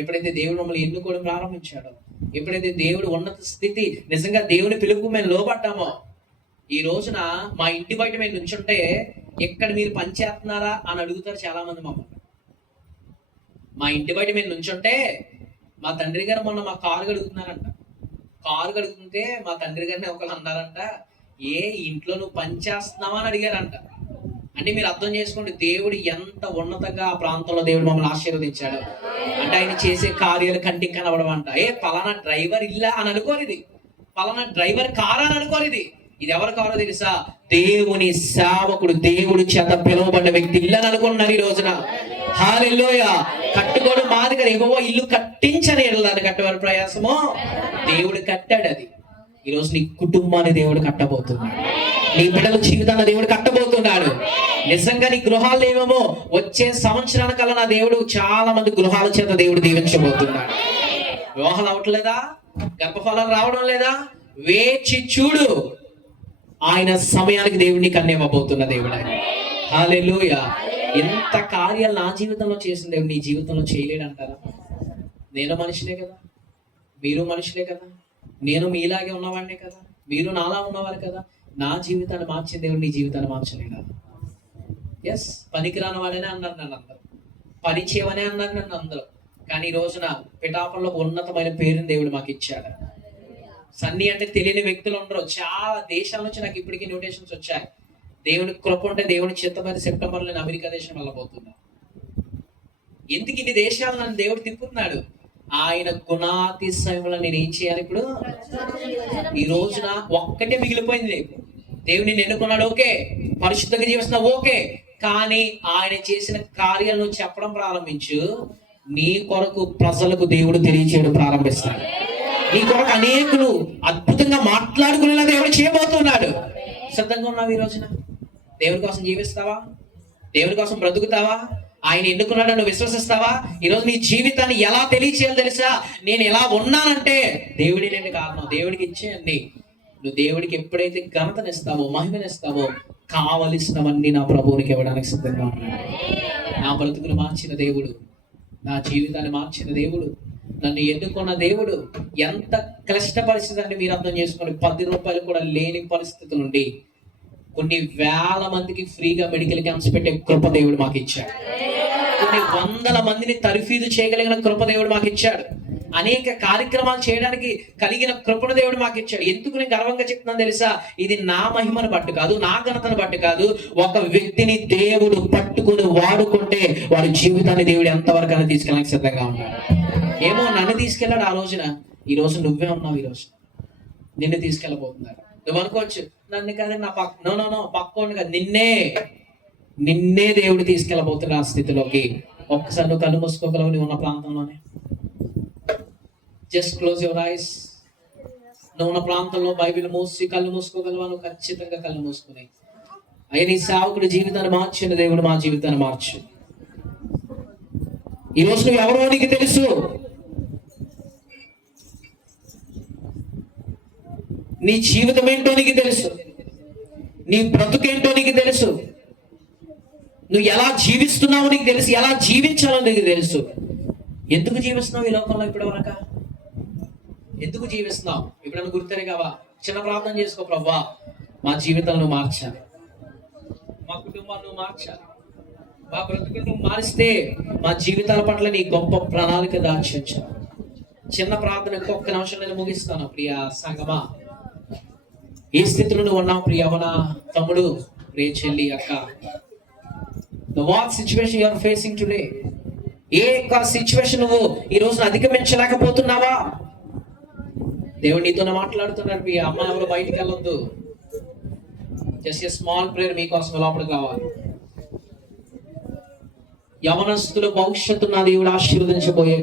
ఎప్పుడైతే దేవుడు మమ్మల్ని ఎన్నుకోవడం ప్రారంభించాడో, ఎప్పుడైతే దేవుడు ఉన్నత స్థితి నిజంగా దేవుని పిలుపు మేము లోబట్టామో, ఈ రోజున మా ఇంటి బయట మేము నుంచుంటే ఎక్కడ మీరు పని చేస్తున్నారా అని అడుగుతారు చాలా మంది మమ్మల్ని. మా ఇంటి బయట మేము నుంచుంటే మా తండ్రి గారు మొన్న మా కారు కడుగుతున్నారంట. కారు కడుగుతుంటే మా తండ్రి గారిని ఒకళ్ళు అన్నారంట, ఏ ఇంట్లో నువ్వు పని చేస్తున్నావా అని అడిగారంట. అంటే మీరు అర్థం చేసుకోండి, దేవుడు ఎంత ఉన్నతంగా ఆ ప్రాంతంలో దేవుడు మమ్మల్ని ఆశీర్వదించాడు. అంటే ఆయన చేసే కార్యాలు కంటికి కనబడమంట. పలానా డ్రైవర్ ఇల్లా అని అనుకోరు, ఇది పలానా డ్రైవర్ కారా అని అనుకోరు. ఇది ఎవరి కారో తెలుసా? దేవుని సేవకుడు, దేవుడి చేత పిలువబడ్డ వ్యక్తి ఇల్లు అని అనుకున్నారు ఈ రోజున. హల్లెలూయా. కట్టుకోవడం మాది కదా, ఏవో ఇల్లు కట్టించని దాన్ని కట్టేవారి ప్రయాసమో దేవుడు కట్టాడు. అది ఈ రోజు నీ కుటుంబాన్ని దేవుడు కట్టబోతున్నాడు, నీ బిడ్డల జీవితాన్ని దేవుడు కట్టబోతున్నాడు. నిజంగా నీ గృహాలు ఏమేమో వచ్చే సంవత్సరానికల్లా నా దేవుడు చాలా మంది గృహాల చేత దేవుడు దీవించబోతున్నాడు. వివాహాలు అవట్లేదా? గర్భఫలాలు రావడం లేదా? వేచి చూడు, ఆయన సమయానికి దేవుడిని కన్నివ్వబోతున్న దేవుడు ఆయన. హల్లెలూయా. ఎంత కార్యాలు నా జీవితంలో చేసిన దేవుడు నీ జీవితంలో చేయలేడంటారా? నేను మనిషినే కదా, మీరు మనుషులే కదా, నేను మీలాగే ఉన్నవాడినే కదా, మీరు నాలా ఉన్నవారు కదా. నా జీవితాన్ని మార్చిన దేవుడు నీ జీవితాన్ని మార్చలేడా? ఎస్, పనికిరాని వాడనే అన్నారు నన్ను అందరూ, పని చేయవనే అన్నారు నన్ను అందరూ. కానీ ఈ రోజున పిఠాపురంలో ఉన్నతమైన పేరుని దేవుడు మాకు ఇచ్చాడు. సన్నీ అంటే తెలియని వ్యక్తులు ఉండరు. చాలా దేశాల నుంచి నాకు ఇప్పటికీ నోటేషన్స్ వచ్చాయి. దేవుని కృప ఉంటే దేవుని చిత్తమైన సెప్టెంబర్లో నేను అమెరికా దేశం వెళ్ళబోతున్నా. ఎందుకు ఇన్ని దేశాలు నన్ను దేవుడు తిప్పుతున్నాడు? ఆయన గుణాతిశయములో నేను ఏం చేయాలి? ఇప్పుడు ఈ రోజున ఒక్కటే మిగిలిపోయింది. దేవుని ఎన్నుకున్నాడు, ఓకే, పరిశుద్ధంగా జీవిస్తున్నావు, ఓకే, కానీ ఆయన చేసిన కార్యాలను చెప్పడం ప్రారంభించు. నీ కొరకు ప్రజలకు దేవుడు తెలియచేయడం ప్రారంభిస్తాడు. నీ కొరకు అనేకులు అద్భుతంగా మాట్లాడుకునేలా దేవుడు చేయబోతున్నాడు. సిద్ధంగా ఉన్నావు? ఈ రోజున దేవుడి కోసం జీవిస్తావా? దేవుడి కోసం బ్రతుకుతావా? ఆయన ఎన్నుకున్నాడు, నువ్వు విశ్వసిస్తావా? ఈరోజు నీ జీవితాన్ని ఎలా తెలియచేయాలో తెలుసా? నేను ఎలా ఉన్నానంటే దేవుడి నేను కారణం, దేవుడికి ఇచ్చేయండి. నువ్వు దేవుడికి ఎప్పుడైతే ఘనతనిస్తావో, మహిమనిస్తావో, కావలసినవన్నీ నా ప్రభువునికి ఇవ్వడానికి సిద్ధంగా ఉన్నాడు. నా బ్రతుకును మార్చిన దేవుడు, నా జీవితాన్ని మార్చిన దేవుడు, నన్ను ఎన్నుకున్న దేవుడు. ఎంత క్లిష్ట పరిస్థితి అంటే మీరు అర్థం చేసుకోండి. 10 రూపాయలు కూడా లేని పరిస్థితి నుండి కొన్ని వేల మందికి ఫ్రీగా మెడికల్ క్యాంప్స్ పెట్టే కృప దేవుడు మాకు ఇచ్చాడు. కొన్ని వందల మందిని తర్ఫీదు చేయగలిగిన కృప దేవుడు మాకు ఇచ్చాడు. అనేక కార్యక్రమాలు చేయడానికి కలిగిన కృపను దేవుడు మాకు ఇచ్చాడు. ఎందుకు నేను గర్వంగా చెప్తున్నాను తెలుసా? ఇది నా మహిమను బట్టి కాదు, నా ఘనతను బట్టి కాదు. ఒక వ్యక్తిని దేవుడు పట్టుకుని వాడుకుంటే వాడి జీవితాన్ని దేవుడు ఎంతవరకు అని తీసుకెళ్ళడానికి సిద్ధంగా ఉన్నాడు. ఏమో నన్ను తీసుకెళ్ళాడు ఆ రోజున, ఈ రోజు నువ్వే ఉన్నావు. ఈ రోజు నిన్ను తీసుకెళ్ళబోతున్నారు. నువ్వు అనుకోవచ్చు, నన్ను కాదు నా పక్కోండి కాదు, నిన్నే దేవుడు తీసుకెళ్ళబోతున్నా ఆ స్థితిలోకి. ఒక్కసారి నువ్వు కళ్ళు మూసుకోగలవు, నువ్వు ఉన్న ప్రాంతంలోనే. Just close your eyes. నువ్వు ఉన్న ప్రాంతంలో బైబిల్ మూసి కళ్ళు మూసుకోగలవా? నువ్వు ఖచ్చితంగా కళ్ళు మూసుకుని, అయ్యా నీ సేవకుడి జీవితాన్ని మార్చిన దేవుడు మా జీవితాన్ని మార్చు. ఈరోజు నువ్వు ఎవరో నీకు తెలుసు, నీ జీవితం ఏంటో నీకు తెలుసు, నీ బ్రతుకేంటో నీకు తెలుసు, నువ్వు ఎలా జీవిస్తున్నావో నీకు తెలుసు, ఎలా జీవించాలో నీకు తెలుసు. ఎందుకు జీవిస్తున్నావు ఈ లోకంలో? ఇప్పటి వరకు ఎందుకు జీవిస్తున్నావు? ఇప్పుడు గుర్తెరగావా? చిన్న ప్రార్థన చేసుకో, ప్రభువా మా జీవితాలను మార్చాలి, మా కుటుంబాలను మార్చాలి, మా బ్రతుకులను మారిస్తే మా జీవితాల పట్ల నీ గొప్ప ప్రణాళిక దాచించాలి. చిన్న ప్రార్థన ఒక్క నిమిషం నేను ముగిస్తాను. ప్రియ సంగమా, ఏ స్థితిలో నువ్వు ఉన్నావు? ప్రియవన తమ్ముడు, ప్రియ చెల్లి, అక్క, the what situation you are facing today, A situation నువ్వు ఈ రోజున అధిగమించలేకపోతున్నావా? దేవుడు నీతోనే మాట్లాడుతున్నాడు. మీ అమ్మ ఎవరు బయటికి వెళ్ళొద్దు. జస్ట్ ఏ స్మాల్ ప్రేయర్ మీకోసం లోపలికి రావాలి. యవనస్తుల భవిష్యత్తు నా దేవుడు ఆశీర్వదించబోయే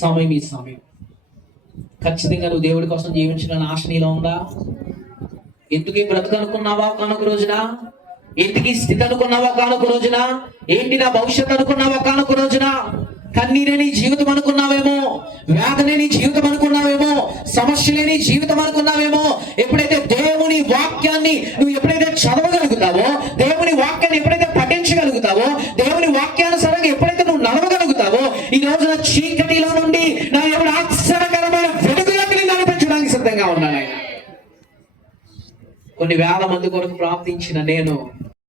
సమయం ఈ సమయం. ఖచ్చితంగా నువ్వు దేవుడి కోసం జీవించిన ఆశ నీలో ఉందా? ఎందుకు ఈ బ్రతుకు అనుకున్నావా కానొక రోజున? ఎందుకు ఈ స్థితి అనుకున్నావా కానొక రోజున? ఏంటి నా భవిష్యత్తు అనుకున్నావా కానొక రోజున? కన్నీరే నీ జీవితం అనుకున్నావేమో, వేదనే నీ జీవితం అనుకున్నావేమో, సమస్యలే నీ జీవితం అనుకున్నావేమో. ఎప్పుడైతే దేవుని వాక్యాన్ని నువ్వు ఎప్పుడైతే చదవగలుగుతావో, దేవుని వాక్యాన్ని ఎప్పుడైతే పఠించగలుగుతావో, దేవుని వాక్యానుసారంగా ఎప్పుడైతే నువ్వు నడవగలుగుతావో, ఈ రోజున చీకటిలో నుండి నా ఎవరు ఆశ్చర్యకరమైన వెలుగులోకి నడిపించడానికి సిద్ధంగా ఉన్నాను. ఆయన కొన్ని వేల మంది కొరకు ప్రార్థించిన నేను